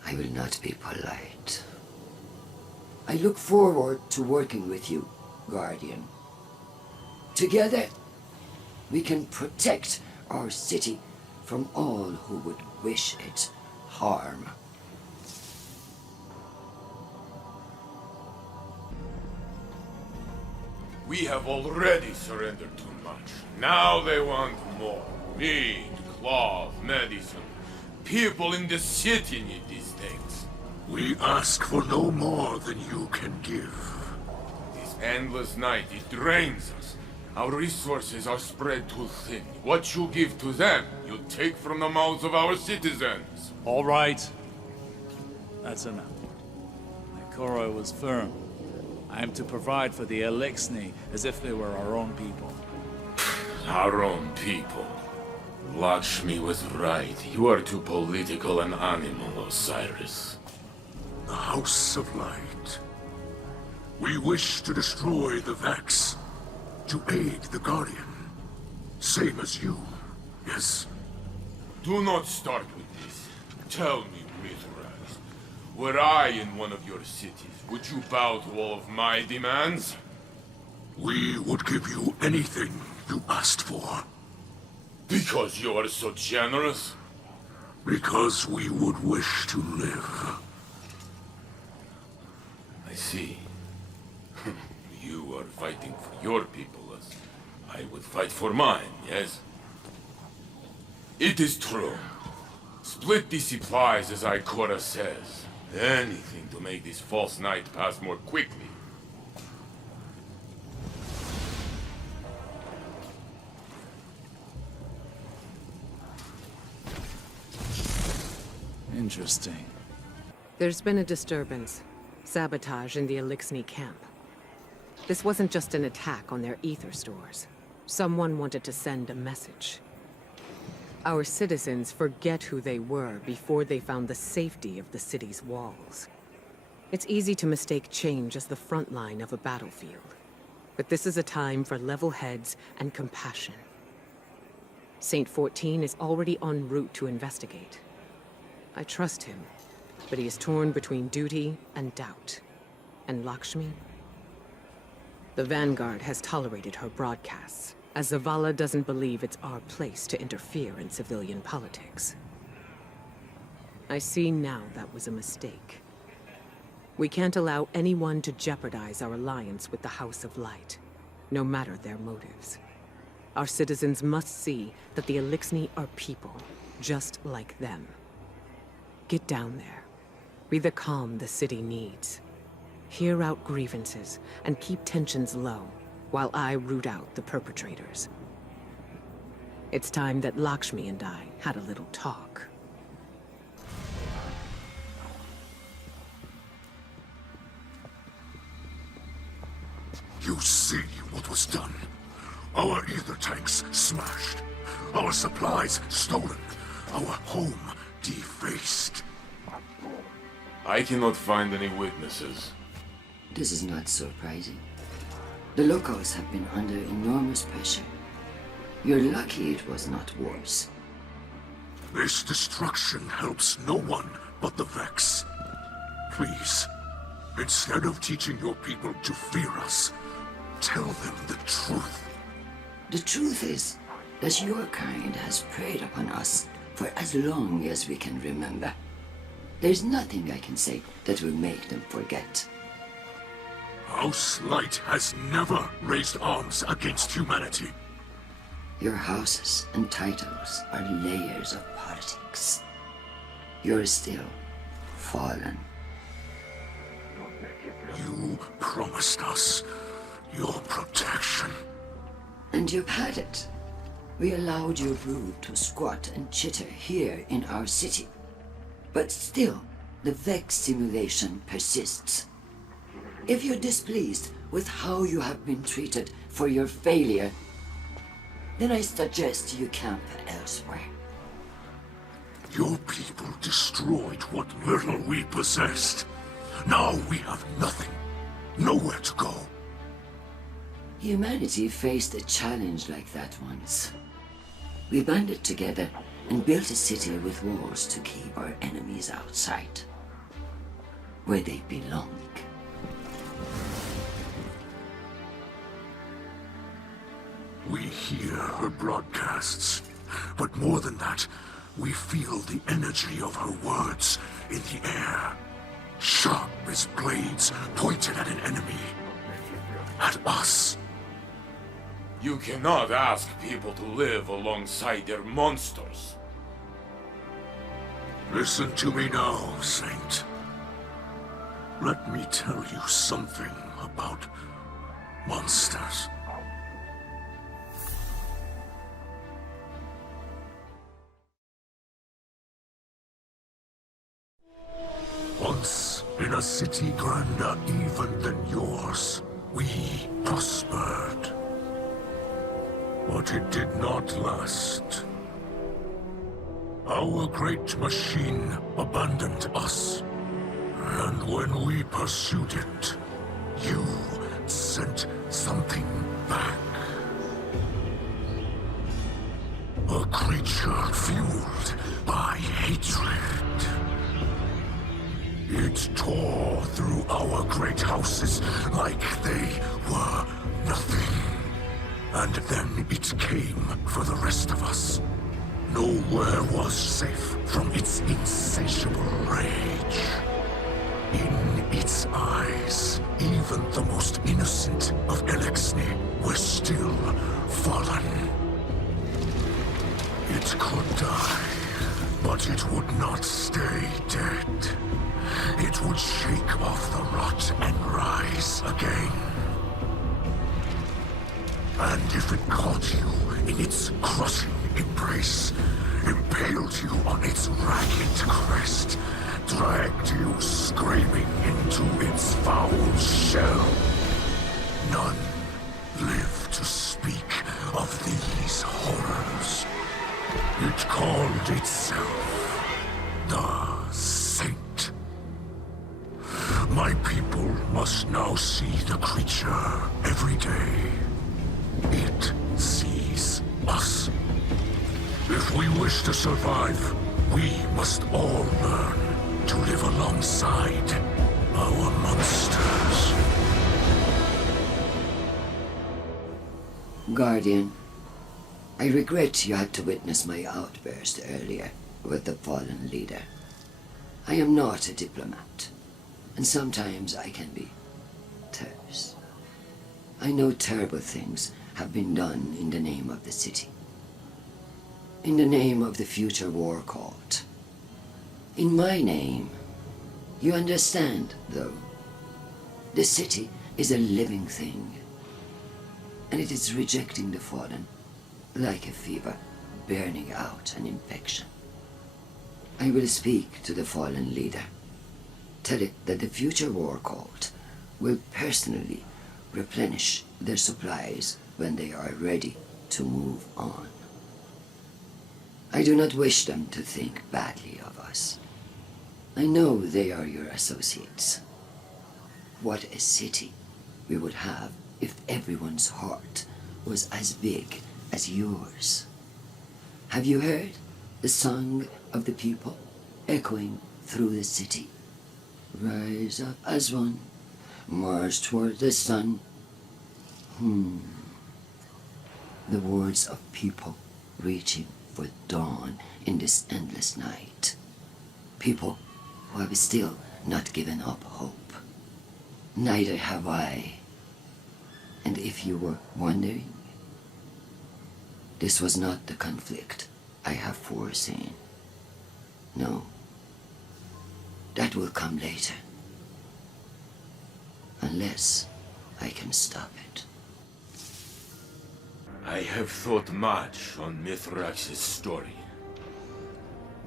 I will not be polite. I look forward to working with you, Guardian. Together, we can protect our city from all who would wish it harm. We have already surrendered too much. Now they want more. Meat, cloth, medicine. People in the city need these things. We ask for no more than you can give. This endless night, it drains us. Our resources are spread too thin. What you give to them, you take from the mouths of our citizens. All right. That's enough. Ikora was firm. I am to provide for the Elixni as if they were our own people. Our own people. Lakshmi was right. You are too political an animal, Osiris. The House of Light. We wish to destroy the Vex, to aid the Guardian. Same as you, yes? Do not start with this. Tell me, Mithras, were I in one of your cities, would you bow to all of my demands? We would give you anything you asked for. Because you are so generous? Because we would wish to live. I see. You are fighting for your people as I would fight for mine, yes? It is true. Split the supplies as Ikora says. Anything to make this false night pass more quickly. Interesting. There's been a disturbance. Sabotage in the Elixni camp. This wasn't just an attack on their ether stores. Someone wanted to send a message. Our citizens forget who they were before they found the safety of the city's walls. It's easy to mistake change as the front line of a battlefield. But this is a time for level heads and compassion. Saint 14 is already en route to investigate. I trust him, but he is torn between duty and doubt. And Lakshmi? The Vanguard has tolerated her broadcasts, as Zavala doesn't believe it's our place to interfere in civilian politics. I see now that was a mistake. We can't allow anyone to jeopardize our alliance with the House of Light, no matter their motives. Our citizens must see that the Elixni are people, just like them. Get down there. Be the calm the city needs. Hear out grievances and keep tensions low while I root out the perpetrators. It's time that Lakshmi and I had a little talk. You see what was done. Our ether tanks smashed. Our supplies stolen. Our home defaced. I cannot find any witnesses. This is not surprising. The locals have been under enormous pressure. You're lucky it was not worse. This destruction helps no one but the Vex. Please, instead of teaching your people to fear us, tell them the truth. The truth is that your kind has preyed upon us for as long as we can remember. There's nothing I can say that will make them forget. House Light has never raised arms against humanity. Your houses and titles are layers of politics. You're still fallen. You promised us your protection. And you've had it. We allowed your brood to squat and chitter here in our city. But still, the Vex simulation persists. If you're displeased with how you have been treated for your failure, then I suggest you camp elsewhere. Your people destroyed what little we possessed. Now we have nothing. Nowhere to go. Humanity faced a challenge like that once. We banded together and built a city with walls to keep our enemies outside, where they belong. We hear her broadcasts, but more than that, we feel the energy of her words in the air. Sharp as blades pointed at an enemy. At us. You cannot ask people to live alongside their monsters. Listen to me now, Saint. Let me tell you something about monsters. Once, in a city grander even than yours, we prospered. But it did not last. Our great machine abandoned us. And when we pursued it, you sent something back. A creature fueled by hatred. It tore through our great houses like they were nothing. And then it came for the rest of us. Nowhere was safe from its insatiable rage. In its eyes, even the most innocent of Elexni were still fallen. It could die, but it would not stay dead. It would shake off the rot and rise again. And if it caught you in its crushing embrace, impaled you on its ragged crest, dragged you screaming into its foul shell, none live to speak of these horrors. It called itself the Saint. My people must now see the creature every day. It sees us. If we wish to survive, we must all learn to live alongside our monsters. Guardian, I regret you had to witness my outburst earlier with the fallen leader. I am not a diplomat, and sometimes I can be terse. I know terrible things have been done in the name of the city. In the name of the future war cult. In my name. You understand, though. The city is a living thing. And it is rejecting the fallen, like a fever burning out an infection. I will speak to the fallen leader. Tell it that the future war cult will personally replenish their supplies when they are ready to move on. I do not wish them to think badly of us. I know they are your associates. What a city we would have if everyone's heart was as big as yours. Have you heard the song of the people echoing through the city? Rise up as one, march toward the sun. The words of people reaching for dawn in this endless night. People who have still not given up hope. Neither have I. And if you were wondering, this was not the conflict I have foreseen. No, that will come later. Unless I can stop it. I have thought much on Mithrax's story.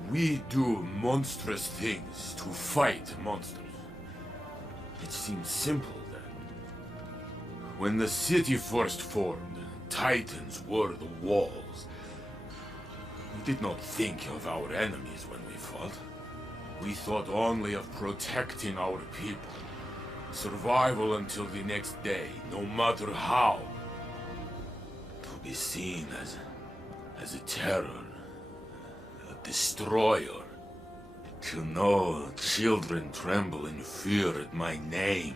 We do monstrous things to fight monsters. It seems simple then. When the city first formed, Titans were the walls. We did not think of our enemies when we fought. We thought only of protecting our people. Survival until the next day, no matter how. To be seen as a terror, a destroyer. To know children tremble in fear at my name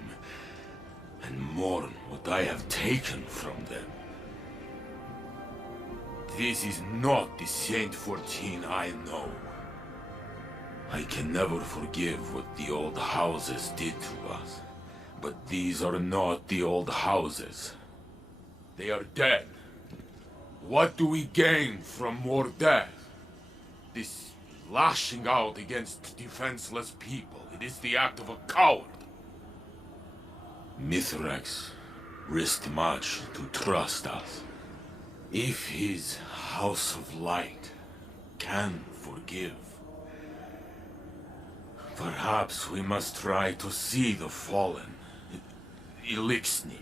and mourn what I have taken from them. This is not the Saint 14 I know. I can never forgive what the old houses did to us. But these are not the old houses. They are dead. What do we gain from more death? This lashing out against defenseless people. It is the act of a coward. Mithrax risked much to trust us. If his House of Light can forgive, perhaps we must try to see the fallen, Elixni,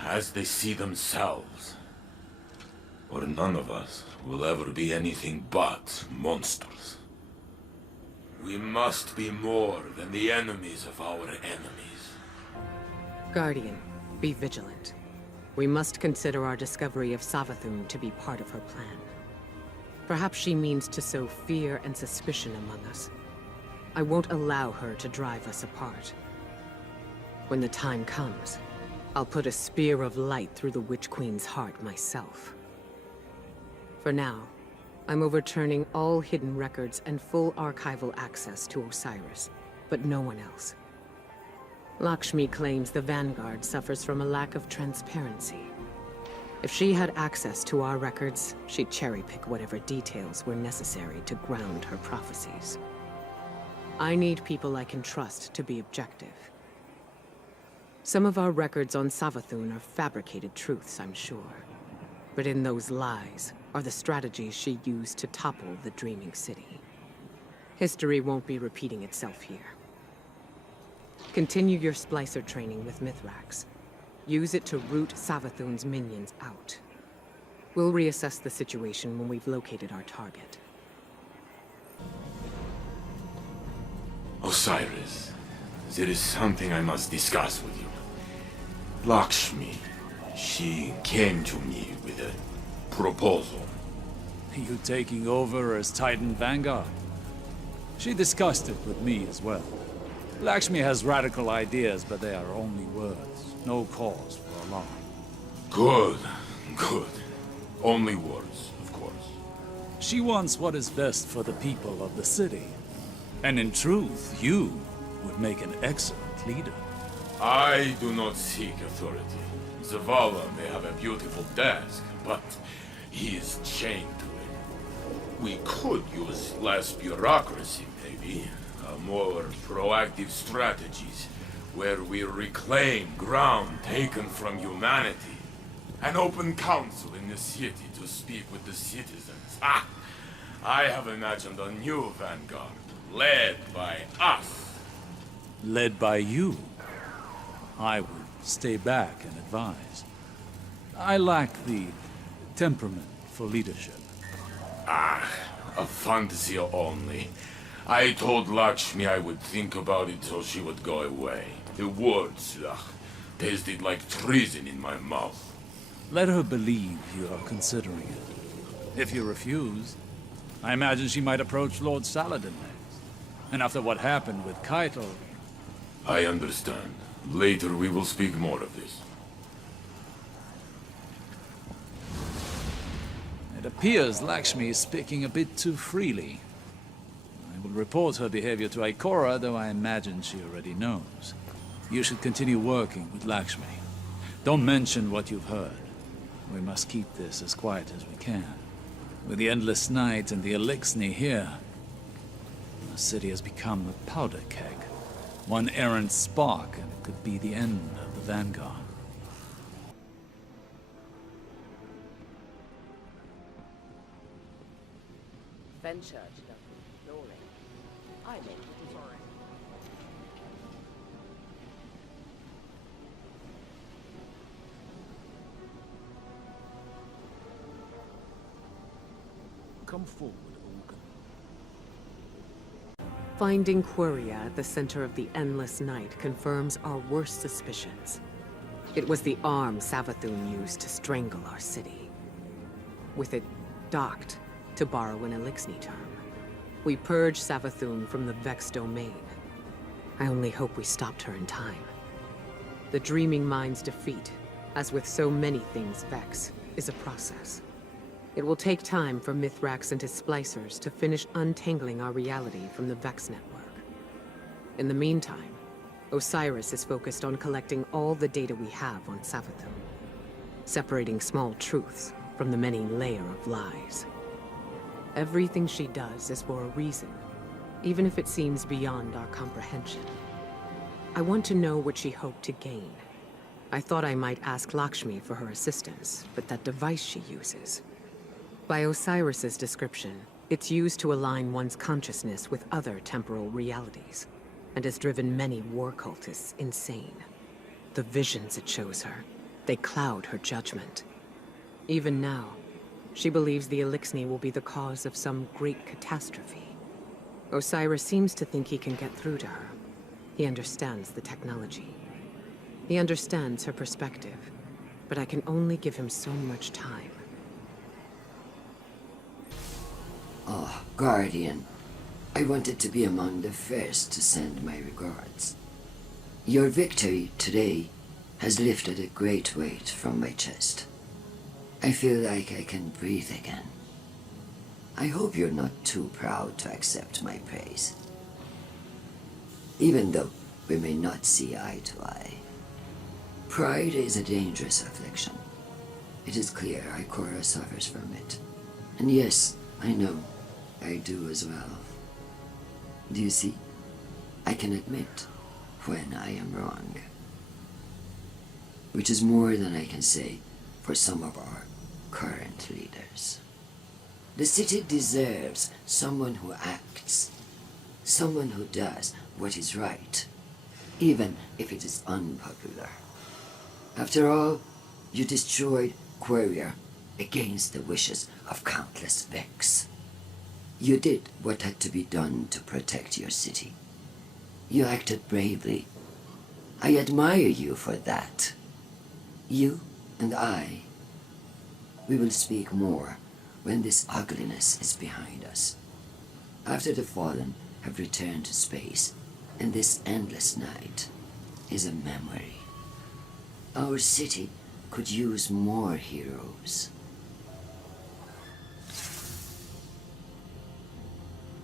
as they see themselves. Or none of us will ever be anything but monsters. We must be more than the enemies of our enemies. Guardian, be vigilant. We must consider our discovery of Savathun to be part of her plan. Perhaps she means to sow fear and suspicion among us. I won't allow her to drive us apart. When the time comes, I'll put a spear of light through the Witch Queen's heart myself. For now, I'm overturning all hidden records and full archival access to Osiris, but no one else. Lakshmi claims the Vanguard suffers from a lack of transparency. If she had access to our records, she'd cherry-pick whatever details were necessary to ground her prophecies. I need people I can trust to be objective. Some of our records on Savathun are fabricated truths, I'm sure. But in those lies are the strategies she used to topple the Dreaming City. History won't be repeating itself here. Continue your splicer training with Mithrax. Use it to root Savathun's minions out. We'll reassess the situation when we've located our target. Osiris, there is something I must discuss with you. Lakshmi, she came to me with a proposal. You taking over as Titan Vanguard? She discussed it with me as well. Lakshmi has radical ideas, but they are only words. No cause for alarm. Good, good. Only words, of course. She wants what is best for the people of the city. And in truth, you would make an excellent leader. I do not seek authority. Zavala may have a beautiful desk, but he is chained to it. We could use less bureaucracy, maybe. More proactive strategies, where we reclaim ground taken from humanity. An open council in the city to speak with the citizens. Ah! I have imagined a new vanguard, led by us. Led by you? I would stay back and advise. I lack the temperament for leadership. Ah, a fantasy only. I told Lakshmi I would think about it so she would go away. The words, tasted like treason in my mouth. Let her believe you are considering it. If you refuse, I imagine she might approach Lord Saladin next. And after what happened with Kaito... I understand. Later we will speak more of this. It appears Lakshmi is speaking a bit too freely. I will report her behavior to Ikora, though I imagine she already knows. You should continue working with Lakshmi. Don't mention what you've heard. We must keep this as quiet as we can. With the endless night and the Elixni here, the city has become a powder keg. One errant spark, and it could be the end of the Vanguard. Fenchurch doesn't ignore it. I make it sorry. Come forward, Olga. Finding Quria at the center of the Endless Night confirms our worst suspicions. It was the arm Savathun used to strangle our city. With it docked, to borrow an Elixni term, we purged Savathun from the Vex domain. I only hope we stopped her in time. The Dreaming Mind's defeat, as with so many things Vex, is a process. It will take time for Mithrax and his splicers to finish untangling our reality from the Vex network. In the meantime, Osiris is focused on collecting all the data we have on Savathun, separating small truths from the many layers of lies. Everything she does is for a reason, even if it seems beyond our comprehension. I want to know what she hoped to gain. I thought I might ask Lakshmi for her assistance, but that device she uses... By Osiris's description, it's used to align one's consciousness with other temporal realities, and has driven many war cultists insane. The visions it shows her, they cloud her judgment. Even now, she believes the Elixni will be the cause of some great catastrophe. Osiris seems to think he can get through to her. He understands the technology. He understands her perspective, but I can only give him so much time. Oh, Guardian. I wanted to be among the first to send my regards. Your victory today has lifted a great weight from my chest. I feel like I can breathe again. I hope you're not too proud to accept my praise. Even though we may not see eye to eye. Pride is a dangerous affliction. It is clear Ikora suffers from it. And yes, I know, I do as well. Do you see? I can admit when I am wrong. Which is more than I can say for some of our current leaders. The city deserves someone who acts, someone who does what is right, even if it is unpopular. After all, you destroyed Quria against the wishes of countless Vex. You did what had to be done to protect your city. You acted bravely. I admire you for that. You and I, we will speak more when this ugliness is behind us. After the Fallen have returned to space, and this endless night is a memory. Our city could use more heroes.